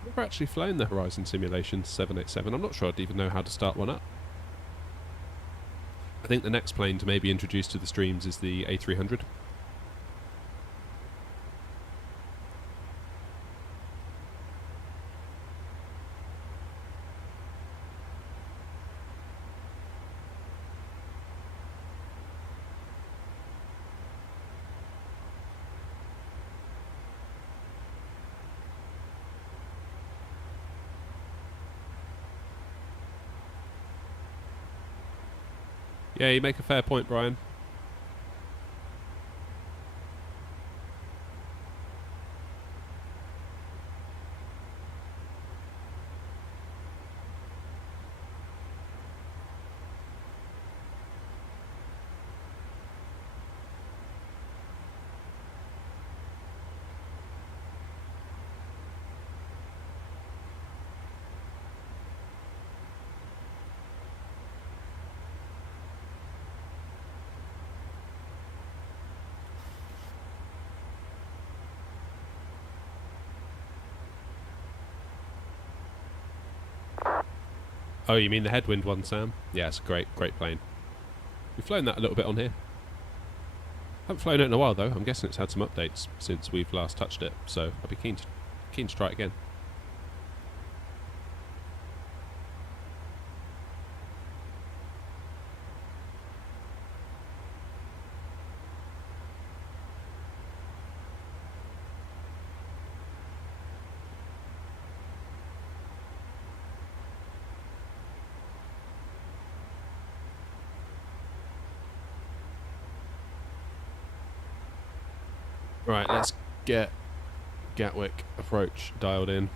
I've never actually flown the Horizon Simulation 787. I'm not sure I'd even know how to start one up. I think the next plane to maybe introduce to the streams is the A300. Yeah, you make a fair point, Brian. Oh, you mean the headwind one, Sam? Yeah, it's a great plane. We've flown that a little bit on here. Haven't flown it in a while though. I'm guessing it's had some updates since we've last touched it, so I'll be keen to try it again. Right, let's get Gatwick approach dialed in.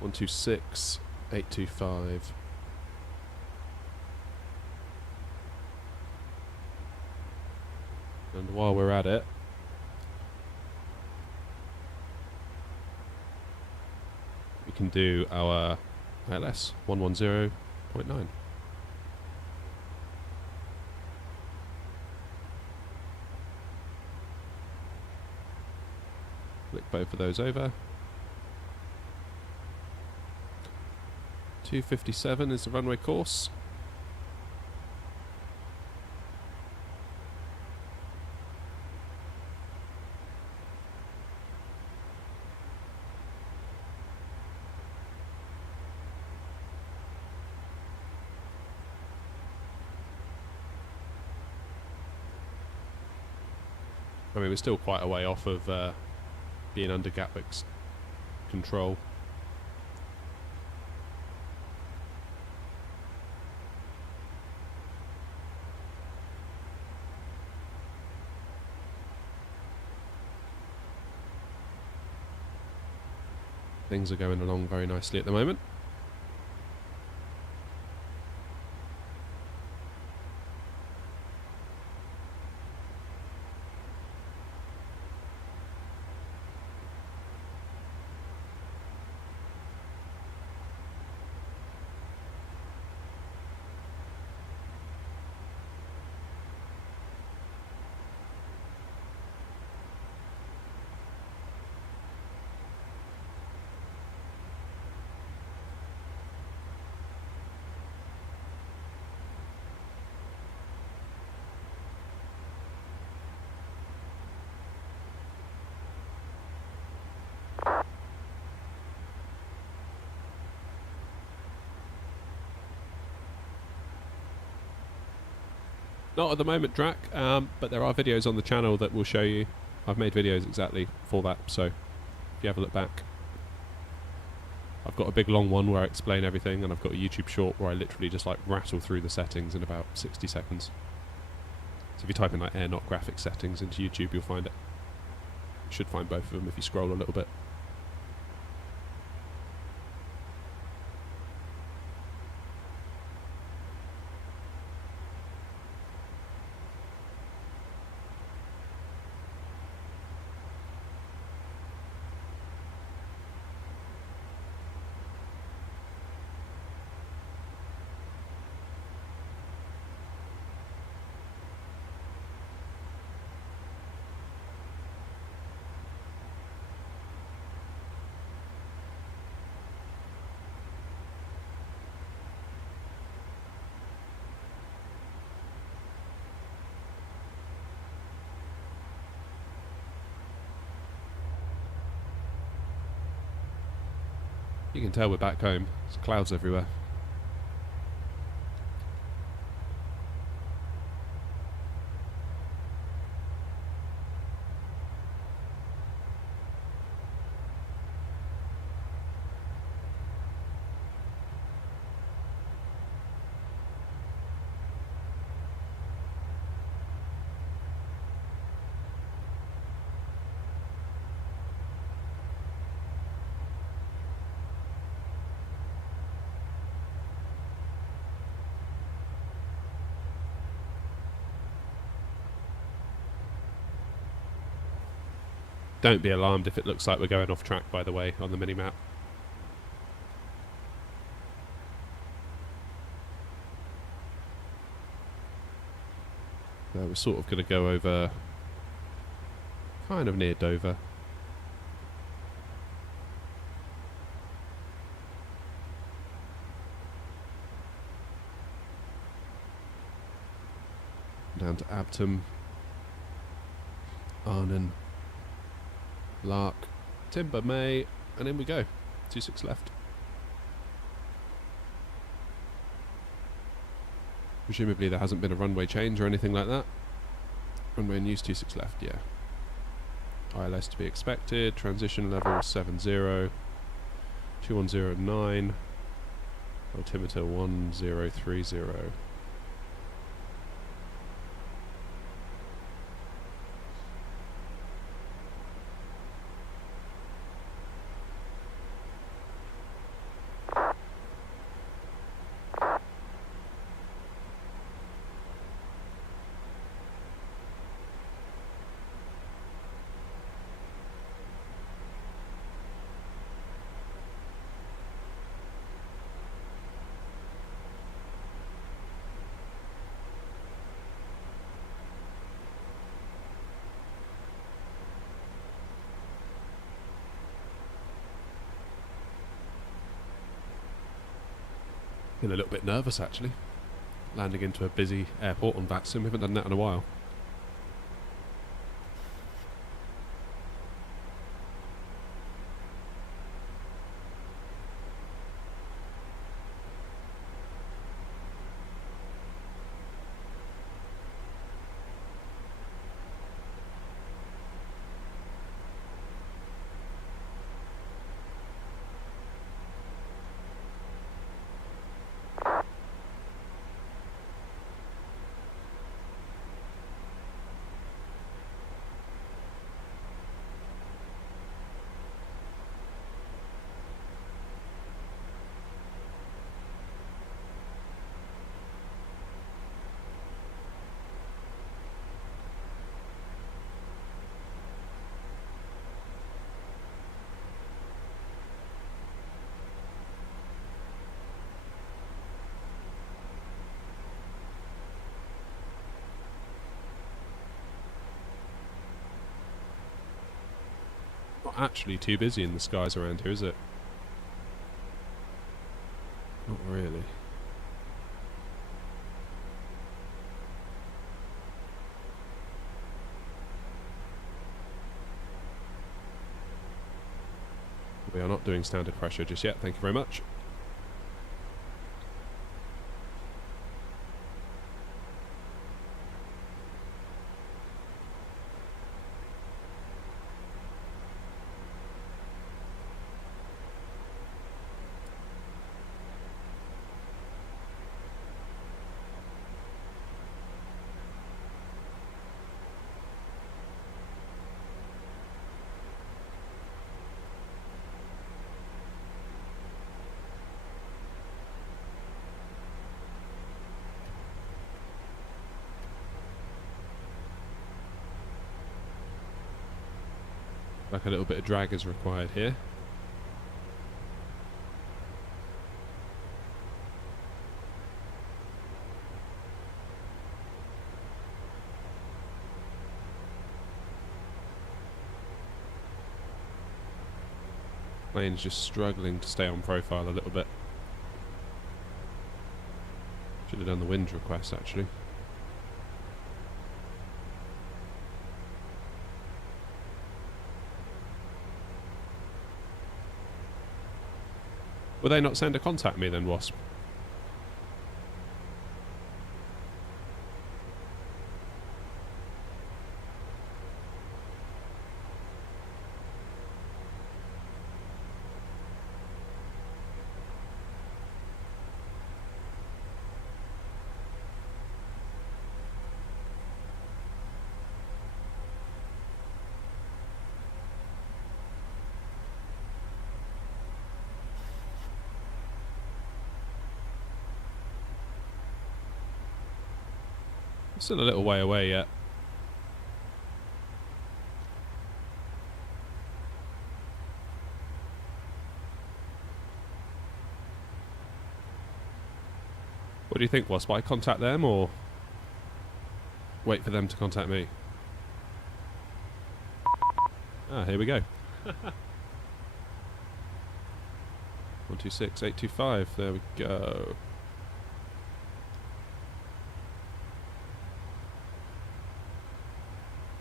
126, 825. And while we're at it, we can do our ILS 110.9. Flick both of those over. 257 is the runway course. I mean, we're still quite a way off of being under Gatwick's control. Things are going along very nicely at the moment. Not at the moment, Drac, but there are videos on the channel that will show you. I've made videos exactly for that, so if you have a look back. I've got a big long one where I explain everything, and I've got a YouTube short where I literally just like rattle through the settings in about 60 seconds. So if you type in like air knock graphic settings into YouTube, you'll find it. You should find both of them if you scroll a little bit. You can tell we're back home. There's clouds everywhere. Don't be alarmed if it looks like we're going off track, by the way, on the mini-map. We're sort of going to go over kind of near Dover. Down to Abtom, Arnhem, Lark, Timber May, and in we go. 26 left. Presumably there hasn't been a runway change or anything like that. Runway news 26 left, yeah. ILS to be expected, transition level 70, 2109, altimeter 1030. A little bit nervous actually, landing into a busy airport on VATSIM. We haven't done that in a while. not actually too busy in the skies around here, is it? Not really. We are not doing standard pressure just yet, thank you very much. Like a little bit of drag is required here. Plane's just struggling to stay on profile a little bit. Should have done the wind request actually. Will they not send a contact me then, Wasp? Still a little way away yet. What do you think, Wasp? I contact them or wait for them to contact me? Ah, here we go. 126825, there we go.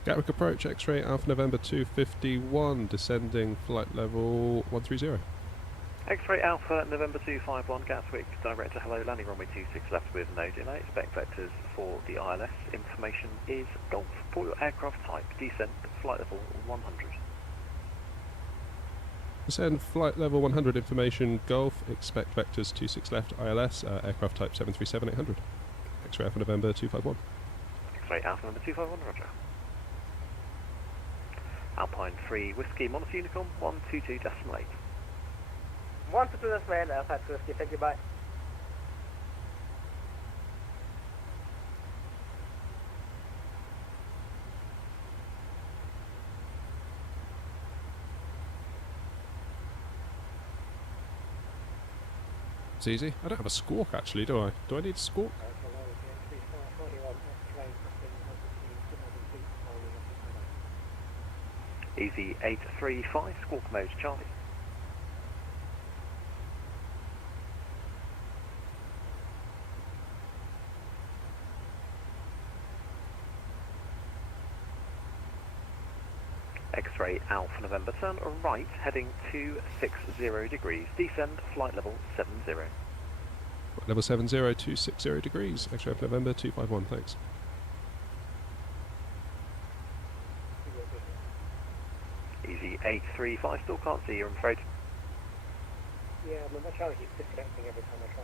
Gatwick approach, X-ray Alpha November 251, descending flight level 130. X-ray Alpha November 251 Gatwick, direct to hello, landing runway 26 left with no delay. Expect vectors for the ILS. Information is Golf. For your aircraft type, descent flight level 100. Descend flight level 100, information Golf. Expect vectors 26 left, ILS, aircraft type 737-800. X-ray Alpha November 251. X-ray Alpha November 251, roger. Alpine 3 Whiskey Monster Unicorn 122.8. 122.8, Alpha 3 Whiskey, thank you, bye. It's easy. I don't have a squawk actually, do I? Do I need a squawk? Easy 835, squawk mode Charlie. X-ray Alpha November, turn right, heading 260 degrees, descend flight level 70. Level 70, 260 degrees, X-ray Alpha November 251, thanks. Easy 835, still can't see you, I'm afraid. Yeah, my Charlie keeps disconnecting every time I try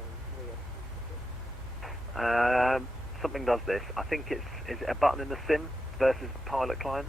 and Something does this. I think is it a button in the sim versus pilot client?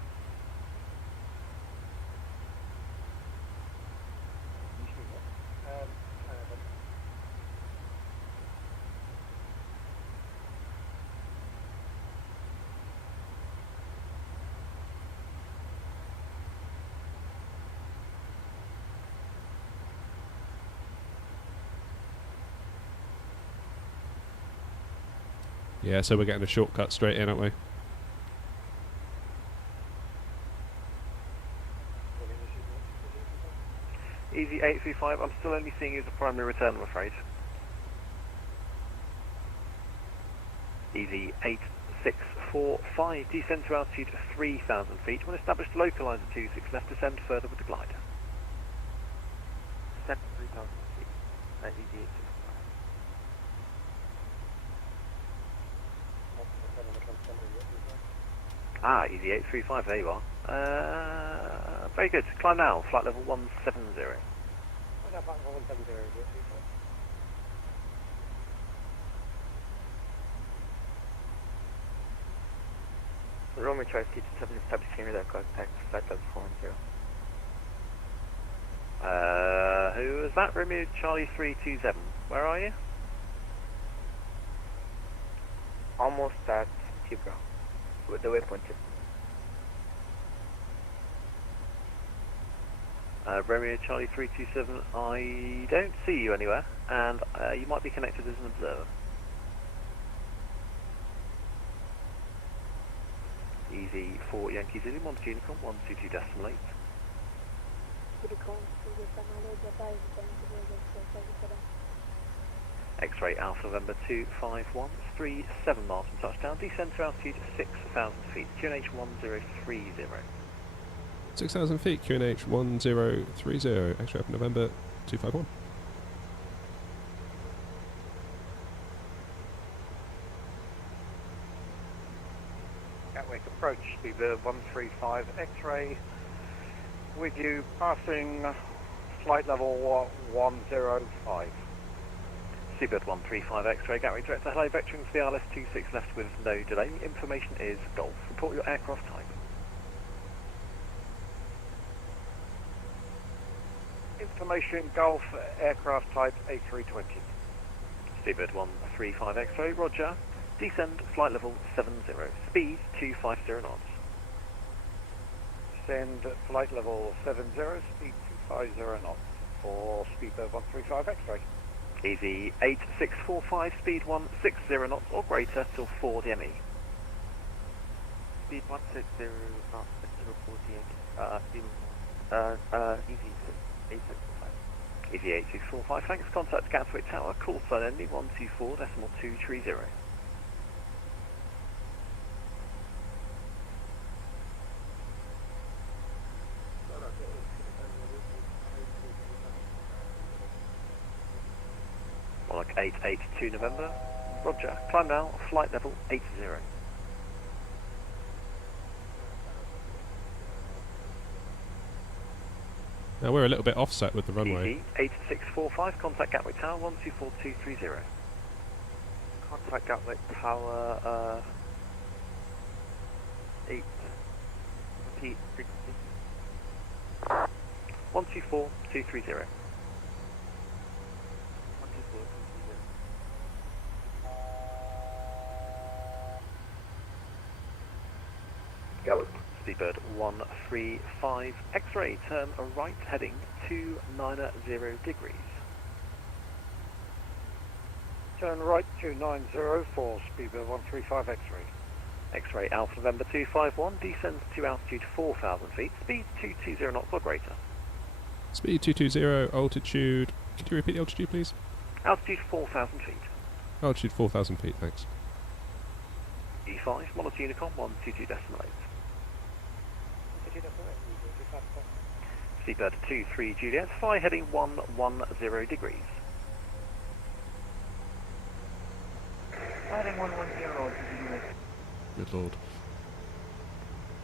Yeah, so we're getting a shortcut straight in, aren't we? Easy 835, I'm still only seeing you as a primary return, I'm afraid. Easy 8645, descend to altitude 3,000 feet. When established, localize at 26 left, descend further with the glider. Descend 3,000 feet. Easy 865. Ah, easy 835, there you are. Very good. Climb now, flight level 170. Romeo Charlie 7 establishing radar contact, flight level 410. Who was that? Romeo Charlie 327. Where are you? Almost at Tibra, with the waypoint. Romeo Charlie 327, I don't see you anywhere, and you might be connected as an observer. Easy 4 Yankee Zulu, Monte Unicom, 122.8. X-ray Alpha November 251, 37 miles from touchdown, descend to altitude 6,000 feet, QNH 1030. 6,000 feet, QNH 1030, X-ray Alpha November 251. Gatwick approach, speedbird 135 X-ray, with you passing flight level 105. Seabird 135 X-ray, Gatwick director, hello, vectoring to the ILS 26 left with no delay. Information is Golf. Report your aircraft type. Information Golf, aircraft type A320. Seabird 135 X-ray, roger. Descend, flight level 70, speed 250 knots. Send flight level 70, speed 250 knots for speedbird 135 X-ray. Easy 8645, speed 160 knots or greater till 4 DME. Speed 160 knots at 040, speed, easy 8645. Easy 8645, thanks, contact Gatwick Tower, call sign ending 124.230. Like 882 November, roger, climb now, flight level 80. Now we're a little bit offset with the runway. Easy 8645, contact Gatwick Tower 124230. Contact Gatwick Tower, 8. Repeat frequency. 124230. Gatwick. Seabird 135 X-ray, turn right heading 290 degrees. Turn right 290 for speedbird 135 X-ray. X-ray Alpha November 251, descends to altitude 4,000 feet, speed 220 knots or greater. Speed 220, altitude... Could you repeat the altitude, please? Altitude 4,000 feet. Altitude 4,000 feet, thanks. E5, Monte Unicom 122.8. Seabird 23 Juliet, fly heading 110 degrees. Heading 110, Good lord.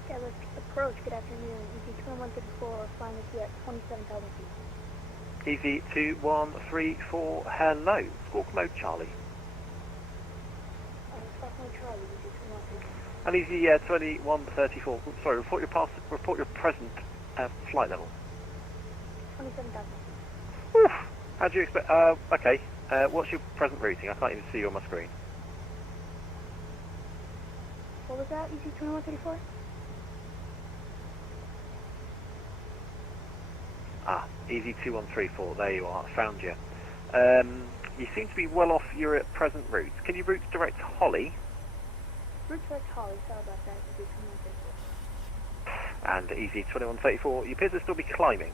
Gatwick approach, good afternoon. Easy 2134, flying with you at 27,000 feet. Easy 2134, hello. Squawk mode Charlie. Squawk mode Charlie, easy 2134. And easy 2134, sorry, report your present flight level. 27,000. Oof. How do you expect, okay, what's your present routing? I can't even see you on my screen. What was that, easy 2134? Ah, easy 2134, there you are, found you. You seem to be well off your present route. Can you route direct Holly? Route direct Holly, sorry about that, easy 2134. And easy 2134, you appear to still be climbing.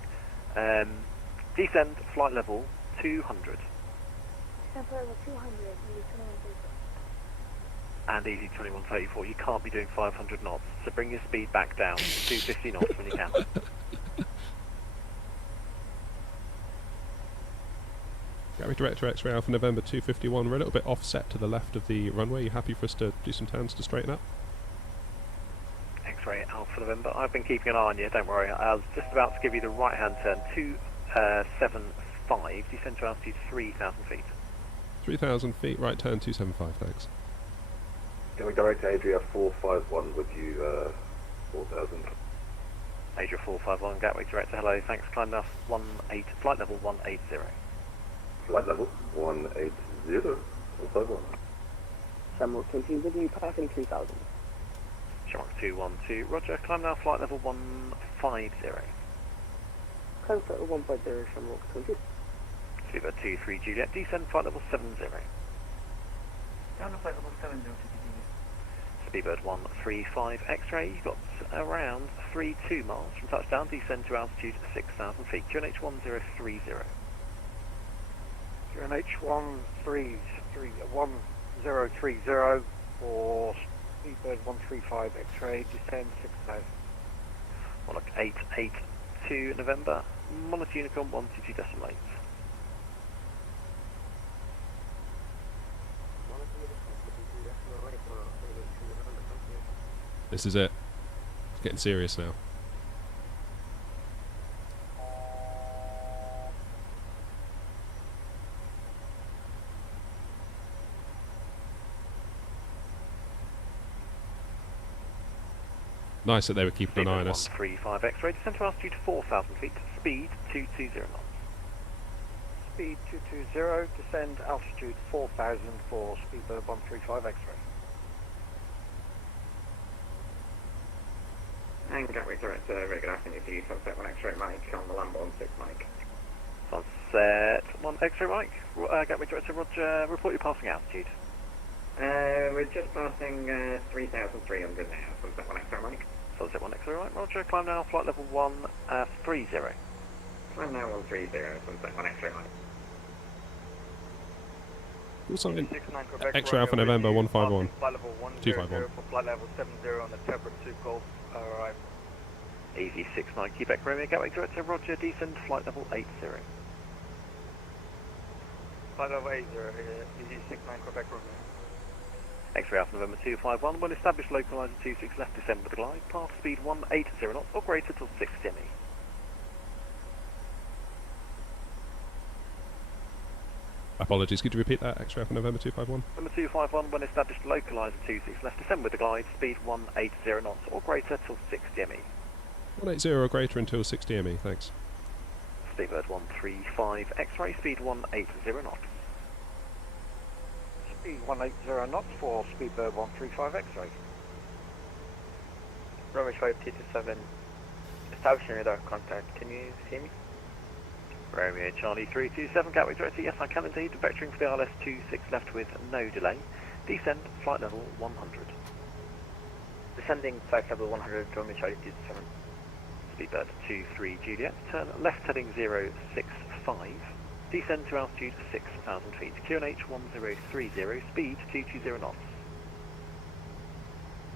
Descend flight level 200. Descend flight level 200, EV 2134. And easy 2134. You can't be doing 500 knots, so bring your speed back down to 250 knots when you can. Gatwick Director X-Ray Alpha November 251. We're a little bit offset to the left of the runway. You happy for us to do some turns to straighten up? X-Ray Alpha November. I've been keeping an eye on you, don't worry. I was just about to give you the right-hand turn, 275, descend to altitude 3,000 feet. 3,000 feet, right turn 275, thanks. Gatwick Director Adria 451 with you, 4,000. Adria 451, Gatwick Director, hello, thanks, climb now flight level 180. Flight level 180, 451. Shamrock 20 with you, passing 3,000. Shamrock 212, roger, climb now flight level 150. Climb flight level 150, Shamrock 20. Speedbird 23 Juliet, descend flight level 70. Down to flight level 70 to Speedbird 135 X-ray, you've got around 32 miles from touchdown, descend to altitude 6,000 feet, QNH 1030. QNH 1030 for Speedbird 135 X-ray, descend 6,000. Monarch 882 November, Monarch Unicorn 122.8. This is it. It's getting serious now. Nice that they were keeping an eye on us. 135 X-ray, descend to altitude 4,000 feet, speed 220 knots. Speed 220, descend altitude 4,000 for Speedbird 135 X-ray. And Gatwick Director, very good afternoon to you, Sunset 1 X-ray Mike, on the Lambo 16 Mike. Sunset 1 X-ray Mike, Gatwick Director, roger, report your passing altitude. We're just passing 3,300 now, Sunset 1 X-ray Mike. Sunset 1 X-ray right, roger, climb now, flight level 130. Climb now 130, Sunset 1 X-ray Mike. Also X-Ray Alpha November 151. Flight level 251. For flight level 70 on the Tebra 2 Golf arrival. Easy 69, Quebec Romeo, Gatwick Director, roger, descend, flight level 80. Flight level 80 here, Easy 69 Quebec Romeo. X-Ray Alpha November 251, well established localizer 26 left, descend with the glide, path speed 180 knots or greater till 60 ME. Apologies, could you repeat that? X-Ray Alpha November 251? Number 251, when established localizer 26 left, descend with the glide, speed 180 knots or greater till 60 ME. 180 or greater until 60 ME, thanks. Speedbird 135 X-ray, speed 180 knots. Speed 180 knots for Speedbird 135 X-ray. Romeo 527, establishing radar contact, can you see me? Romeo Charlie 327, Gatwick Director, yes I can indeed, vectoring for the ILS 26 left with no delay. Descend, flight level 100. Descending flight level 100, Romeo Charlie 27. Speedbird 23 Juliet, turn left heading 065, descend to altitude 6,000 feet, QNH 1030, speed 220 knots.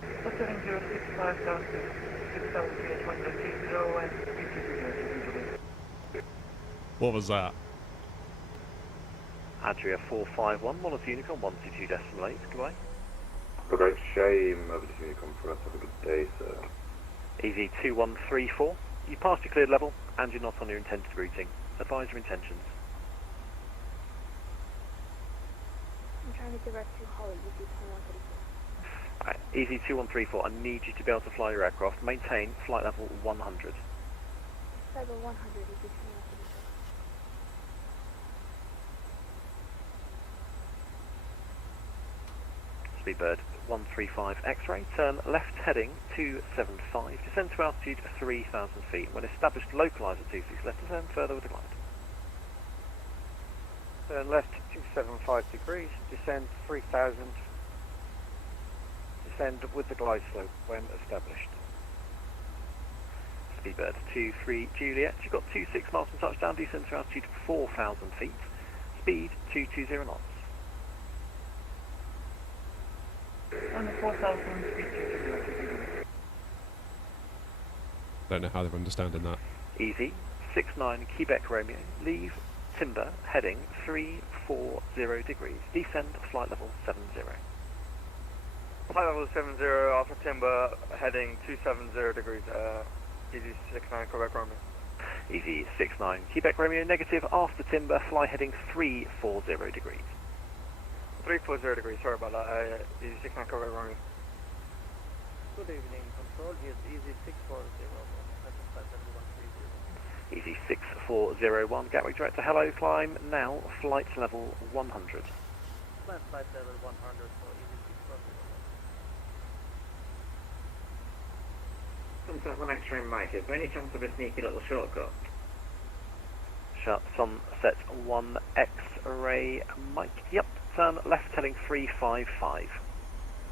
Heading 065 down to 6,000 feet, 130 and speed 220. What was that? Adria 451, Monarch Unicorn 122.8, goodbye. A great shame over the Unicorn for us. Have a good day, sir. EV 2134, you passed your cleared level and you're not on your intended routing. Advise your intentions. I'm trying to direct to Holly, EV 2134. Right, EV 2134, I need you to be able to fly your aircraft. Maintain flight level 100. Flight level 100, EV 2134. Speedbird 135 X-ray, turn left heading 275, descend to altitude 3,000 feet. When established localizer 26 left, descend further with the glide. Turn left 275 degrees, descend 3,000, descend with the glide slope when established. Speedbird 23 Juliet. You've got 26 miles from touchdown, descent to altitude 4,000 feet. Speed 220 knots. On the 4,000 speed 220. Don't know how they're understanding that. Easy. 69 Quebec Romeo. Leave timber heading 340 degrees. Descend flight level 70. Flight level 70, Alpha Timber, heading 270 degrees, easy 69 Quebec Romeo. Easy 69 Quebec Romeo, negative after timber, fly heading 340 degrees. 340 degrees, sorry about that, easy 69 Quebec Romeo. Good evening, control, here's easy 640, Easy 6401, Gatwick direct to hello, climb now, flight level 100. Climb flight level 100 for easy 640. Sunset 1 X-ray Mike, is there any chance of a sneaky little shortcut? Sunset 1 X-ray Mike, yep, turn left heading 355.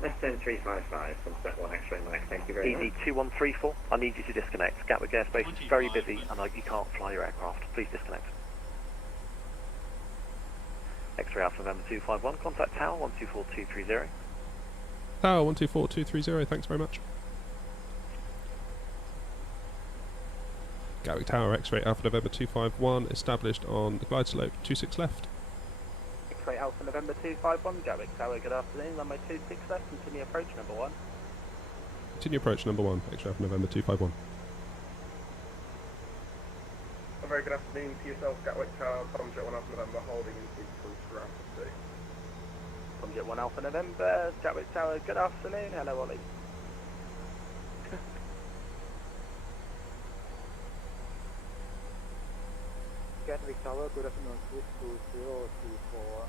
Left turn 355, Sunset 1 X-ray Mike, thank you very much. Easy 2134, I need you to disconnect. Gatwick airspace is very busy and you can't fly your aircraft. Please disconnect. X-ray Alpha November 251, contact Tower 124230. Tower 124230, thanks very much. Gatwick Tower, X-ray Alpha November 251, established on the glide slope 26 left. X-ray Alpha November 251, Gatwick Tower, good afternoon, runway 26 left, continue approach number 1. Continue approach number 1, X-ray Alpha November 251. A very good afternoon to yourself, Gatwick Tower, Tomjet 1 Alpha November, holding in sequence for Alpha 2. Tomjet 1 Alpha November, Gatwick Tower, good afternoon, hello Ollie. Gatwick Tower, good afternoon, Swiss 2034,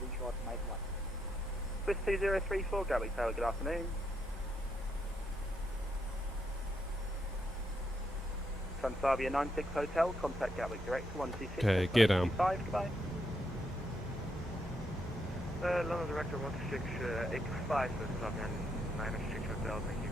very short Mike 1. Swiss 2034, Gatwick Tower, good afternoon. Transavia 96 Hotel, contact Gatwick direct to 126. Okay, gear down. Goodbye. London Director 126, 85, Transavia 96 Hotel, thank you.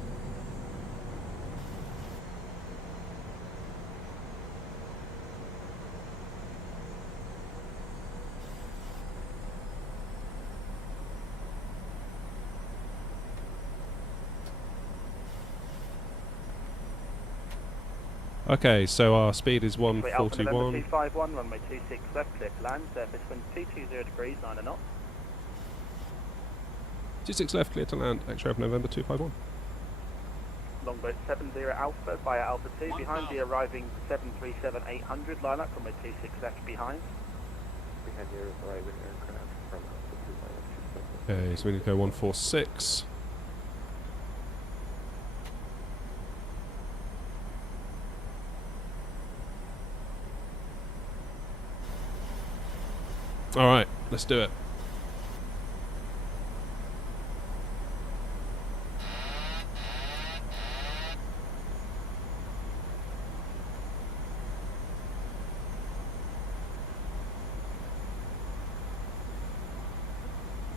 Okay, so our speed is Alpha November 141. 251, runway 26 left, clear to land, surface wind 220 degrees, 9 knots. 26 left, clear to land, X-ray Alpha November 251. Longboat 70 Alpha via Alpha 2, behind the arriving 737-800, line up, runway 26 left behind. Behind your arriving aircraft from Alpha 2. Okay, so we need to go 146. Alright, let's do it.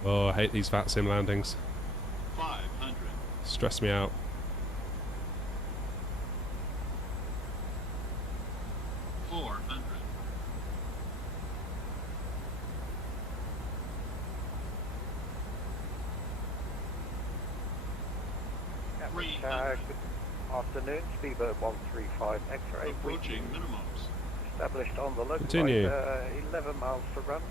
Oh, I hate these VATSIM landings. 500. Stress me out. Good afternoon, Speedbird 135 X-ray. Approaching minimums. Established on the local Continue. 11 miles to run.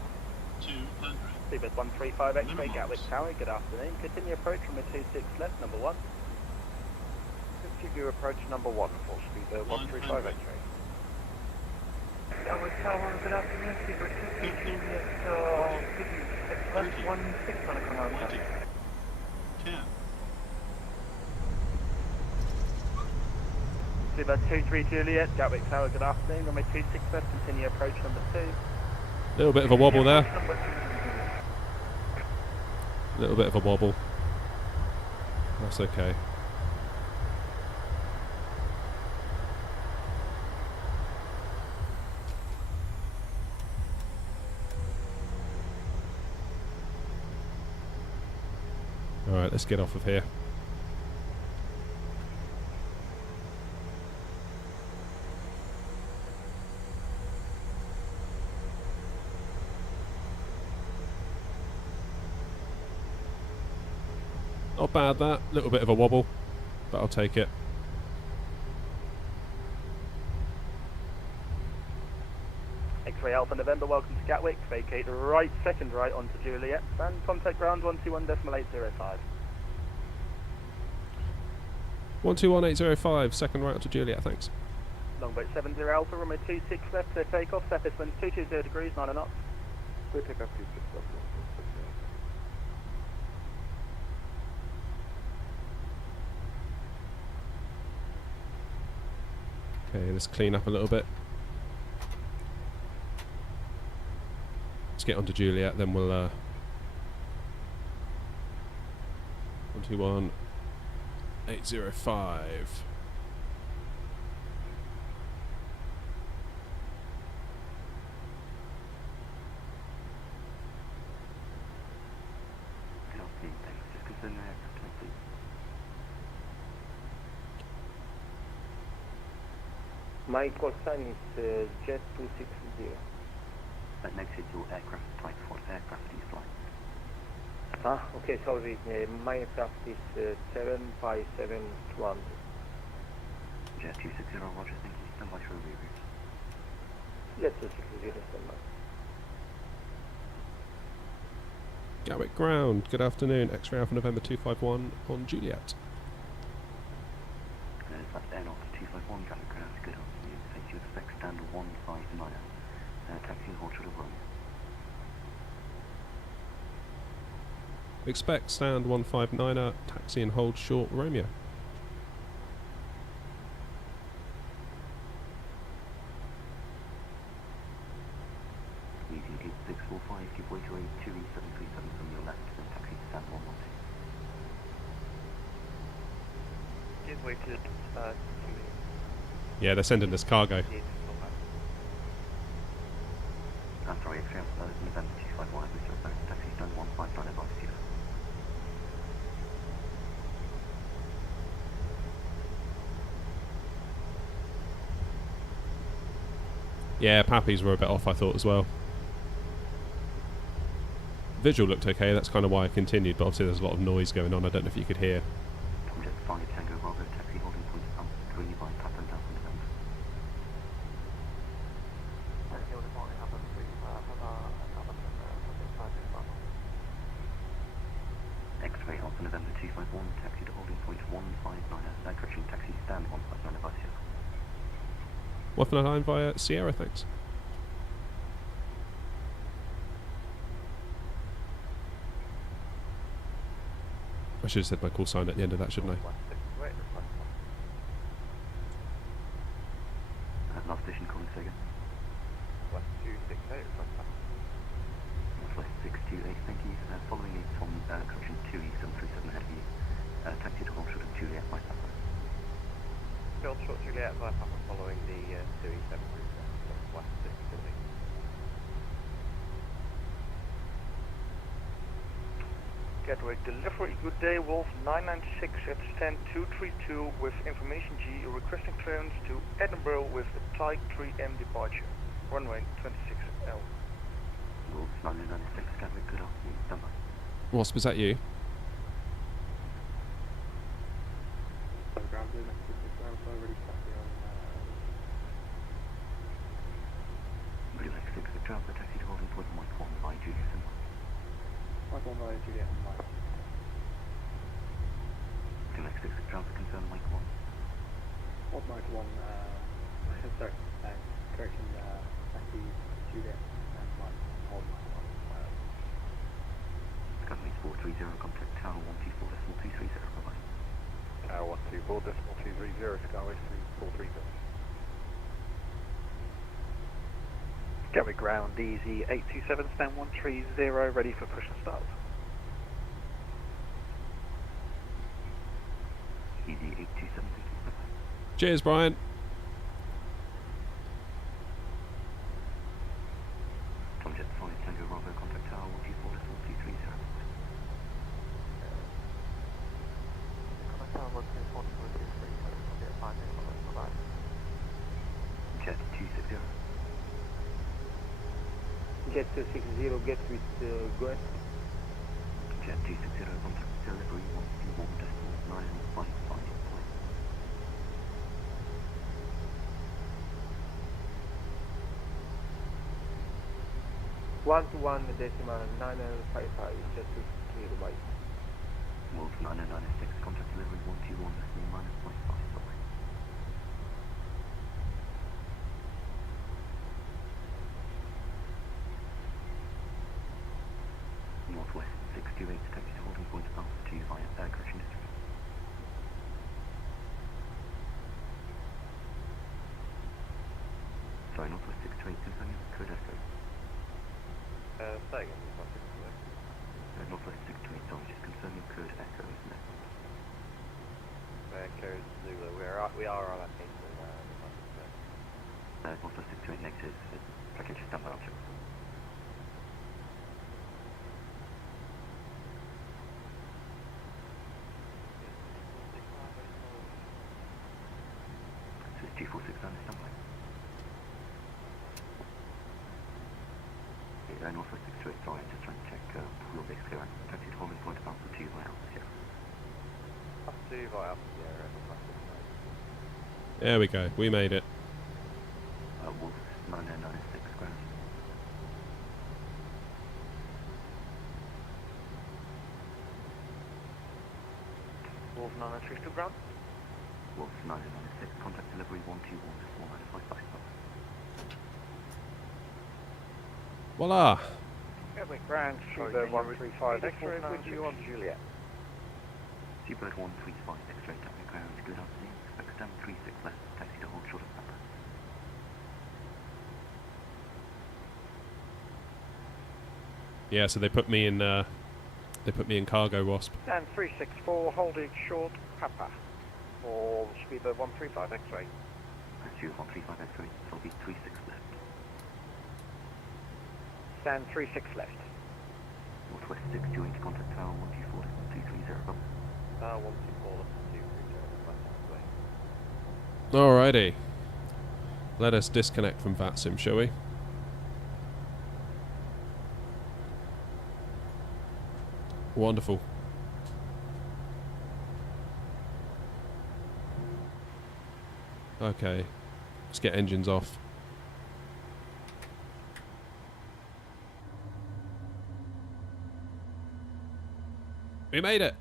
200. Speedbird 135 X-ray, Gatwick Tower, good afternoon. Continue approach from a 26 left, number 1. Continue approach number 1 for Speedbird 135 X-ray. Gatwick Tower, good afternoon, Speedbird 232, left 16 on a command. 10. Speedbird 23 Juliet, Gatwick Tower, good afternoon. Runway 26 left, continue approach number 2. Little bit of a wobble there. Little bit of a wobble. That's okay. Alright, let's get off of here. Not bad that. Little bit of a wobble, but I'll take it. X-ray Alpha November, welcome to Gatwick. Vacate right, second right onto Juliet, and contact ground 121.805. 121805, second right to Juliet, thanks. Longboat 70 Alpha, runway 26 left, clear takeoff, surface winds 220 degrees, 9 knots. Clear takeoff 26 left. Okay, let's clean up a little bit. Let's get onto Juliet, then we'll 121805. My call sign is Jet 260. That makes it your aircraft type. What aircraft do you fly? Okay, sorry. My aircraft is 7571. Jet 260, roger, thank you. Stand by for a reroute. Jet 260, stand by. Gatwick ground, good afternoon. X-ray Alpha November 251 on Juliet. That's Airnaut 251, Gatwick ground, good afternoon. Thank you, expect stand 159. Taxi and hold short of Romeo. Expect stand 159er, taxi and hold short Romeo. Easy 8645, give way to a 2E737 from your left, then taxi to stand 112. Give way to Yeah, they're sending us cargo. I'm sorry, X-ray Alpha November 251, Mr. Phone, taxi stand 159 advice to you. Yeah, Pappies were a bit off, I thought, as well. Visual looked okay, that's kind of why I continued, but obviously there's a lot of noise going on, I don't know if you could hear. Tom Jet 5 Tango Bravo, taxi holding point Alpha 3 by Papa Alpha November. X-ray Alpha November 251, taxi to holding point 159, correction, taxi stand 159 advice to you. 159 via Sierra, thanks. I should have said my call sign at the end of that, shouldn't I? Last station calling second. West 268, Northwest 628, thank you. Following it from correction 2E737 ahead of you. Taxi to hold short of Juliet by Papa. Hold short Juliet by Papa following the 2E737, West 628. Gatwick delivery, good day, Wolf 996 at stand 232 with information G, requesting clearance to Edinburgh with the Type 3M departure, runway 26L. Wolf 996, Gatwick, good afternoon, stand by. Wasp, is that you? Blue X6, Victor Alpha, taxi to holding point 1 by Juliet and Mike. Mike 1 by Juliet and Mike. Blue X6, Victor Alpha, confirm Mike 1. What Mike 1, sorry, correction, taxi Juliet and Mike. Hold Mike 1. Gatwick 430, contact tower 124.230, bye-bye. Tower 124.230, Skyway 3430. Gatwick ground, easy 827, stand 130, ready for push and start. Easy 827, thank you, bye-bye. Cheers, Brian. Tom Jet 5, Tango Bravo, contact tower 124.230, bye-bye. Jet 260. Jet 260, get with go ahead. Jet 260, contact. delivery 121.955. 121.955, just to the right. Wolf 9096, contact delivery 121.955. Northwest 628, taxi to holding point Alpha 2 via air correction district. Sorry, Northwest 628, confirming code echo. Say again, Northwest 628, sorry, just confirming code echo, isn't it? Echo Zulu, we are on that case. Northwest 628 negative, package standby option. So it's 246 on the standby. Northwest 628, sorry, just trying to check your base clearance. Taxi to holding point Alpha 2 via Alpha Sierra. Alpha 2 via Alpha Sierra. There we go. We made it. Wolf 9096 ground. Wolf 996 to ground. Wolf 9096, contact delivery 121.4955. Voila! Gatwick Grand, Seabird 135 X-ray, would you on Juliet? Seabird 135 X-ray, Gatwick Ground, good afternoon. Expect stand 36 left, taxi to hold short of number. Yeah, so they put me in cargo, Wasp. And 364, holding short, Papa. For Speedbird 135 X-ray. That's you, 135 X-ray, so it'll be 36 left. Stand 36 left. Northwest 628, contact tower 124, 230. Tower 124, 230. Alrighty. Let us disconnect from VATSIM, shall we? Wonderful. Okay. Let's get engines off. We made it!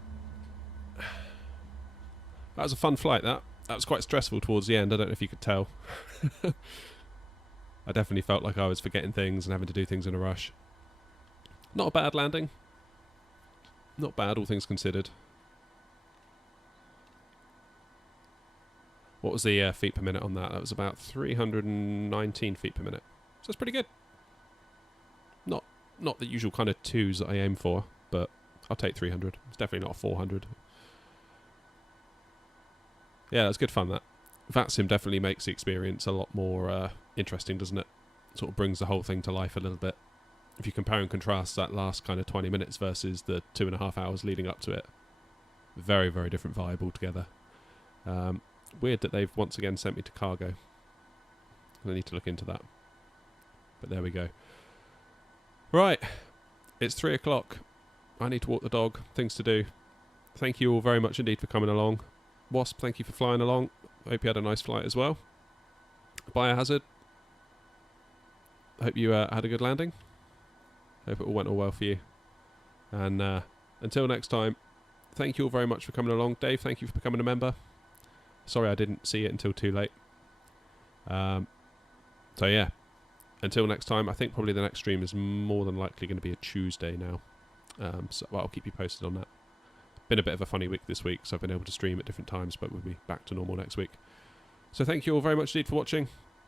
That was a fun flight, that. That was quite stressful towards the end, I don't know if you could tell. I definitely felt like I was forgetting things and having to do things in a rush. Not a bad landing. Not bad, all things considered. What was the feet per minute on that? That was about 319 feet per minute. So that's pretty good. Not the usual kind of 2s that I aim for, but I'll take 300. It's definitely not 400. Yeah, that's good fun, that. VATSIM definitely makes the experience a lot more interesting, doesn't it? Sort of brings the whole thing to life a little bit. If you compare and contrast that last kind of 20 minutes versus the 2.5 hours leading up to it. Very, very different vibe altogether. Weird that they've once again sent me to cargo. I need to look into that. But there we go. Right. It's 3 o'clock. I need to walk the dog. Things to do. Thank you all very much indeed for coming along. Wasp, thank you for flying along. Hope you had a nice flight as well. Biohazard. Hope you had a good landing. Hope it all went all well for you. And until next time, thank you all very much for coming along. Dave, thank you for becoming a member. Sorry I didn't see it until too late. So yeah, until next time, I think probably the next stream is more than likely going to be a Tuesday now. So I'll keep you posted on that. Been a bit of a funny week this week, so I've been able to stream at different times, but we'll be back to normal next week. So thank you all very much indeed for watching.